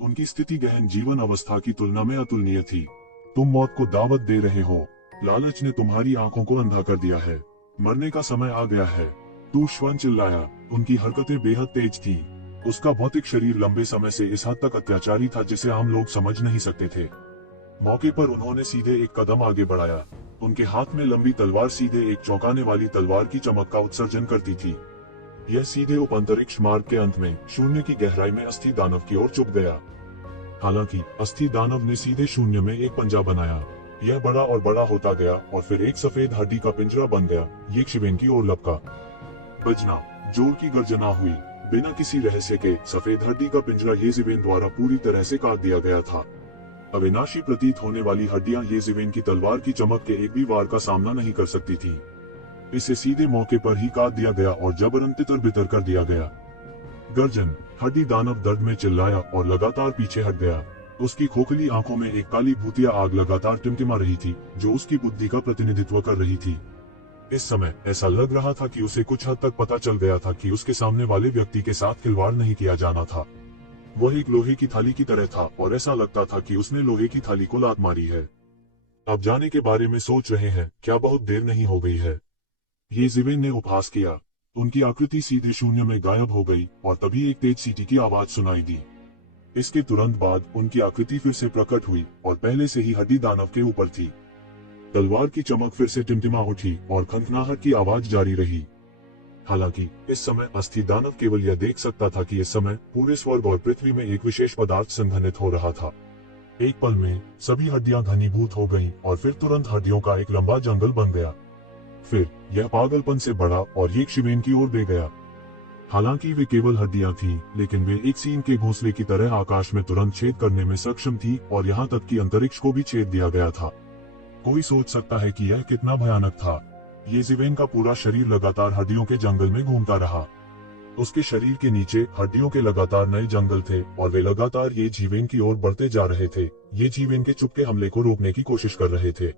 उनकी स्थिति गहन जीवन अवस्था की तुलना में अतुलनीय थी। तुम मौत को दावत दे रहे हो। लालच ने तुम्हारी आंखों को अंधा कर दिया है। मरने का समय आ गया है। तू श्वन चिल्लाया। उनकी हरकतें बेहद तेज थी। उसका भौतिक शरीर लंबे समय से इस हद तक अत्याचारी था जिसे आम लोग समझ नहीं सकते थे। मौके पर उन्होंने सीधे एक कदम आगे बढ़ाया। उनके हाथ में लंबी तलवार सीधे एक चौंकाने वाली तलवार की चमक का उत्सर्जन करती थी। यह सीधे उप अंतरिक्ष मार्ग के अंत में शून्य की गहराई में अस्थि दानव की ओर चुप गया। हालांकि अस्थि दानव ने सीधे शून्य में एक पंजा बनाया। यह बड़ा और बड़ा होता गया और फिर एक सफेद हड्डी का पिंजरा बन गया। येज़िवेन की ओर लपका। बजना, जोर की गर्जना हुई। बिना किसी रहस्य के सफेद हड्डी का पिंजरा येज़िवेन द्वारा पूरी तरह से काट दिया गया था। अविनाशी प्रतीत होने वाली हड्डियां येज़िवेन की तलवार की चमक के एक भी वार का सामना नहीं कर सकती थी। इसे सीधे मौके पर ही काट दिया गया और जबरन तितर बितर कर दिया गया। गर्जन, हड्डी दानव दर्द में चिल्लाया और लगातार पीछे हट गया। उसकी खोखली आंखों में एक काली भूतिया आग लगातार टिमटिमा रही थी जो उसकी बुद्धि का प्रतिनिधित्व कर रही थी। इस समय ऐसा लग रहा था कि उसे कुछ हद तक पता चल गया था कि उसके सामने वाले व्यक्ति के साथ खिलवाड़ नहीं किया जाना था। वह एक लोहे की थाली की तरह था और ऐसा लगता था कि उसने लोहे की थाली को लात मारी है। अब जाने के बारे में सोच रहे हैं, क्या बहुत देर नहीं हो गई है? येज़िवेन ने उपहास किया। उनकी आकृति सीधे शून्य में गायब हो गई और तभी एक तेज सीटी की आवाज सुनाई दी। इसके तुरंत बाद उनकी आकृति फिर से प्रकट हुई और पहले से ही हड्डी दानव के ऊपर थी। तलवार की चमक फिर से टिमटिमा उठी और खनखनाहट की आवाज जारी रही। हालांकि इस समय अस्थि दानव केवल यह देख सकता था कि इस समय पूरे स्वर्ग और पृथ्वी में एक विशेष पदार्थ संघनित हो रहा था। एक पल में सभी हड्डियां घनीभूत हो गईं और फिर तुरंत हड्डियों का एक लंबा जंगल बन गया। फिर यह पागलपन से बढ़ा और येज़िवेन की ओर दे गया। हालांकि वे केवल हड्डियां थीं, लेकिन वे एक सींग के घोंसले की तरह आकाश में तुरंत छेद करने में सक्षम थी और यहाँ तक कि अंतरिक्ष को भी छेद दिया गया था। कोई सोच सकता है कि यह कितना भयानक था। येज़िवेन का पूरा शरीर लगातार हड्डियों के जंगल में घूमता रहा। उसके शरीर के नीचे हड्डियों के लगातार नए जंगल थे और वे लगातार येज़िवेन की ओर बढ़ते जा रहे थे। येज़िवेन के चुपके हमले को रोकने की कोशिश कर रहे थे।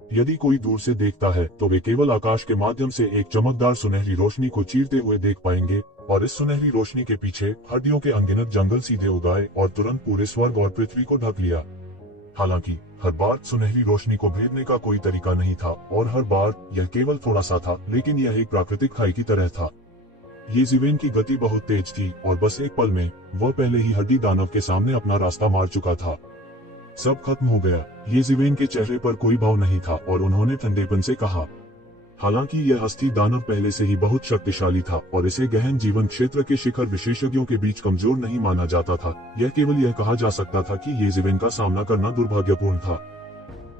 यदि कोई दूर से देखता है तो वे केवल आकाश के माध्यम से एक चमकदार सुनहरी रोशनी को चीरते हुए देख पाएंगे और इस सुनहरी रोशनी के पीछे हड्डियों के अनगिनत जंगल सीधे उगाए और तुरंत पूरे स्वर्ग और पृथ्वी को ढक लिया। हालांकि हर बार सुनहरी रोशनी को भेदने का कोई तरीका नहीं था और हर बार यह केवल थोड़ा सा था, लेकिन यह एक प्राकृतिक खाई की तरह था। येज़िवेन की गति बहुत तेज थी और बस एक पल में वह पहले ही हड्डी दानव के सामने अपना रास्ता मार चुका था। सब खत्म हो गया। येज़िवेन के चेहरे पर कोई भाव नहीं था और उन्होंने ठंडेपन से कहा, हालांकि यह अस्थि दानव पहले से ही बहुत शक्तिशाली था और इसे गहन जीवन क्षेत्र के शिखर विशेषज्ञों के बीच कमजोर नहीं माना जाता था। यह केवल यह कहा जा सकता था कि येज़िवेन का सामना करना दुर्भाग्यपूर्ण था।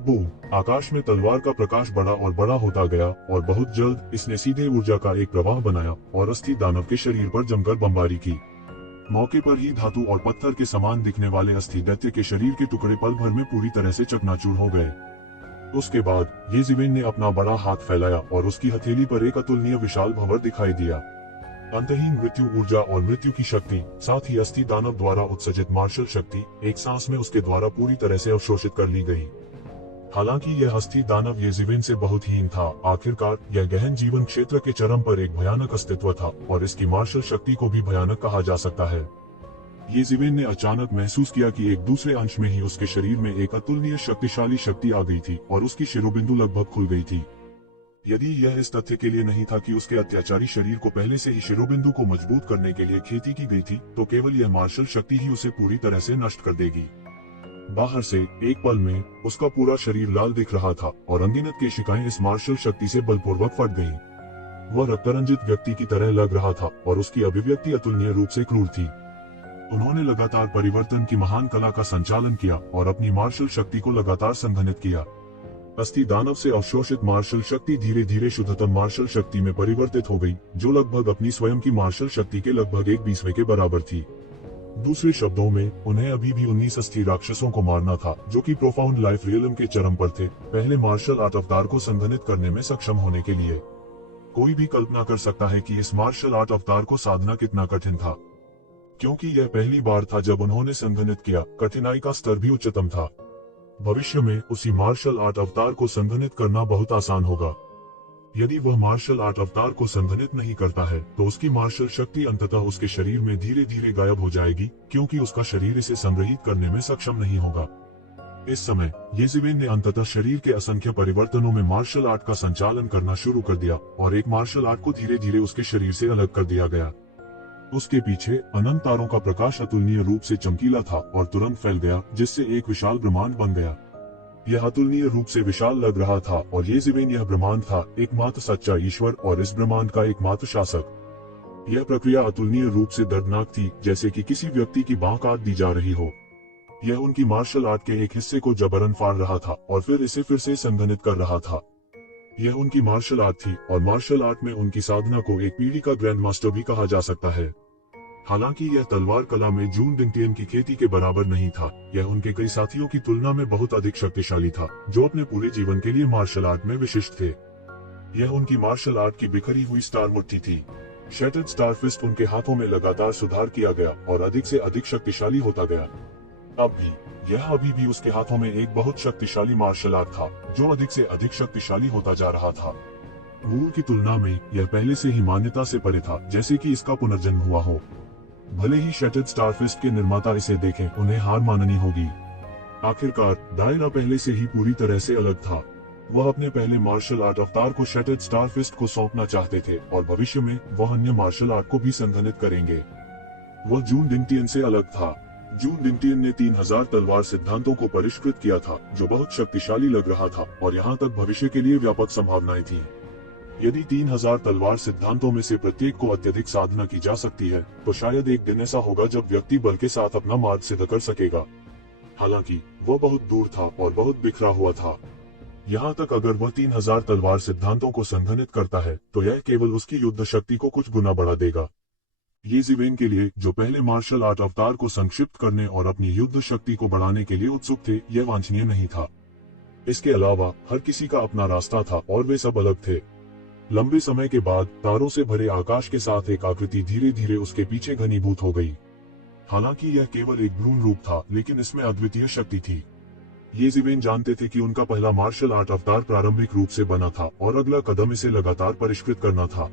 बूम! आकाश में तलवार का प्रकाश बड़ा और बड़ा होता गया और बहुत जल्द इसने सीधे ऊर्जा का एक प्रवाह बनाया और अस्थि दानव के शरीर पर जमकर बमबारी की। मौके पर ही धातु और पत्थर के समान दिखने वाले अस्थि दैत्य के शरीर के टुकड़े पल भर में पूरी तरह से चकनाचूर हो गए। उसके बाद येज़िवेन ने अपना बड़ा हाथ फैलाया और उसकी हथेली पर एक अतुलनीय विशाल भंवर दिखाई दिया। अंतहीन मृत्यु ऊर्जा और मृत्यु की शक्ति, साथ ही अस्थि दानव द्वारा उत्सर्जित मार्शल शक्ति एक सांस में उसके द्वारा पूरी तरह से अवशोषित कर ली गई। हालांकि यह अस्थि दानव येज़िवेन से बहुत हीन था। आखिरकार यह गहन जीवन क्षेत्र के चरम पर एक भयानक अस्तित्व था और इसकी मार्शल शक्ति को भी भयानक कहा जा सकता है। येज़िवेन ने अचानक महसूस किया कि एक दूसरे अंश में ही उसके शरीर में एक अतुलनीय शक्तिशाली शक्ति आ गई थी और उसकी शिरोबिंदु लगभग खुल गई थी। यदि यह इस तथ्य के लिए नहीं था कि उसके अत्याचारी शरीर को पहले से ही शिरोबिंदु को मजबूत करने के लिए खेती की गई थी, तो केवल यह मार्शल शक्ति ही उसे पूरी तरह से नष्ट कर देगी। बाहर से एक पल में उसका पूरा शरीर लाल दिख रहा था और अनगिनत केशिकाएं इस मार्शल शक्ति से बलपूर्वक फट गईं। वह रक्तरंजित व्यक्ति की तरह लग रहा था और उसकी अभिव्यक्ति अतुलनीय रूप से क्रूर थी। उन्होंने लगातार परिवर्तन की महान कला का संचालन किया और अपनी मार्शल शक्ति को लगातार संघनित किया। अस्थि दानव से अवशोषित मार्शल शक्ति धीरे धीरे शुद्धतम मार्शल शक्ति में परिवर्तित हो गई, जो लगभग अपनी स्वयं की मार्शल शक्ति के लगभग 1/20 के बराबर थी। दूसरे शब्दों में, उन्हें अभी भी 19 अस्थि राक्षसों को मारना था, जो कि प्रोफाउंड लाइफ रियलम के चरम पर थे, पहले मार्शल आर्ट अवतार को संघनित करने में सक्षम होने के लिए। कोई भी कल्पना कर सकता है कि इस मार्शल आर्ट अवतार को साधना कितना कठिन था, क्योंकि यह पहली बार था जब उन्होंने संघनित किया। कठिनाई का स्तर भी उच्चतम था। भविष्य में उसी मार्शल आर्ट अवतार को संघनित करना बहुत आसान होगा। यदि वह मार्शल आर्ट अवतार को संघनित नहीं करता है, तो उसकी मार्शल शक्ति अंततः उसके शरीर में धीरे धीरे गायब हो जाएगी, क्योंकि उसका शरीर इसे संग्रहित करने में सक्षम नहीं होगा। इस समय येज़िवेन ने अंततः शरीर के असंख्य परिवर्तनों में मार्शल आर्ट का संचालन करना शुरू कर दिया और एक मार्शल आर्ट को धीरे धीरे उसके शरीर से अलग कर दिया गया। उसके पीछे अनंत तारों का प्रकाश अतुलनीय रूप से चमकीला था और तुरंत फैल गया, जिससे एक विशाल ब्रह्मांड बन गया। यह अतुलनीय रूप से विशाल लग रहा था और येज़िवेन यह ब्रह्मांड था, एकमात्र सच्चा ईश्वर और इस ब्रह्मांड का एकमात्र शासक। यह प्रक्रिया अतुलनीय रूप से दर्दनाक थी, जैसे कि किसी व्यक्ति की बांह काट दी जा रही हो। यह उनकी मार्शल आर्ट के एक हिस्से को जबरन फाड़ रहा था और फिर इसे फिर से संघनित कर रहा था। यह उनकी मार्शल आर्ट थी और मार्शल आर्ट में उनकी साधना को एक पीढ़ी का ग्रैंड मास्टर भी कहा जा सकता है। हालांकि यह तलवार कला में जून डिंगटियन की खेती के बराबर नहीं था, यह उनके कई साथियों की तुलना में बहुत अधिक शक्तिशाली था, जो अपने पूरे जीवन के लिए मार्शल आर्ट में विशिष्ट थे। यह उनकी मार्शल आर्ट की बिखरी हुई स्टार मुट्ठी थी। शैटर्ड स्टार फिस्ट उनके हाथों में लगातार सुधार किया गया और अधिक से अधिक शक्तिशाली होता गया। यह अभी भी उसके हाथों में एक बहुत शक्तिशाली मार्शल आर्ट था, जो अधिक से अधिक शक्तिशाली होता जा रहा था। मूल की तुलना में यह पहले से ही मान्यता से परे था, जैसे कि इसका पुनर्जन्म हुआ हो। भले ही शैटर्ड स्टारफिस्ट के निर्माता इसे देखें, उन्हें हार माननी होगी। आखिरकार दायरा पहले से ही पूरी तरह से अलग था। वह अपने पहले मार्शल आर्ट अवतार को शैटर्ड स्टारफिस्ट को सौंपना चाहते थे और भविष्य में वह अन्य मार्शल आर्ट को भी संघनित करेंगे। वह जून डिंगटियन से अलग था। जून डिंगटियन ने 3000 तलवार सिद्धांतों को परिष्कृत किया था, जो बहुत शक्तिशाली लग रहा था और यहाँ तक भविष्य के लिए व्यापक संभावनाएं थी। यदि 3000 तलवार सिद्धांतों में से प्रत्येक को अत्यधिक साधना की जा सकती है, तो शायद एक दिन ऐसा होगा जब व्यक्ति बल के साथ अपना मार्ग सिद्ध कर सकेगा। हालांकि वह बहुत दूर था और बहुत बिखरा हुआ था। यहाँ तक अगर वह 3000 तलवार सिद्धांतों को संघनित करता है, तो यह केवल उसकी युद्ध शक्ति को कुछ गुना बढ़ा देगा। येज़िवेन के लिए, जो पहले मार्शल आर्ट अवतार को संक्षिप्त करने और अपनी युद्ध शक्ति को बढ़ाने के लिए उत्सुक थे, यह वांछनीय नहीं था। इसके अलावा हर किसी का अपना रास्ता था और वे सब अलग थे। लंबे समय के बाद तारों से भरे आकाश के साथ एक आकृति धीरे धीरे उसके पीछे घनीभूत हो गई। हालांकि यह केवल एक भ्रूण रूप था, लेकिन इसमें अद्वितीय शक्ति थी। येज़िवेन जानते थे कि उनका पहला मार्शल आर्ट अवतार प्रारंभिक रूप से बना था और अगला कदम इसे लगातार परिष्कृत करना था।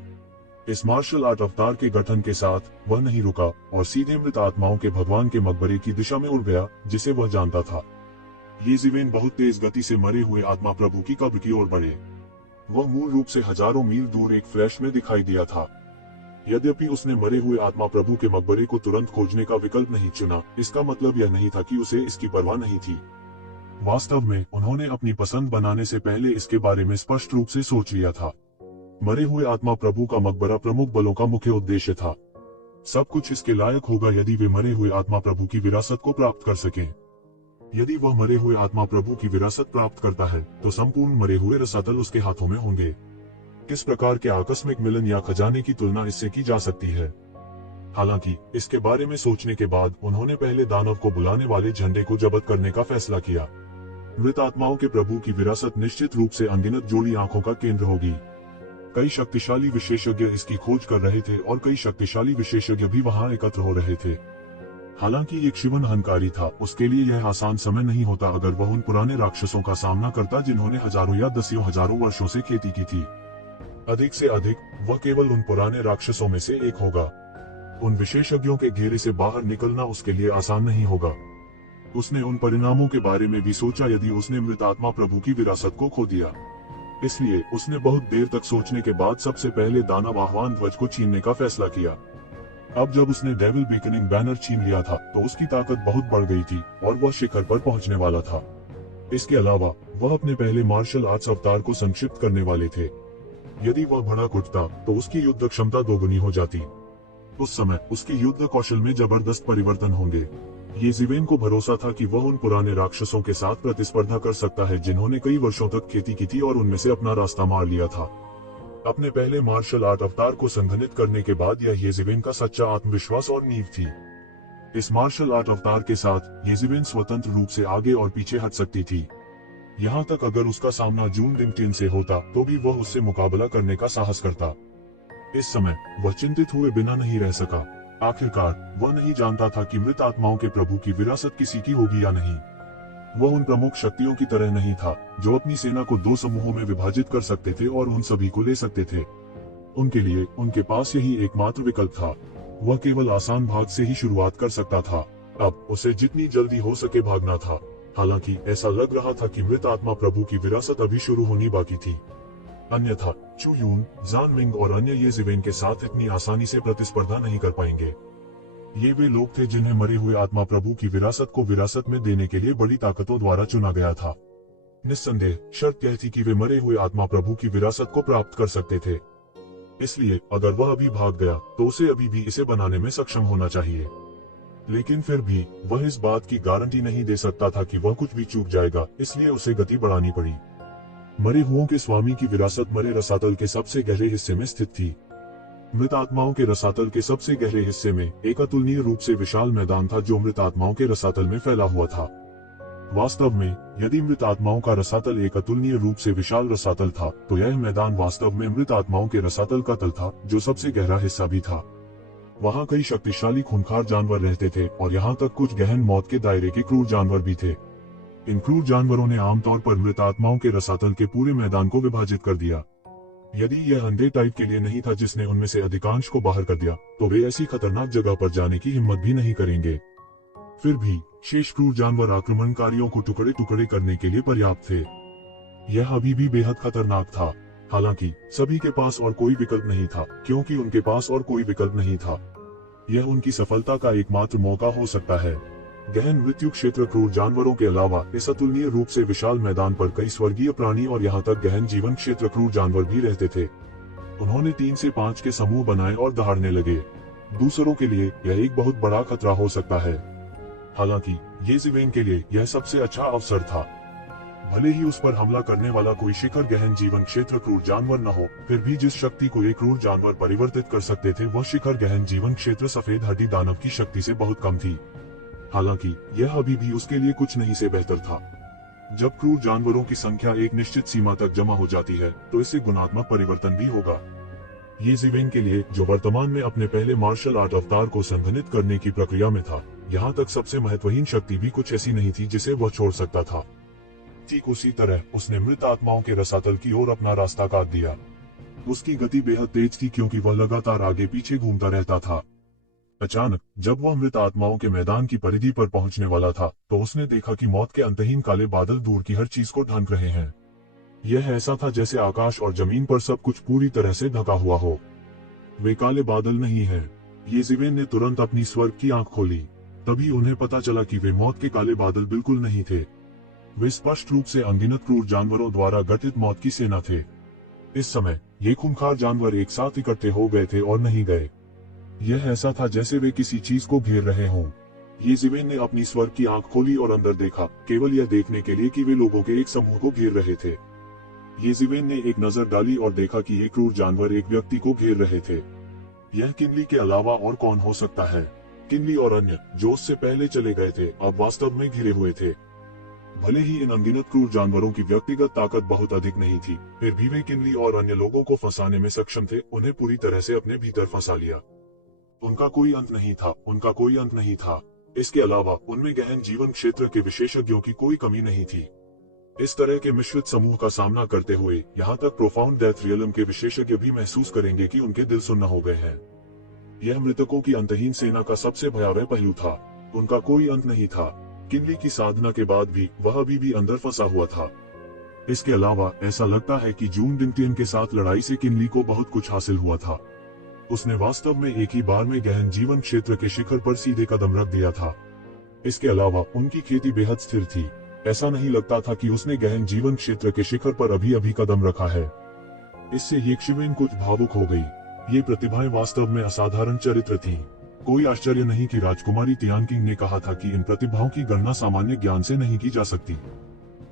इस मार्शल आर्ट अवतार के गठन के साथ वह नहीं रुका और सीधे मृत आत्माओं के भगवान के मकबरे की दिशा में उड़ गया, जिसे वह जानता था। येज़िवेन बहुत तेज गति से मरे हुए आत्मा प्रभु की कब्र की ओर बढ़े। वह मूल रूप से हजारों मील दूर एक फ्लैश में दिखाई दिया था। यद्यपि उसने मरे हुए आत्मा प्रभु के मकबरे को तुरंत खोजने का विकल्प नहीं चुना, इसका मतलब यह नहीं था कि उसे इसकी परवाह नहीं थी। वास्तव में उन्होंने अपनी पसंद बनाने से पहले इसके बारे में स्पष्ट रूप से सोच लिया था। मरे हुए आत्मा प्रभु का मकबरा प्रमुख बलों का मुख्य उद्देश्य था। सब कुछ इसके लायक होगा यदि वे मरे हुए आत्मा प्रभु की विरासत को प्राप्त कर सके। यदि वह मरे हुए आत्मा प्रभु की विरासत प्राप्त करता है तो संपूर्ण मरे हुए रसातल उसके हाथों में होंगे। किस प्रकार के आकस्मिक मिलन या खजाने की तुलना इससे की जा सकती है। हालांकि इसके बारे में सोचने के बाद उन्होंने पहले दानव को बुलाने वाले झंडे को जब्त करने का फैसला किया। मृत आत्माओं के प्रभु की विरासत निश्चित रूप से अनगिनत जोड़ी आंखों का केंद्र होगी। कई शक्तिशाली विशेषज्ञ इसकी खोज कर रहे थे और कई शक्तिशाली विशेषज्ञ भी वहां एकत्र हो रहे थे। हालांकि एक शिवन अहंकारी था, उसके लिए यह आसान समय नहीं होता अगर वह उन पुराने राक्षसों का सामना करता जिन्होंने हजारों या दसियों हजारों वर्षों से खेती की थी। अधिक से अधिक वह केवल उन पुराने राक्षसों में से एक होगा। उन विशेषज्ञों के घेरे से बाहर निकलना उसके लिए आसान नहीं होगा। उसने उन परिणामों के बारे में भी सोचा यदि उसने मृत आत्मा प्रभु की विरासत को खो दिया। इसलिए उसने बहुत देर तक सोचने के बाद सबसे पहले दानव आह्वान ध्वज को छीनने का फैसला किया। अब जब उसने डेविल बीकनिंग बैनर छीन लिया था तो उसकी ताकत बहुत बढ़ गई थी और वह शिखर पर पहुंचने वाला था। इसके अलावा वह अपने पहले मार्शल आर्ट्स अवतार को संक्षिप्त करने वाले थे। यदि वह भड़क उठता तो उसकी युद्ध क्षमता दोगुनी हो जाती। उस समय उसके युद्ध कौशल में जबरदस्त परिवर्तन होंगे। येज़िवेन को भरोसा था कि वह उन पुराने राक्षसों के साथ प्रतिस्पर्धा कर सकता है जिन्होंने कई वर्षों तक खेती की थी और उनमें से अपना रास्ता मार लिया था। अपने पहले मार्शल आर्ट अवतार को संघनित करने के बाद यह येज़िवेन का सच्चा आत्मविश्वास और नींव थी। इस मार्शल आर्ट अवतार के साथ येज़िवेन स्वतंत्र रूप से आगे और पीछे हट सकती थी। यहाँ तक अगर उसका सामना जून डिंगटिन से होता तो भी वह उससे मुकाबला करने का साहस करता। इस समय वह चिंतित हुए बिना नहीं रह सका। आखिरकार वह नहीं जानता था कि मृत आत्माओं के प्रभु की विरासत किसी की होगी या नहीं। वह उन प्रमुख शक्तियों की तरह नहीं था जो अपनी सेना को दो समूहों में विभाजित कर सकते थे और उन सभी को ले सकते थे। उनके लिए उनके पास यही एकमात्र विकल्प था। वह केवल आसान भाग से ही शुरुआत कर सकता था। अब उसे जितनी जल्दी हो सके भागना था। हालांकि ऐसा लग रहा था कि मृत आत्मा प्रभु की विरासत अभी शुरू होनी बाकी थी। अन्यथा चू यून, जान मिंग और अन्य येज़िवेन के साथ इतनी आसानी से प्रतिस्पर्धा नहीं कर पाएंगे। ये वे लोग थे जिन्हें मरे हुए आत्मा प्रभु की विरासत को विरासत में देने के लिए बड़ी ताकतों द्वारा चुना गया था। निस्संदेह शर्त यह थी कि वे मरे हुए आत्मा प्रभु की विरासत को प्राप्त कर सकते थे। इसलिए अगर वह अभी भाग गया तो उसे अभी भी इसे बनाने में सक्षम होना चाहिए। लेकिन फिर भी वह इस बात की गारंटी नहीं दे सकता था कि वह कुछ भी चूक जाएगा, इसलिए उसे गति बढ़ानी पड़ी। मरे हुओं के स्वामी की विरासत मरे रसातल के सबसे गहरे हिस्से में स्थित थी। मृत आत्माओं के रसातल के सबसे गहरे हिस्से में एक अतुलनीय रूप से विशाल मैदान था जो मृत आत्माओं के रसातल में फैला हुआ था। वास्तव में यदि मृत आत्माओं का रसातल एक अतुलनीय रूप से विशाल रसातल था तो यह मैदान वास्तव में मृत आत्माओं के रसातल का तल था जो सबसे गहरा हिस्सा भी था। वहाँ कई शक्तिशाली खूंखार जानवर रहते थे और यहाँ तक कुछ गहन मौत के दायरे के क्रूर जानवर भी थे। इन क्रूर जानवरों ने आमतौर पर मृत आत्माओं के रसातल के पूरे मैदान को विभाजित कर दिया। यदि यह अंधे टाइप के लिए नहीं था जिसने उनमें से अधिकांश को बाहर कर दिया तो वे ऐसी खतरनाक जगह पर जाने की हिम्मत भी नहीं करेंगे। फिर भी शेष क्रूर जानवर आक्रमणकारियों को टुकड़े टुकड़े करने के लिए पर्याप्त थे। यह अभी भी बेहद खतरनाक था। हालांकि सभी के पास और कोई विकल्प नहीं था, क्योंकि उनके पास और कोई विकल्प नहीं था। यह उनकी सफलता का एकमात्र मौका हो सकता है। गहन मृत्यु क्षेत्र क्रूर जानवरों के अलावा इस अतुलनीय रूप से विशाल मैदान पर कई स्वर्गीय प्राणी और यहाँ तक गहन जीवन क्षेत्र क्रूर जानवर भी रहते थे। उन्होंने 3 से 5 के समूह बनाए और दहाड़ने लगे। दूसरों के लिए यह एक बहुत बड़ा खतरा हो सकता है। हालांकि येज़िवेन के लिए यह सबसे अच्छा अवसर था। भले ही उस पर हमला करने वाला कोई शिखर गहन जीवन क्षेत्र क्रूर जानवर न हो, फिर भी जिस शक्ति को एक क्रूर जानवर परिवर्तित कर सकते थे वह शिखर गहन जीवन क्षेत्र सफेद हड्डी दानव की शक्ति से बहुत कम थी। हालांकि यह अभी भी उसके लिए कुछ नहीं से बेहतर था। जब क्रूर जानवरों की संख्या एक निश्चित सीमा तक जमा हो जाती है तो इससे गुणात्मक परिवर्तन भी होगा। येज़िवेन के लिए जो वर्तमान में अपने पहले मार्शल आर्ट अवतार को संघनित करने की प्रक्रिया में था, यहाँ तक सबसे महत्वहीन शक्ति भी कुछ ऐसी नहीं थी जिसे वह छोड़ सकता था। ठीक उसी तरह उसने मृत आत्माओं के रसातल की ओर अपना रास्ता काट दिया। उसकी गति बेहद तेज थी क्योंकि वह लगातार आगे पीछे घूमता रहता था। अचानक जब वह मृत आत्माओं के मैदान की परिधि पर पहुंचने वाला था तो उसने देखा कि मौत के अंतहीन काले बादल दूर की हर चीज को ढक रहे हैं। यह ऐसा था जैसे आकाश और जमीन पर सब कुछ पूरी तरह से ढका हुआ हो। वे काले बादल नहीं हैं। येज़िवेन ने तुरंत अपनी स्वर्ग की आंख खोली। तभी उन्हें पता चला कि वे मौत के काले बादल बिल्कुल नहीं थे। वे स्पष्ट रूप से अनगिनत क्रूर जानवरों द्वारा गठित मौत की सेना थे। इस समय ये खूंखार जानवर एक साथ इकट्ठे हो गए थे और नहीं गए। यह ऐसा था जैसे वे किसी चीज को घेर रहे हों। ये ज़िवेन ने अपनी स्वर्ग की आंख खोली और अंदर देखा, केवल यह देखने के लिए कि वे लोगों के एक समूह को घेर रहे थे। ये ज़िवेन ने एक नजर डाली और देखा कि ये क्रूर जानवर एक व्यक्ति को घेर रहे थे। यह किनली के अलावा और कौन हो सकता है? किनली और अन्य जो उससे पहले चले गए थे अब वास्तव में घिरे हुए थे। भले ही इन अनगिनत क्रूर जानवरों की व्यक्तिगत ताकत बहुत अधिक नहीं थी, फिर भी वे किनली और अन्य लोगों को फंसाने में सक्षम थे, उन्हें पूरी तरह से अपने भीतर फंसा लिया। उनका कोई अंत नहीं था, उनका कोई अंत नहीं था। इसके अलावा उनमें गहन जीवन क्षेत्र के विशेषज्ञों की कोई कमी नहीं थी। इस तरह के मिश्रित समूह का सामना करते हुए यहाँ तक प्रोफाउंड डेथ रियलम के विशेषज्ञ भी महसूस करेंगे कि उनके दिल सुन्न हो गए हैं। यह मृतकों की अंतहीन सेना का सबसे भयावह पहलू था। उनका कोई अंत नहीं था। किनली की साधना के बाद भी वह अभी भी अंदर फंसा हुआ था। इसके अलावा ऐसा लगता है कि जून डिंगटियन के साथ लड़ाई से किनली को बहुत कुछ हासिल हुआ था। उसने वास्तव में एक ही बार में गहन जीवन क्षेत्र के शिखर पर सीधे कदम रख दिया था। इसके अलावा उनकी खेती बेहद स्थिर थी। ऐसा नहीं लगता था कि उसने गहन जीवन क्षेत्र के शिखर पर अभी अभी कदम रखा है। इससे येक्षिवेन कुछ भावुक हो गई। ये प्रतिभाएं वास्तव में असाधारण चरित्र थीं। कोई आश्चर्य नहीं कि राजकुमारी तियानकिंग ने कहा था कि इन प्रतिभाओं की गणना सामान्य ज्ञान से नहीं की जा सकती।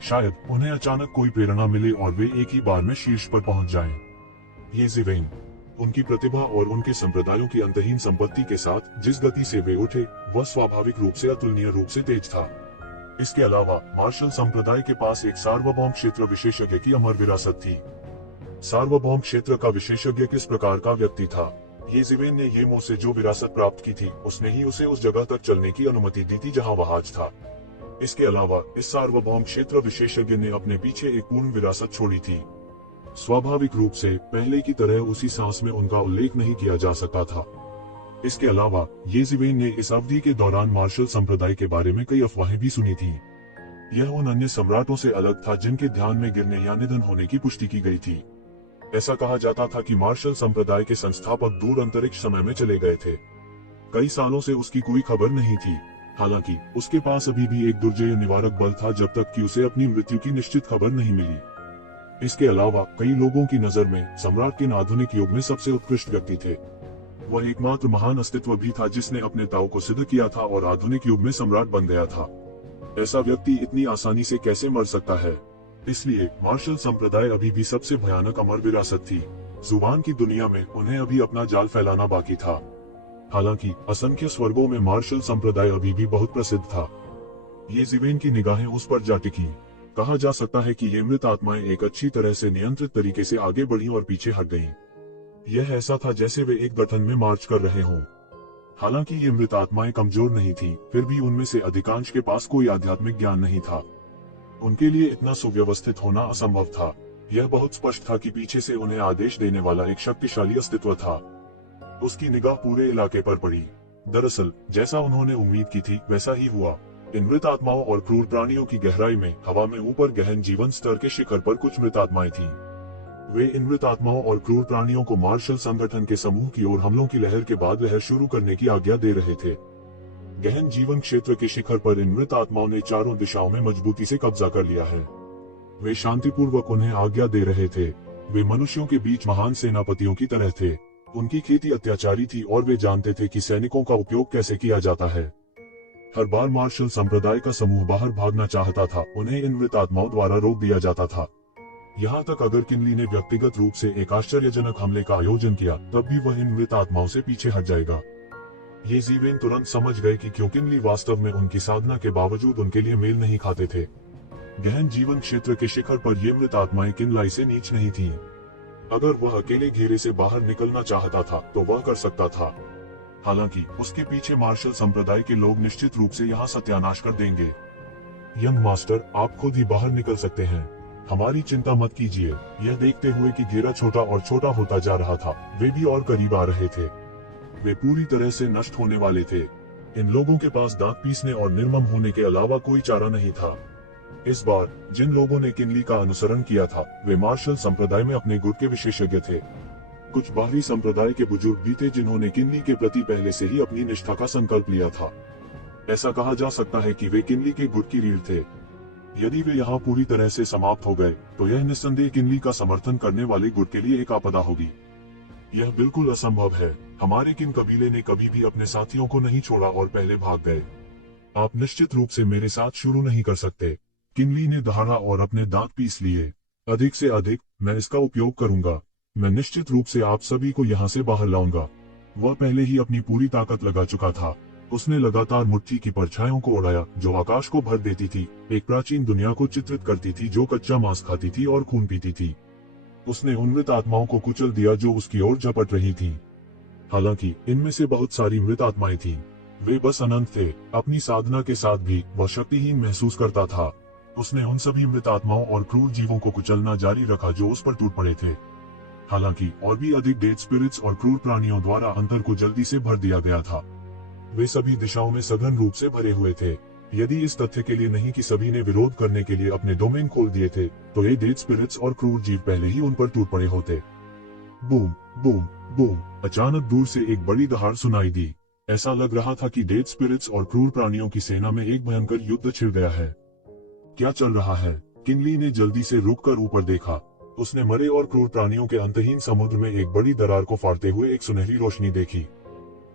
शायद उन्हें अचानक कोई प्रेरणा मिले और वे एक ही बार में शीर्ष पर पहुंच जाएं। ये ज़िवेन, उनकी प्रतिभा और उनके संप्रदायों की अंतहीन संपत्ति के साथ जिस गति से वे उठे वह स्वाभाविक रूप से अतुलनीय रूप से तेज था। इसके अलावा मार्शल संप्रदाय के पास एक सार्वभौम क्षेत्र विशेषज्ञ की अमर विरासत थी। सार्वभौम क्षेत्र का विशेषज्ञ किस प्रकार का व्यक्ति था? ये ज़िवेन ने येमो से जो विरासत प्राप्त की थी उसने ही उसे उस जगह तक चलने की अनुमति दी थी जहां वह आज था। इसके अलावा इस सार्वभौम क्षेत्र विशेषज्ञ ने अपने पीछे एक पूर्ण विरासत छोड़ी थी। स्वाभाविक रूप से पहले की तरह उसी सांस में उनका उल्लेख नहीं किया जा सकता था। इसके अलावा ये ज़िवेन ने इस अवधि के दौरान मार्शल संप्रदाय के बारे में कई अफवाहें भी सुनी थी। यह उन अन्य सम्राटों से अलग था जिनके ध्यान में गिरने या निधन होने की पुष्टि की गई थी। ऐसा कहा जाता था कि मार्शल संप्रदाय के संस्थापक दूर अंतरिक्ष समय में चले गए थे। कई सालों से उसकी कोई खबर नहीं थी। हालांकि उसके पास अभी भी एक दुर्जय निवारक बल था जब तक कि उसे अपनी मृत्यु की निश्चित खबर नहीं मिली। इसके अलावा कई लोगों की नजर में सम्राट के आधुनिक युग में सबसे उत्कृष्ट व्यक्ति थे। वह एकमात्र महान अस्तित्व भी था जिसने अपने दाव को सिद्ध किया था और आधुनिक युग में सम्राट बन गया था। ऐसा व्यक्ति इतनी आसानी से कैसे मर सकता है? इसलिए मार्शल संप्रदाय अभी भी सबसे भयानक अमर विरासत थी। जुबान की दुनिया में उन्हें अभी अपना जाल फैलाना बाकी था। हालांकि असंख्य स्वर्गों में मार्शल संप्रदाय अभी भी बहुत प्रसिद्ध था। ये ज़िवेन की निगाहें उस पर जा टिकी। कहा जा सकता है कि ये मृत आत्माएं एक अच्छी तरह से नियंत्रित तरीके से आगे बढ़ी और पीछे हट गईं। यह ऐसा था जैसे वे एक गठन में मार्च कर रहे हों। हालांकि ये मृत आत्माएं कमजोर नहीं थीं, फिर भी उनमें से अधिकांश के पास कोई आध्यात्मिक ज्ञान नहीं था। उनके लिए इतना सुव्यवस्थित होना असंभव था। यह बहुत स्पष्ट था कि पीछे से उन्हें आदेश देने वाला एक शक्तिशाली अस्तित्व था। उसकी निगाह पूरे इलाके पर पड़ी। दरअसल जैसा उन्होंने उम्मीद की थी वैसा ही हुआ। इन मृत आत्माओं और क्रूर प्राणियों की गहराई में हवा में ऊपर गहन जीवन स्तर के शिखर पर कुछ मृत आत्माएं थीं। वे इन मृत आत्माओं और क्रूर प्राणियों को मार्शल संगठन के समूह की ओर हमलों की लहर के बाद लहर शुरू करने की आज्ञा दे रहे थे। गहन जीवन क्षेत्र के शिखर पर इन मृत आत्माओं ने चारों दिशाओं में मजबूती से कब्जा कर लिया है। वे शांतिपूर्वक उन्हें आज्ञा दे रहे थे। वे मनुष्यों के बीच महान सेनापतियों की तरह थे। उनकी खेती अत्याचारी थी और वे जानते थे कि सैनिकों का उपयोग कैसे किया जाता है। हर बार मार्शल संप्रदाय का समूह बाहर भागना चाहता था, उन्हें इन मृत आत्माओं द्वारा रोक दिया जाता था। यहाँ तक अगर किनली ने व्यक्तिगत रूप से एक आश्चर्यजनक हमले का आयोजन किया तब भी वह इन मृत आत्माओं से पीछे हट जाएगा। ये ज़िवेन तुरंत समझ गए कि क्यों किनली वास्तव में उनकी साधना के बावजूद उनके लिए मेल नहीं खाते थे। गहन जीवन क्षेत्र के शिखर पर ये मृत आत्माएं किनलाई से नीच नहीं थीं। अगर वह अकेले घेरे से बाहर निकलना चाहता था तो वह कर सकता था। हालांकि उसके पीछे मार्शल संप्रदाय के लोग निश्चित रूप से यहाँ सत्यानाश कर देंगे। यंग मास्टर, आप खुद ही बाहर निकल सकते हैं। हमारी चिंता मत कीजिए। यह देखते हुए कि घेरा छोटा और छोटा होता जा रहा था, वे भी और करीब आ रहे थे। वे पूरी तरह से नष्ट होने वाले थे। इन लोगों के पास दांत पीसने और निर्मम होने के अलावा कोई चारा नहीं था। इस बार जिन लोगों ने किनली का अनुसरण किया था वे मार्शल संप्रदाय में अपने गुट के विशेषज्ञ थे। कुछ बाहरी संप्रदाय के बुजुर्ग भी थे जिन्होंने किनली के प्रति पहले से ही अपनी निष्ठा का संकल्प लिया था। ऐसा कहा जा सकता है कि वे किनली के गुट की रीढ़ थे। यदि वे यहाँ पूरी तरह से समाप्त हो गए तो यह निस्संदेह किनली का समर्थन करने वाले गुट के लिए एक आपदा होगी। यह बिल्कुल असंभव है। हमारे किन कबीले ने कभी भी अपने साथियों को नहीं छोड़ा और पहले भाग गए। आप निश्चित रूप से मेरे साथ शुरू नहीं कर सकते। किनली ने दहाड़ा और अपने दांत पीस लिए। अधिक से अधिक मैं इसका उपयोग करूंगा। मैं निश्चित रूप से आप सभी को यहाँ से बाहर लाऊंगा। वह पहले ही अपनी पूरी ताकत लगा चुका था। उसने लगातार मुट्ठी की परछाइयों को उड़ाया जो आकाश को भर देती थी, एक प्राचीन दुनिया को चित्रित करती थी जो कच्चा मांस खाती थी और खून पीती थी। उसने उन मृत आत्माओं को कुचल दिया जो उसकी ओर झपट रही थीं। हालांकि इनमें से बहुत सारी मृत आत्माएं थीं। वे बस अनंत थे। अपनी साधना के साथ भी वह शक्तिहीन महसूस करता था। उसने उन सभी मृत आत्माओं और क्रूर जीवों को कुचलना जारी रखा जो उस पर टूट पड़े थे। हालांकि और भी अधिक डेड स्पिरिट्स और क्रूर प्राणियों द्वारा अंतर को जल्दी से भर दिया गया था। वे सभी दिशाओं में सघन रूप से भरे हुए थे। यदि इस तथ्य के लिए नहीं कि सभी ने विरोध करने के लिए अपने डोमेन खोल दिए थे, तो ये डेड स्पिरिट्स और क्रूर जीव पहले ही उन पर टूट पड़े होते। Boom boom boom. अचानक दूर से एक बड़ी दहाड़ सुनाई दी। ऐसा लग रहा था कि डेड स्पिरिट्स और क्रूर प्राणियों की सेना में एक भयंकर युद्ध छिड़ गया है। क्या चल रहा है? किनली ने जल्दी से रुककर ऊपर देखा। उसने मरे और क्रूर प्राणियों के अंतहीन समुद्र में एक बड़ी दरार को फाड़ते हुए एक सुनहरी रोशनी देखी।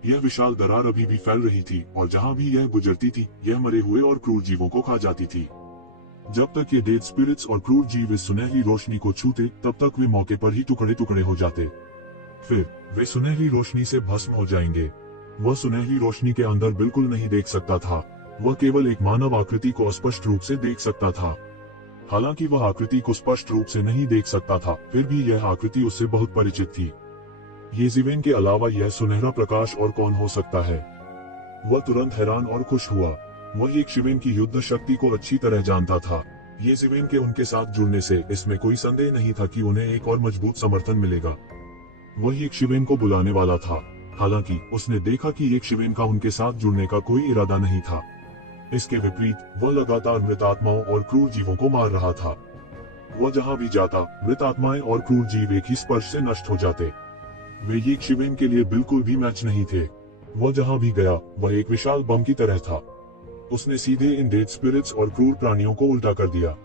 यह विशाल दरार अभी भी फैल रही थी और जहां भी यह गुजरती थी, यह मरे हुए और क्रूर जीवों को खा जाती थी। जब तक ये डेड स्पिरिट्स और क्रूर जीव इस सुनहरी रोशनी को छूते, तब तक वे मौके पर ही टुकड़े टुकड़े हो जाते। फिर वे सुनहरी रोशनी से भस्म हो जाएंगे। वह सुनहरी रोशनी के अंदर बिल्कुल नहीं देख सकता था। वह केवल एक मानव आकृति को स्पष्ट रूप से देख सकता था। हालांकि वह आकृति को स्पष्ट रूप से नहीं देख सकता था, फिर भी यह आकृति उससे बहुत परिचित थी। येजिवेन के अलावा यह सुनहरा प्रकाश और कौन हो सकता है? वह तुरंत हैरान और खुश हुआ। वह येशिवेन की युद्ध शक्ति को अच्छी तरह जानता था। येजिवेन के उनके साथ जुड़ने से इसमें कोई संदेह नहीं था कि उन्हें एक और मजबूत समर्थन मिलेगा। वह येशिवेन को बुलाने वाला था। हालांकि उसने देखा कि येशिवेन का उनके साथ जुड़ने का कोई इरादा नहीं था। इसके विपरीत वह लगातार मृत आत्माओं और क्रूर जीवों को मार रहा था। वह जहां भी जाता, मृत आत्माएं और क्रूर जीव एक ही स्पर्श से नष्ट हो जाते। वे येशिवेन के लिए बिल्कुल भी मैच नहीं थे। वह जहां भी गया, वह एक विशाल बम की तरह था। उसने सीधे इन डेड स्पिरिट्स और क्रूर प्राणियों को उल्टा कर दिया।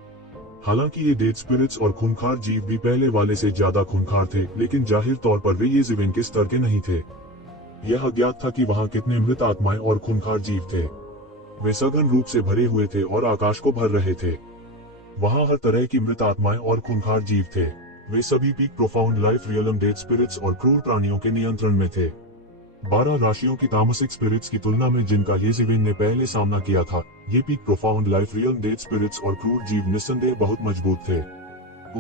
हालांकि ये डेड स्पिरिट्स और खूंखार जीव भी पहले वाले से ज्यादा खूंखार थे, लेकिन जाहिर तौर पर वे येजिवेन के स्तर के नहीं थे। यह अज्ञात था कि वहां कितने मृत आत्माएं और खूंखार जीव थे। वे सघन रूप से भरे हुए थे और आकाश को भर रहे थे। वहां हर तरह की मृत आत्माएं और खूंखार जीव थे। वे सभी peak profound life realm dead spirits और क्रूर प्राणियों के नियंत्रण में थे। 12 राशियों की तामसिक स्पिरिट्स की तुलना में जिनका येजिवेन ने पहले सामना किया था, ये peak profound life real dead spirits और क्रूर जीव निस्संदेह बहुत मजबूत थे।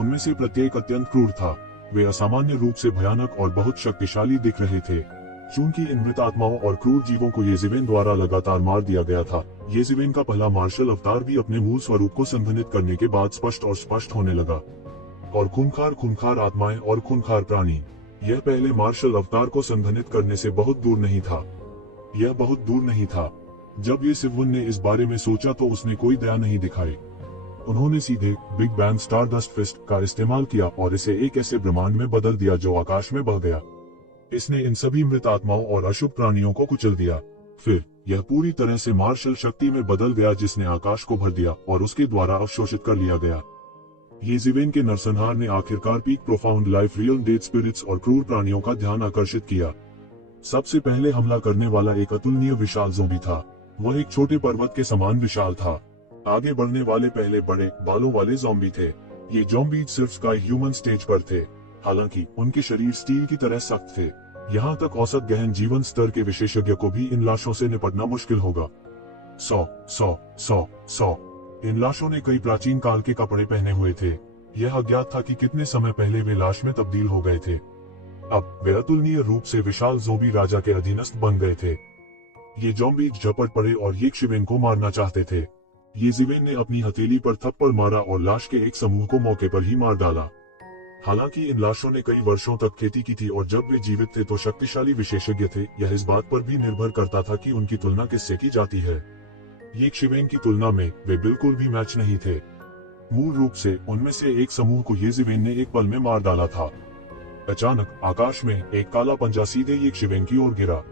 उनमें से प्रत्येक अत्यंत क्रूर था। वे असामान्य रूप से भयानक और बहुत शक्तिशाली दिख रहे थे। चूंकि इन मृत आत्माओं और क्रूर जीवों को येजिवेन द्वारा लगातार मार दिया गया था, येजिवेन का पहला मार्शल अवतार भी अपने मूल स्वरूप को संघनित करने के बाद स्पष्ट होने लगा। और खूंखार आत्माएं और खूंखार प्राणी, यह पहले मार्शल अवतार को संघनित करने से बहुत दूर नहीं था। यह बहुत दूर नहीं था। जब ये सिववन ने इस बारे में सोचा तो उसने कोई दया नहीं दिखाई। उन्होंने सीधे बिग बैंग स्टारडस्ट फिस्ट का इस्तेमाल किया और इसे एक ऐसे ब्रह्मांड में बदल दिया जो आकाश में बह गया। इसने इन सभी मृत आत्माओं और अशुभ प्राणियों को कुचल दिया। फिर यह पूरी तरह से मार्शल शक्ति में बदल गया जिसने आकाश को भर दिया और उसके द्वारा अवशोषित कर लिया गया। येजिवेन के नरसंहार ने आखिरकार peak profound life real dead spirits और क्रूर प्राणियों का ध्यान आकर्षित किया। सबसे पहले हमला करने वाला एक अतुलनीय विशाल ज़ोंबी था। वह एक छोटे पर्वत के समान विशाल था। आगे बढ़ने वाले पहले बड़े बालों वाले ज़ॉम्बी थे। ये ज़ॉम्बी सिर्फ स्काई ह्यूमन स्टेज पर थे। हालांकि उनके शरीर स्टील की तरह सख्त थे। यहाँ तक औसत गहन जीवन स्तर के विशेषज्ञ को भी इन लाशों से निपटना मुश्किल होगा। 100 इन लाशों ने कई प्राचीन काल के कपड़े पहने हुए थे। यह अज्ञात था कि कितने समय पहले वे लाश में तब्दील हो गए थे। अब वे अतुलनीय रूप से विशाल ज़ोंबी राजा के अधीनस्थ बन गए थे। ये ज़ॉम्बी झपट पड़े और येशिवेन को मारना चाहते थे। येजिवेन ने अपनी हथेली पर थप्पड़ मारा और लाश के एक समूह को मौके पर ही मार डाला। हालांकि इन लाशों ने कई वर्षों तक खेती की थी और जब वे जीवित थे तो शक्तिशाली विशेषज्ञ थे। यह इस बात पर भी निर्भर करता था कि उनकी तुलना किससे की जाती है। येशिवेन की तुलना में वे बिल्कुल भी मैच नहीं थे। मूल रूप से उनमें से एक समूह को येजिवेन ने एक पल में मार डाला था। अचानक आकाश में एक काला पंजा सीधे येशिवेन की ओर गिरा।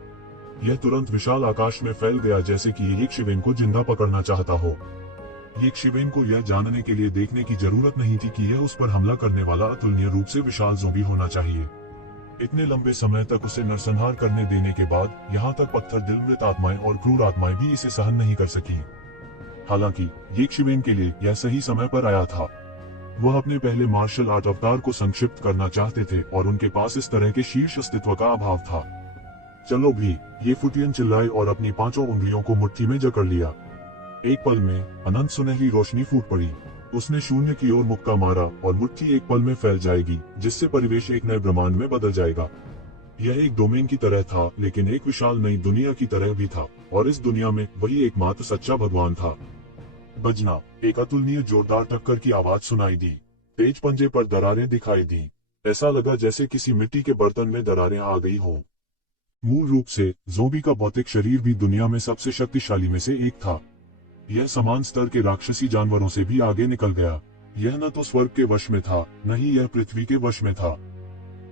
यह तुरंत विशाल आकाश में फैल गया जैसे कि येशिवेन को जिंदा पकड़ना चाहता हो। ये शिवेन को यह जानने के लिए देखने की जरूरत नहीं थी कि यह उस पर हमला करने वाला अतुलनीय रूप से विशाल ज़ोंबी होना चाहिए। इतने लंबे समय तक उसे नरसंहार करने देने के बाद यहाँ तक पत्थर दिल मृत आत्माएं और क्रूर आत्माएं भी इसे सहन नहीं कर सकी। हालांकि ये शिवेन के लिए यह सही समय पर आया था। वह अपने पहले मार्शल आर्ट अवतार को संक्षिप्त करना चाहते थे और उनके पास इस तरह के शीर्ष अस्तित्व का अभाव था। चलो भी, ये फुटियन चिल्लाए और अपनी 5 उंगलियों को मुट्ठी में जकड़ लिया। एक पल में अनंत सुनहरी रोशनी फूट पड़ी। उसने शून्य की ओर मुक्का मारा और मुट्ठी एक पल में फैल जाएगी, जिससे परिवेश एक नए ब्रह्मांड में बदल जाएगा। यह एक डोमेन की तरह था, लेकिन एक विशाल नई दुनिया की तरह भी था, और इस दुनिया में वही एकमात्र सच्चा भगवान था। बजना, एक अतुलनीय जोरदार टक्कर की आवाज सुनाई दी। तेज पंजे पर दरारें दिखाई दी। ऐसा लगा जैसे किसी मिट्टी के बर्तन में दरारें आ गई हों। मूल रूप से ज़ोंबी का भौतिक शरीर भी दुनिया में सबसे शक्तिशाली में से एक था। यह समान स्तर के राक्षसी जानवरों से भी आगे निकल गया। यह न तो स्वर्ग के वश में था, न ही यह पृथ्वी के वश में था।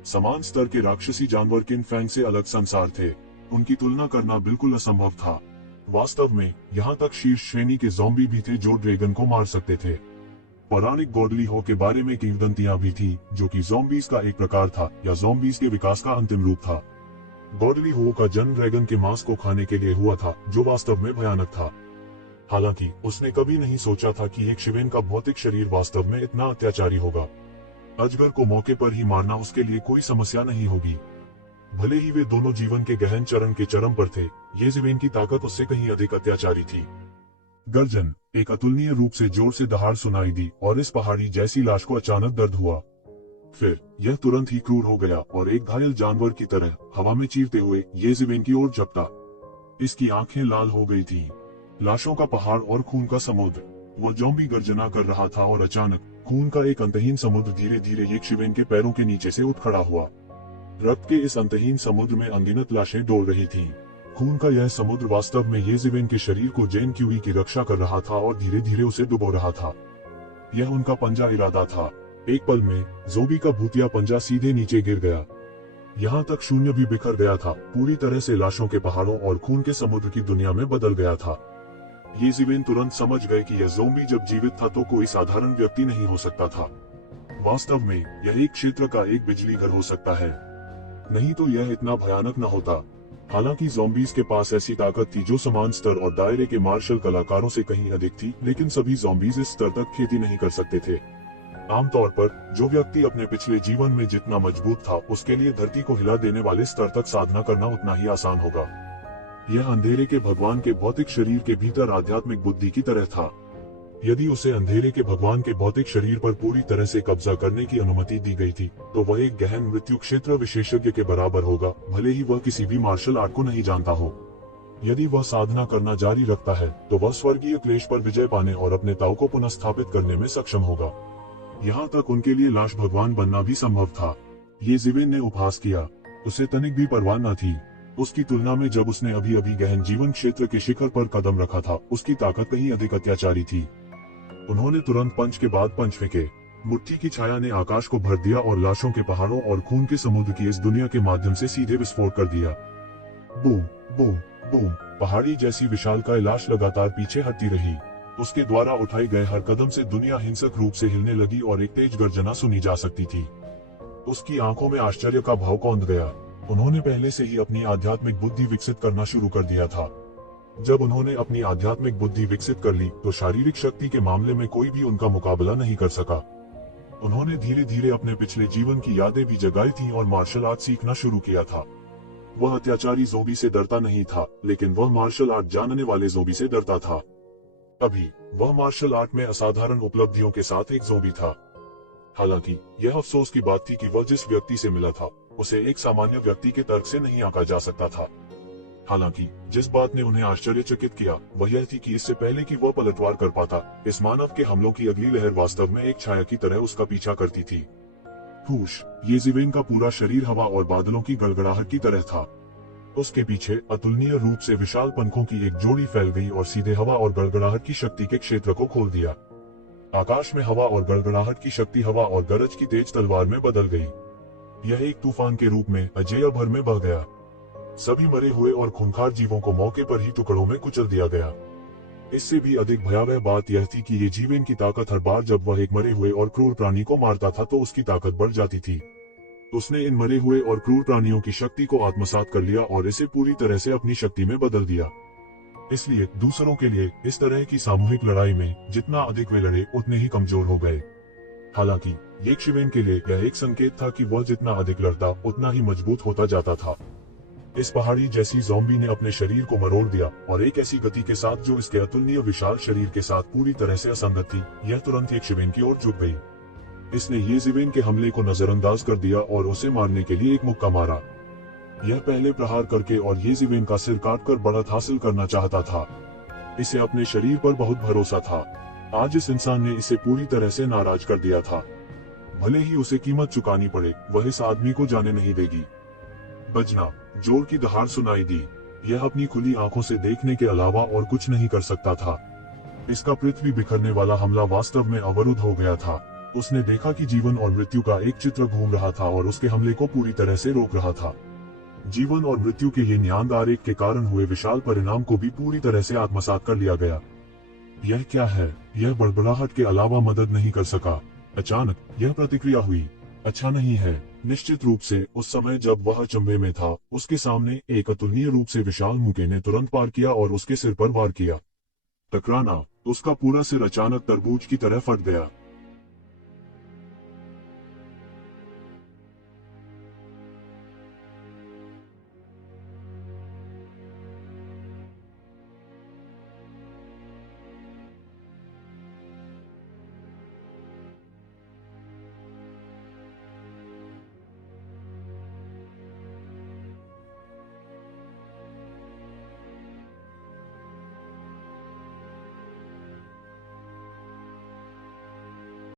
समान स्तर के राक्षसी जानवर किन फैंग से अलग संसार थे। उनकी तुलना करना बिल्कुल असंभव था। वास्तव में यहाँ तक शीर्ष श्रेणी के ज़ॉम्बी भी थे जो ड्रैगन को मार सकते थे। पौराणिक गॉडली हो के बारे में किंवदंतियां भी थी, जो कि ज़ॉम्बीज का एक प्रकार था या ज़ॉम्बीज के विकास का अंतिम रूप था। गॉडली हो का जन्म ड्रैगन के मांस को खाने के लिए हुआ था, जो वास्तव में भयानक था। हालांकि उसने कभी नहीं सोचा था कि एक शिवेन का भौतिक शरीर वास्तव में इतना अत्याचारी होगा। अजगर को मौके पर ही मारना उसके लिए कोई समस्या नहीं होगी। भले ही वे दोनों जीवन के गहन चरण के चरम पर थे, ये शिवेन की ताकत उससे कहीं अधिक अत्याचारी थी। गर्जन, एक अतुलनीय रूप से जोर से दहाड़ सुनाई दी और इस पहाड़ी जैसी लाश को अचानक दर्द हुआ। फिर यह तुरंत ही क्रूर हो गया और एक घायल जानवर की तरह हवा में चीरते हुए ये शिवेन की ओर झपटा। इसकी आंखें लाल हो गई थीं। लाशों का पहाड़ और खून का समुद्र। वह ज़ॉम्बी गर्जना कर रहा था और अचानक खून का एक अंतहीन समुद्र धीरे धीरे ये शिवेन के पैरों के नीचे से उठ खड़ा हुआ। रक्त के इस अंतहीन समुद्र में अनगिनत लाशें डोल रही थीं। खून का यह समुद्र वास्तव में ये शिवेन के शरीर को जेन क्यूई की रक्षा कर रहा था और धीरे धीरे उसे डुबो रहा था। यह उनका पंजा इरादा था। एक पल में ज़ोंबी का भूतिया पंजा सीधे नीचे गिर गया। यहाँ तक शून्य भी बिखर गया था, पूरी तरह से लाशों के पहाड़ों और खून के समुद्र की दुनिया में बदल गया था। ये शिवेन तुरंत समझ गए कि यह ज़ोंबी जब जीवित था तो कोई साधारण व्यक्ति नहीं हो सकता था। वास्तव में यह एक क्षेत्र का एक बिजली घर हो सकता है, नहीं तो यह इतना भयानक न होता। हालांकि ज़ॉम्बीज के पास ऐसी ताकत थी जो समान स्तर और दायरे के मार्शल कलाकारों से कहीं अधिक थी, लेकिन सभी ज़ॉम्बीज इस स्तर तक खेती नहीं कर सकते थे। आमतौर पर जो व्यक्ति अपने पिछले जीवन में जितना मजबूत था, उसके लिए धरती को हिला देने वाले स्तर तक साधना करना उतना ही आसान होगा। यह अंधेरे के भगवान के भौतिक शरीर के भीतर आध्यात्मिक बुद्धि की तरह था। यदि उसे अंधेरे के भगवान के भौतिक शरीर पर पूरी तरह से कब्जा करने की अनुमति दी गई थी, तो वह एक गहन मृत्यु क्षेत्र विशेषज्ञ के बराबर होगा, भले ही वह किसी भी मार्शल आर्ट को नहीं जानता हो। यदि वह साधना करना जारी रखता है, तो वह स्वर्गीय क्लेश पर विजय पाने और अपने ताऊ को पुनः स्थापित करने में सक्षम होगा। यहाँ तक उनके लिए लाश भगवान बनना भी संभव था। ये शिवेन ने उपहास किया। उसे तनिक भी परवाह न थी। उसकी तुलना में जब उसने अभी अभी गहन जीवन क्षेत्र के शिखर पर कदम रखा था, उसकी ताकत कहीं अधिक अत्याचारी थी। उन्होंने तुरंत पंच के बाद पंच फेंके। मुट्ठी की छाया ने आकाश को भर दिया और लाशों के पहाड़ों और खून के समुद्र की इस दुनिया के माध्यम से सीधे विस्फोट कर दिया। Boom boom boom. पहाड़ी जैसी विशालकाय लाश लगातार पीछे हटती रही। उसके द्वारा उठाए गए हर कदम से दुनिया हिंसक रूप से हिलने लगी और एक तेज गर्जना सुनी जा सकती थी। उसकी आंखों में आश्चर्य का भाव कौंध गया। उन्होंने पहले से ही अपनी आध्यात्मिक बुद्धि विकसित करना शुरू कर दिया था। जब उन्होंने अपनी आध्यात्मिक बुद्धि विकसित कर ली, तो शारीरिक शक्ति के मामले में कोई भी उनका मुकाबला नहीं कर सका। उन्होंने धीरे धीरे अपने पिछले जीवन की यादें भी जगाई थीं और मार्शल आर्ट सीखना शुरू किया था। वह अत्याचारी ज़ोंबी से डरता नहीं था, लेकिन वह मार्शल आर्ट जानने वाले ज़ोंबी से डरता था। अभी वह मार्शल आर्ट में असाधारण उपलब्धियों के साथ एक ज़ोंबी था। हालांकि यह अफसोस की बात थी कि वह जिस व्यक्ति से मिला था, उसे एक सामान्य व्यक्ति के तर्क से नहीं आंका जा सकता था। हालांकि जिस बात ने उन्हें आश्चर्यचकित किया, वह यह थी कि इससे पहले कि वह पलटवार कर पाता, इस मानव के हमलों की अगली लहर वास्तव में एक छाया की तरह उसका पीछा करती थी। हुश, ये शिवेन का पूरा शरीर हवा और बादलों की गड़गड़ाहट की तरह था। उसके पीछे अतुलनीय रूप से विशाल पंखों की एक जोड़ी फैल गई और सीधे हवा और गड़गड़ाहट की शक्ति के क्षेत्र को खोल दिया। आकाश में हवा और गड़गड़ाहट की शक्ति हवा और गरज की तेज तलवार में बदल गई। यह एक तूफान के रूप में अजेय भर में बह गया। सभी मरे हुए और खूंखार जीवों को मौके पर ही टुकड़ों में कुचल दिया गया। इससे भी अधिक भयावह बात यह थी कि ये जीवन की ताकत हर बार जब वह एक मरे हुए और क्रूर प्राणी को मारता था तो उसकी ताकत बढ़ जाती थी। उसने इन मरे हुए और क्रूर प्राणियों की शक्ति को आत्मसात कर लिया और इसे पूरी तरह से अपनी शक्ति में बदल दिया। इसलिए दूसरों के लिए इस तरह की सामूहिक लड़ाई में जितना अधिक वे लड़े उतने ही कमजोर हो गए। हालांकि येशिवेन के लिए यह एक संकेत था कि वह जितना अधिक लड़ता उतना ही मजबूत होता जाता था। इस पहाड़ी जैसी ज़ॉम्बी ने अपने शरीर को मरोड़ दिया और एक ऐसी गति के साथ जो इसके अतुलनीय विशाल शरीर के साथ पूरी तरह से असंगत थी, यह तुरंत येशिवेन की ओर झुक गई। इसने येशिवेन के हमले को नजरअंदाज कर दिया और उसे मारने के लिए एक मुक्का मारा। यह पहले प्रहार करके और येशिवेन का सिर काटकर बढ़त हासिल करना चाहता था। इसे अपने शरीर पर बहुत भरोसा था। आज इस इंसान ने इसे पूरी तरह से नाराज कर दिया था। भले ही उसे कीमत चुकानी पड़े, वह इस आदमी को जाने नहीं देगी। बजना, जोर की दहाड़ सुनाई दी। यह अपनी खुली आंखों से देखने के अलावा और कुछ नहीं कर सकता था। इसका पृथ्वी बिखरने वाला हमला वास्तव में अवरुद्ध हो गया था। उसने देखा कि जीवन और मृत्यु का एक चित्र घूम रहा था और उसके हमले को पूरी तरह से रोक रहा था। जीवन और मृत्यु के ये न्यान आरेख के कारण हुए विशाल परिणाम को भी पूरी तरह से आत्मसात कर लिया गया। यह क्या है? यह बड़बड़ाहट के अलावा मदद नहीं कर सका। अचानक यह प्रतिक्रिया हुई। अच्छा नहीं है। निश्चित रूप से उस समय जब वह अचंभे में था, उसके सामने एक अतुलनीय रूप से विशाल मुक्के ने तुरंत पार किया और उसके सिर पर वार किया। टकराना, उसका पूरा सिर अचानक तरबूज की तरह फट गया।